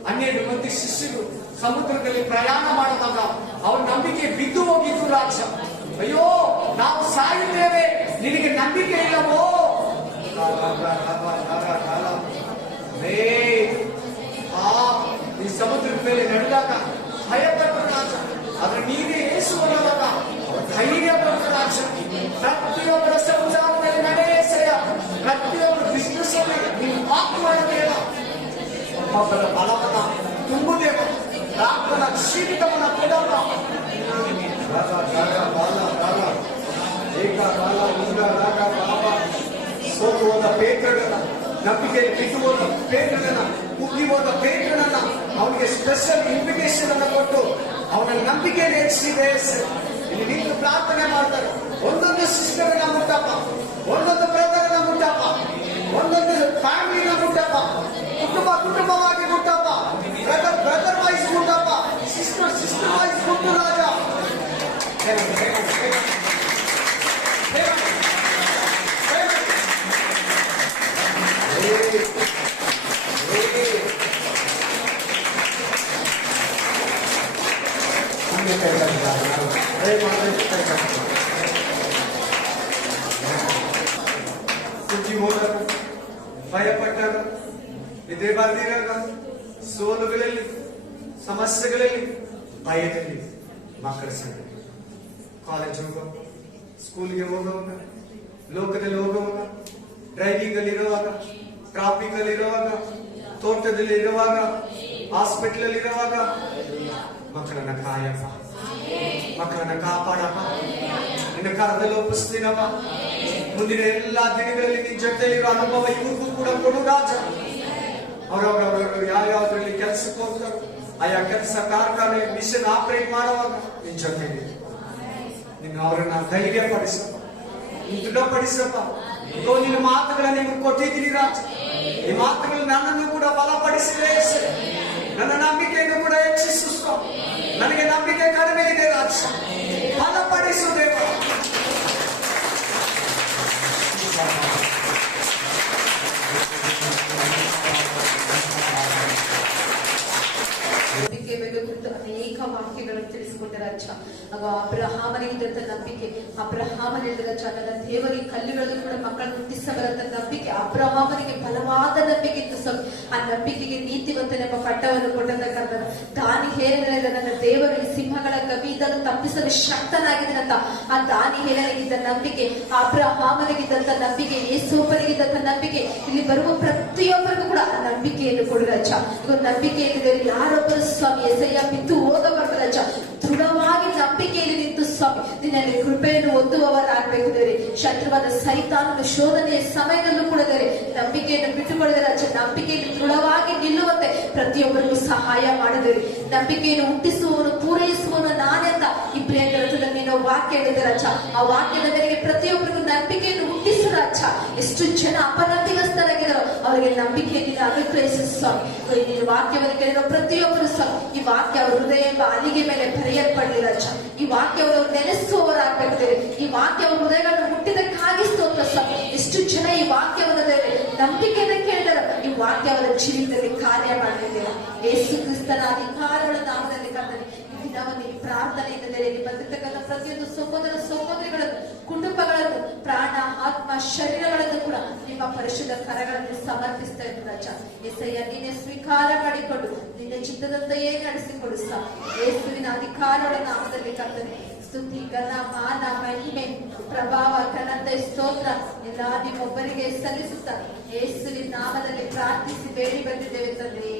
12 ಮಂದಿ ಶಿಷ್ಯರು ಸಮುದ್ರದಲ್ಲಿ ಪ್ರಯಾಣ ಮಾಡುವಾಗ ಅವ್ರ ನಂಬಿಕೆ ಬಿದ್ದು ಹೋಗಿದ್ರು. ರಾಜ, ಅಯ್ಯೋ ನಾವು ಸಾಯುತ್ತೇವೆ, ನಿನಗೆ ನಂಬಿಕೆ ಇಲ್ಲವೋ? ಈ ಸಮುದ್ರದ ಮೇಲೆ ನಡೆದಾಗ ಭಯಪಟ್ಟರು ರಾಜ. ಆದ್ರೆ ನೀವೇ ಯೇಸು ಅನ್ನುವಾಗ ಧೈರ್ಯ ಬಂದ ರಾಜ. ಪ್ರತಿಯೊಬ್ಬರ ಸಂಸಾರದಲ್ಲಿ ನಡೆಸೆಯ, ಪ್ರತಿಯೊಬ್ಬರು ಬಿಸ್ನೆಸ್ ಅಲ್ಲಿ ನೀವು ಹಾಕುವ ಒಬ್ಬರ ಬಲವನ್ನ ತುಂಬುದೇವ, ರಾತ್ರದ ಜೀವಿತವನ್ನ ಕೊಡೋಣ. ಸೋತು ಹೋದ ಪೇತ್ರಗಳನ್ನ, ನಂಬಿಕೆಯಲ್ಲಿ ಬಿಟ್ಟು ಹೋದ ಪೇತ್ರಗಳನ್ನ, ಕುಗ್ಗಿ ಹೋದ ಪೇತ್ರನನ್ನ ಅವನಿಗೆ ಸ್ಪೆಷಲ್ ಇನ್ವಿಟೇಷನ್ ಅನ್ನು ಕೊಟ್ಟು ಅವನ ನಂಬಿಕೆಯನ್ನು ಹೆಚ್ಚಿಸಿದೆ. ಇಲ್ಲಿ ನಿಂತು ಪ್ರಾರ್ಥನೆ ಮಾಡ್ತಾರೆ. ಒಂದೊಂದು ಸಿಸ್ಟರ್ನ ಮುಟ್ಟಪ್ಪ, ಒಂದೊಂದು ಬ್ರದರ್ನ ಮುಟ್ಟಪ್ಪ, ಒಂದೊಂದು ಫ್ಯಾಮಿಲಿನ ಮುಟ್ಟಪ್ಪ, ಕುಟುಂಬವಾಗಿ ಮುಟ್ಟಪ್ಪ, ಬ್ರದರ್ ವೈಸ್ ಮುಟ್ಟಪ್ಪ, ಸಿಸ್ಟರ್ ವೈಸ್ ಮುಟ್ಟು ರಾಜ. ಭಯಪಟ್ಟಾಗ, ನಿದ್ರೆ ಬರ್ದಿರಾಗ, ಸೋಲುಗಳಲ್ಲಿ, ಸಮಸ್ಯೆಗಳಲ್ಲಿ, ಭಯದಲ್ಲಿ ಮಕ್ಕಳ ಸಂಗತಿ, ಕಾಲೇಜ್ ಹೋಗುವಾಗ, ಸ್ಕೂಲ್ಗೆ ಹೋಗುವಾಗ, ಲೋಕದಲ್ಲಿ ಹೋಗುವಾಗ, ಡ್ರೈವಿಂಗ್ ಅಲ್ಲಿ ಇರುವಾಗ, ಟ್ರಾಫಿಕ್ ಅಲ್ಲಿ ಇರುವಾಗ, ತೋಟದಲ್ಲಿ ಇರುವಾಗ, ಹಾಸ್ಪಿಟಲ್ ಅಲ್ಲಿ ಇರುವಾಗ ಮಕ್ಕಳನ್ನ ಕಾಯಪ್ಪ, ಮಕ್ಕಳನ್ನ ಕಾಪಾಡಪ್ಪ, ನಿನ್ನ ಕಾಲದಲ್ಲಿ ಒಪ್ಪಿಸ್ತೀನಪ್ಪ. ಮುಂದಿನ ಎಲ್ಲಾ ದಿನಗಳಲ್ಲಿ ನಿನ್ ಜೊತೆಲಿರೋ ಅನುಭವ ಇವ್ರಿಗೂ ಕೂಡ ಕೊಡು ರಾಜ. ಅವರವರವರು ಯಾವ್ಯಾವ್ದ್ರಲ್ಲಿ ಕೆಲ್ಸಕ್ಕೆ ಹೋಗ್ತಾರೆ, ಆಯಾ ಕೆಲಸ ಕಾರ್ಖಾನೆ ಮಿಷನ್ ಆಪರೇಟ್ ಮಾಡುವಾಗ ನಿನ್ ಜೊತೆಗೆ ನಿನ್ನ ಅವರನ್ನ ಧೈರ್ಯಪಡಿಸಪ್ಪ, ದೃಢಪಡಿಸಪ್ಪ. ನಿನ್ನ ಮಾತುಗಳನ್ನ ನೀವು ಕೊಟ್ಟಿದ್ದೀರಿ ರಾಜ. ಈ ಮಾತುಗಳು ನನ್ನನ್ನು ಕೂಡ ಬಲಪಡಿಸಿದೆ. ನನ್ನ ನಂಬಿಕೆಯನ್ನು ಕೂಡ ಹೆಚ್ಚಿಸು. ನನಗೆ ನಂಬಿಕೆ ಕಡಿಮೆ ಇದೆ ರಾಜ, ಬಲಪಡಿಸು ದೇವ. ನಂಬಿಕೆ ಬೆಲೆ ಕುರಿತು ಅನೇಕ ವಾಕ್ಯಗಳನ್ನು ತಿಳಿಸಿಕೊಟ್ಟೆ ರಾಜ. ಆಗ ಅಬ್ರಹಾಮನಿಗಿದ್ದಂತ ನಂಬಿಕೆ, ಅಬ್ರಹಾಮನ ಹೇಳಿದ ರಾಜ, ನನ್ನ ದೇವರಿಗೆ ಕಲ್ಲುಗಳನ್ನು ಕೂಡ ಮಕ್ಕಳನ್ನು ಹುಟ್ಟಿಸಬಲ್ಲಂತ ನಂಬಿಕೆ ಅಬ್ರಹಾಮನಿಗೆ ಬಲವಾದ ನಂಬಿಕೆ ಇತ್ತು ಸ್ವಾಮಿ. ಆ ನಂಬಿಕೆಗೆ ನೀತಿವಂತನೆಂಬ ಪಟ್ಟವನ್ನು ಕೊಟ್ಟಂತ ದಾನಿಯೇಲನಿಗೆ ನನ್ನ ದೇವರು ಈ ಸಿಂಹಗಳ ಕವಿ ಇದನ್ನು ತಪ್ಪಿಸಲು ಶಕ್ತನಾಗಿದ್ದನಂತ ಆ ದಾನಿಯೇಲನಿಗಿದ್ದ ನಂಬಿಕೆ, ಅಬ್ರಹಾಮನಿಗಿದ್ದಂತ ನಂಬಿಕೆ, ಯೇಸೋಪನಿಗಿದ್ದಂತ ನಂಬಿಕೆ, ಇಲ್ಲಿ ಬರುವ ಪ್ರತಿಯೊಬ್ಬರಿಗೂ ಕೂಡ ಆ ನಂಬಿಕೆಯನ್ನು ಕೊಡು ರಾಜ. ಈಗ ನಂಬಿಕೆ ಏನಿದೆ ಯಾರೊಬ್ಬರು ಸ್ವಾಮಿ ಎಸೆಯ ಬಿದ್ದು ಹೋಗಬಾರ್ದು ರಾಜ. ದೃಢವಾಗಿ ನಂಬಿಕೆಯಲ್ಲಿ ನಿಂತು ಸ್ವಾಮಿ ನಿನ್ನಲ್ಲಿ ಕೃಪೆಯನ್ನು ಹೊಂದುವವರಾಗಬೇಕು ದೇವರೇ. ಶತ್ರುವಾದ ಸೈತಾನನ ಶೋಧನೆಯ ಸಮಯದಲ್ಲೂ ಕೂಡ ದೇವರೇ ನಂಬಿಕೆಯನ್ನು ಬಿಟ್ಟುಕೊಳ್ಳದೆ ರಾಜ, ನಂಬಿಕೆಯಲ್ಲಿ ದೃಢವಾಗಿ ನಿಲ್ಲುವಂತೆ ಪ್ರತಿಯೊಬ್ಬರಿಗೂ ಸಹಾಯ ಮಾಡಿದೇವೆ. ನಂಬಿಕೆಯನ್ನು ಹುಟ್ಟಿಸುವವನು ಪೂರೈಸುವವನು ನಾನೇ ಅಂತ ಇಬ್ರಿಯ ಗ್ರಂಥದಲ್ಲಿ ನೀನು ವಾಕ್ಯ ಹೇಳಿದೆ ರಾಜ. ಆ ವಾಕ್ಯದ ಮೇರೆಗೆ ಪ್ರತಿಯೊಬ್ಬರಿಗೂ ನಂಬಿಕೆಯನ್ನು ಹುಟ್ಟಿಸು ರಾಜ. ಎಷ್ಟು ಜನ ಅಪನಂಬಿಗಸ್ತರಾಗಿದ್ದಾರೋ ಅವರಿಗೆ ನಂಬಿಕೆಯನ್ನು ಅನುಗ್ರಹಿಸು ಸ್ವಾಮಿ. ಈ ವಾಕ್ಯವನ್ನು ಕೇಳಿರೋ ಪ್ರತಿಯೊಬ್ಬರು ಸ್ವಾಮಿ ಈ ವಾಕ್ಯ ಅವರ ಹೃದಯ ಎಂಬ ಅಲಿಗೆ ಮೇಲೆ ಬರೆಯಲ್ಪಡಲಿ ರಾಜ. ಈ ವಾಕ್ಯವನ್ನು ನೆನೆಸುವವರಾಗಬೇಕು. ಈ ವಾಕ್ಯ ಅವರ ಹೃದಯಗಳನ್ನು ಹುಟ್ಟಿದಕ್ಕಾಗಿ ಸ್ತೋತ್ರ ಸ್ವಾಮಿ. ಎಷ್ಟು ಜನ ಈ ವಾಕ್ಯವನ್ನು ನಂಬಿಕೆಯನ್ನು ಕೇಳಿದಾರೋ ಈ ವಾಕ್ಯ ಅವರ ಜೀವಿತದಲ್ಲಿ ಕಾರ್ಯ ಮಾಡಲಿದ್ದೇವೆ. ಯೇಸು ಕ್ರಿಸ್ತನ ಅಧಿಕಾರಗಳ ನಾಮದಲ್ಲಿ ಕರ್ತನೆ ದಿನವನ್ನು ಈ ಪ್ರಾರ್ಥನೆಯಿಂದ ನೆಲೆಗೆ ಬಂದಿರತಕ್ಕಂಥ ಪ್ರತಿಯೊಂದು ಸಹೋದರ ಸಹೋದರಿಗಳನ್ನು, ಕುಟುಂಬಗಳನ್ನು, ಪ್ರಾಣ, ಆತ್ಮ, ಶರೀರಗಳನ್ನು ಕೂಡ ನಿಮ್ಮ ಪರಿಶುದ್ಧ ಕರಗಳಲ್ಲಿ ಸಮರ್ಪಿಸ್ತಾ ಇದ್ದು ರಾಜ. ಎಸಯ್ಯ ನೀನೆ ಸ್ವೀಕಾರ ಮಾಡಿಕೊಂಡು ನಿನ್ನ ಚಿತ್ತದಂತೆಯೇ ನಡೆಸಿಕೊಡು ಸಹ. ಯೇಸುವಿನ ಅಧಿಕಾರಗಳ ನಾಮದಲ್ಲಿ ಕರ್ತನೆ ಸ್ತುತಿ, ಘನ, ಮಾನ, ಮಹಿಮೆ, ಪ್ರಭಾವ, ಘನತೆ, ಸ್ತೋತ್ರ ಎಲ್ಲ ನಿಮ್ಮೊಬ್ಬರಿಗೆ ಸಲ್ಲಿಸುತ್ತಾ ಯೇಸುವಿನ ನಾಮದಲ್ಲಿ ಪ್ರಾರ್ಥಿಸಿ ಬೇಡಿ ಬಂದಿದ್ದೇವೆ ತಂದೆ.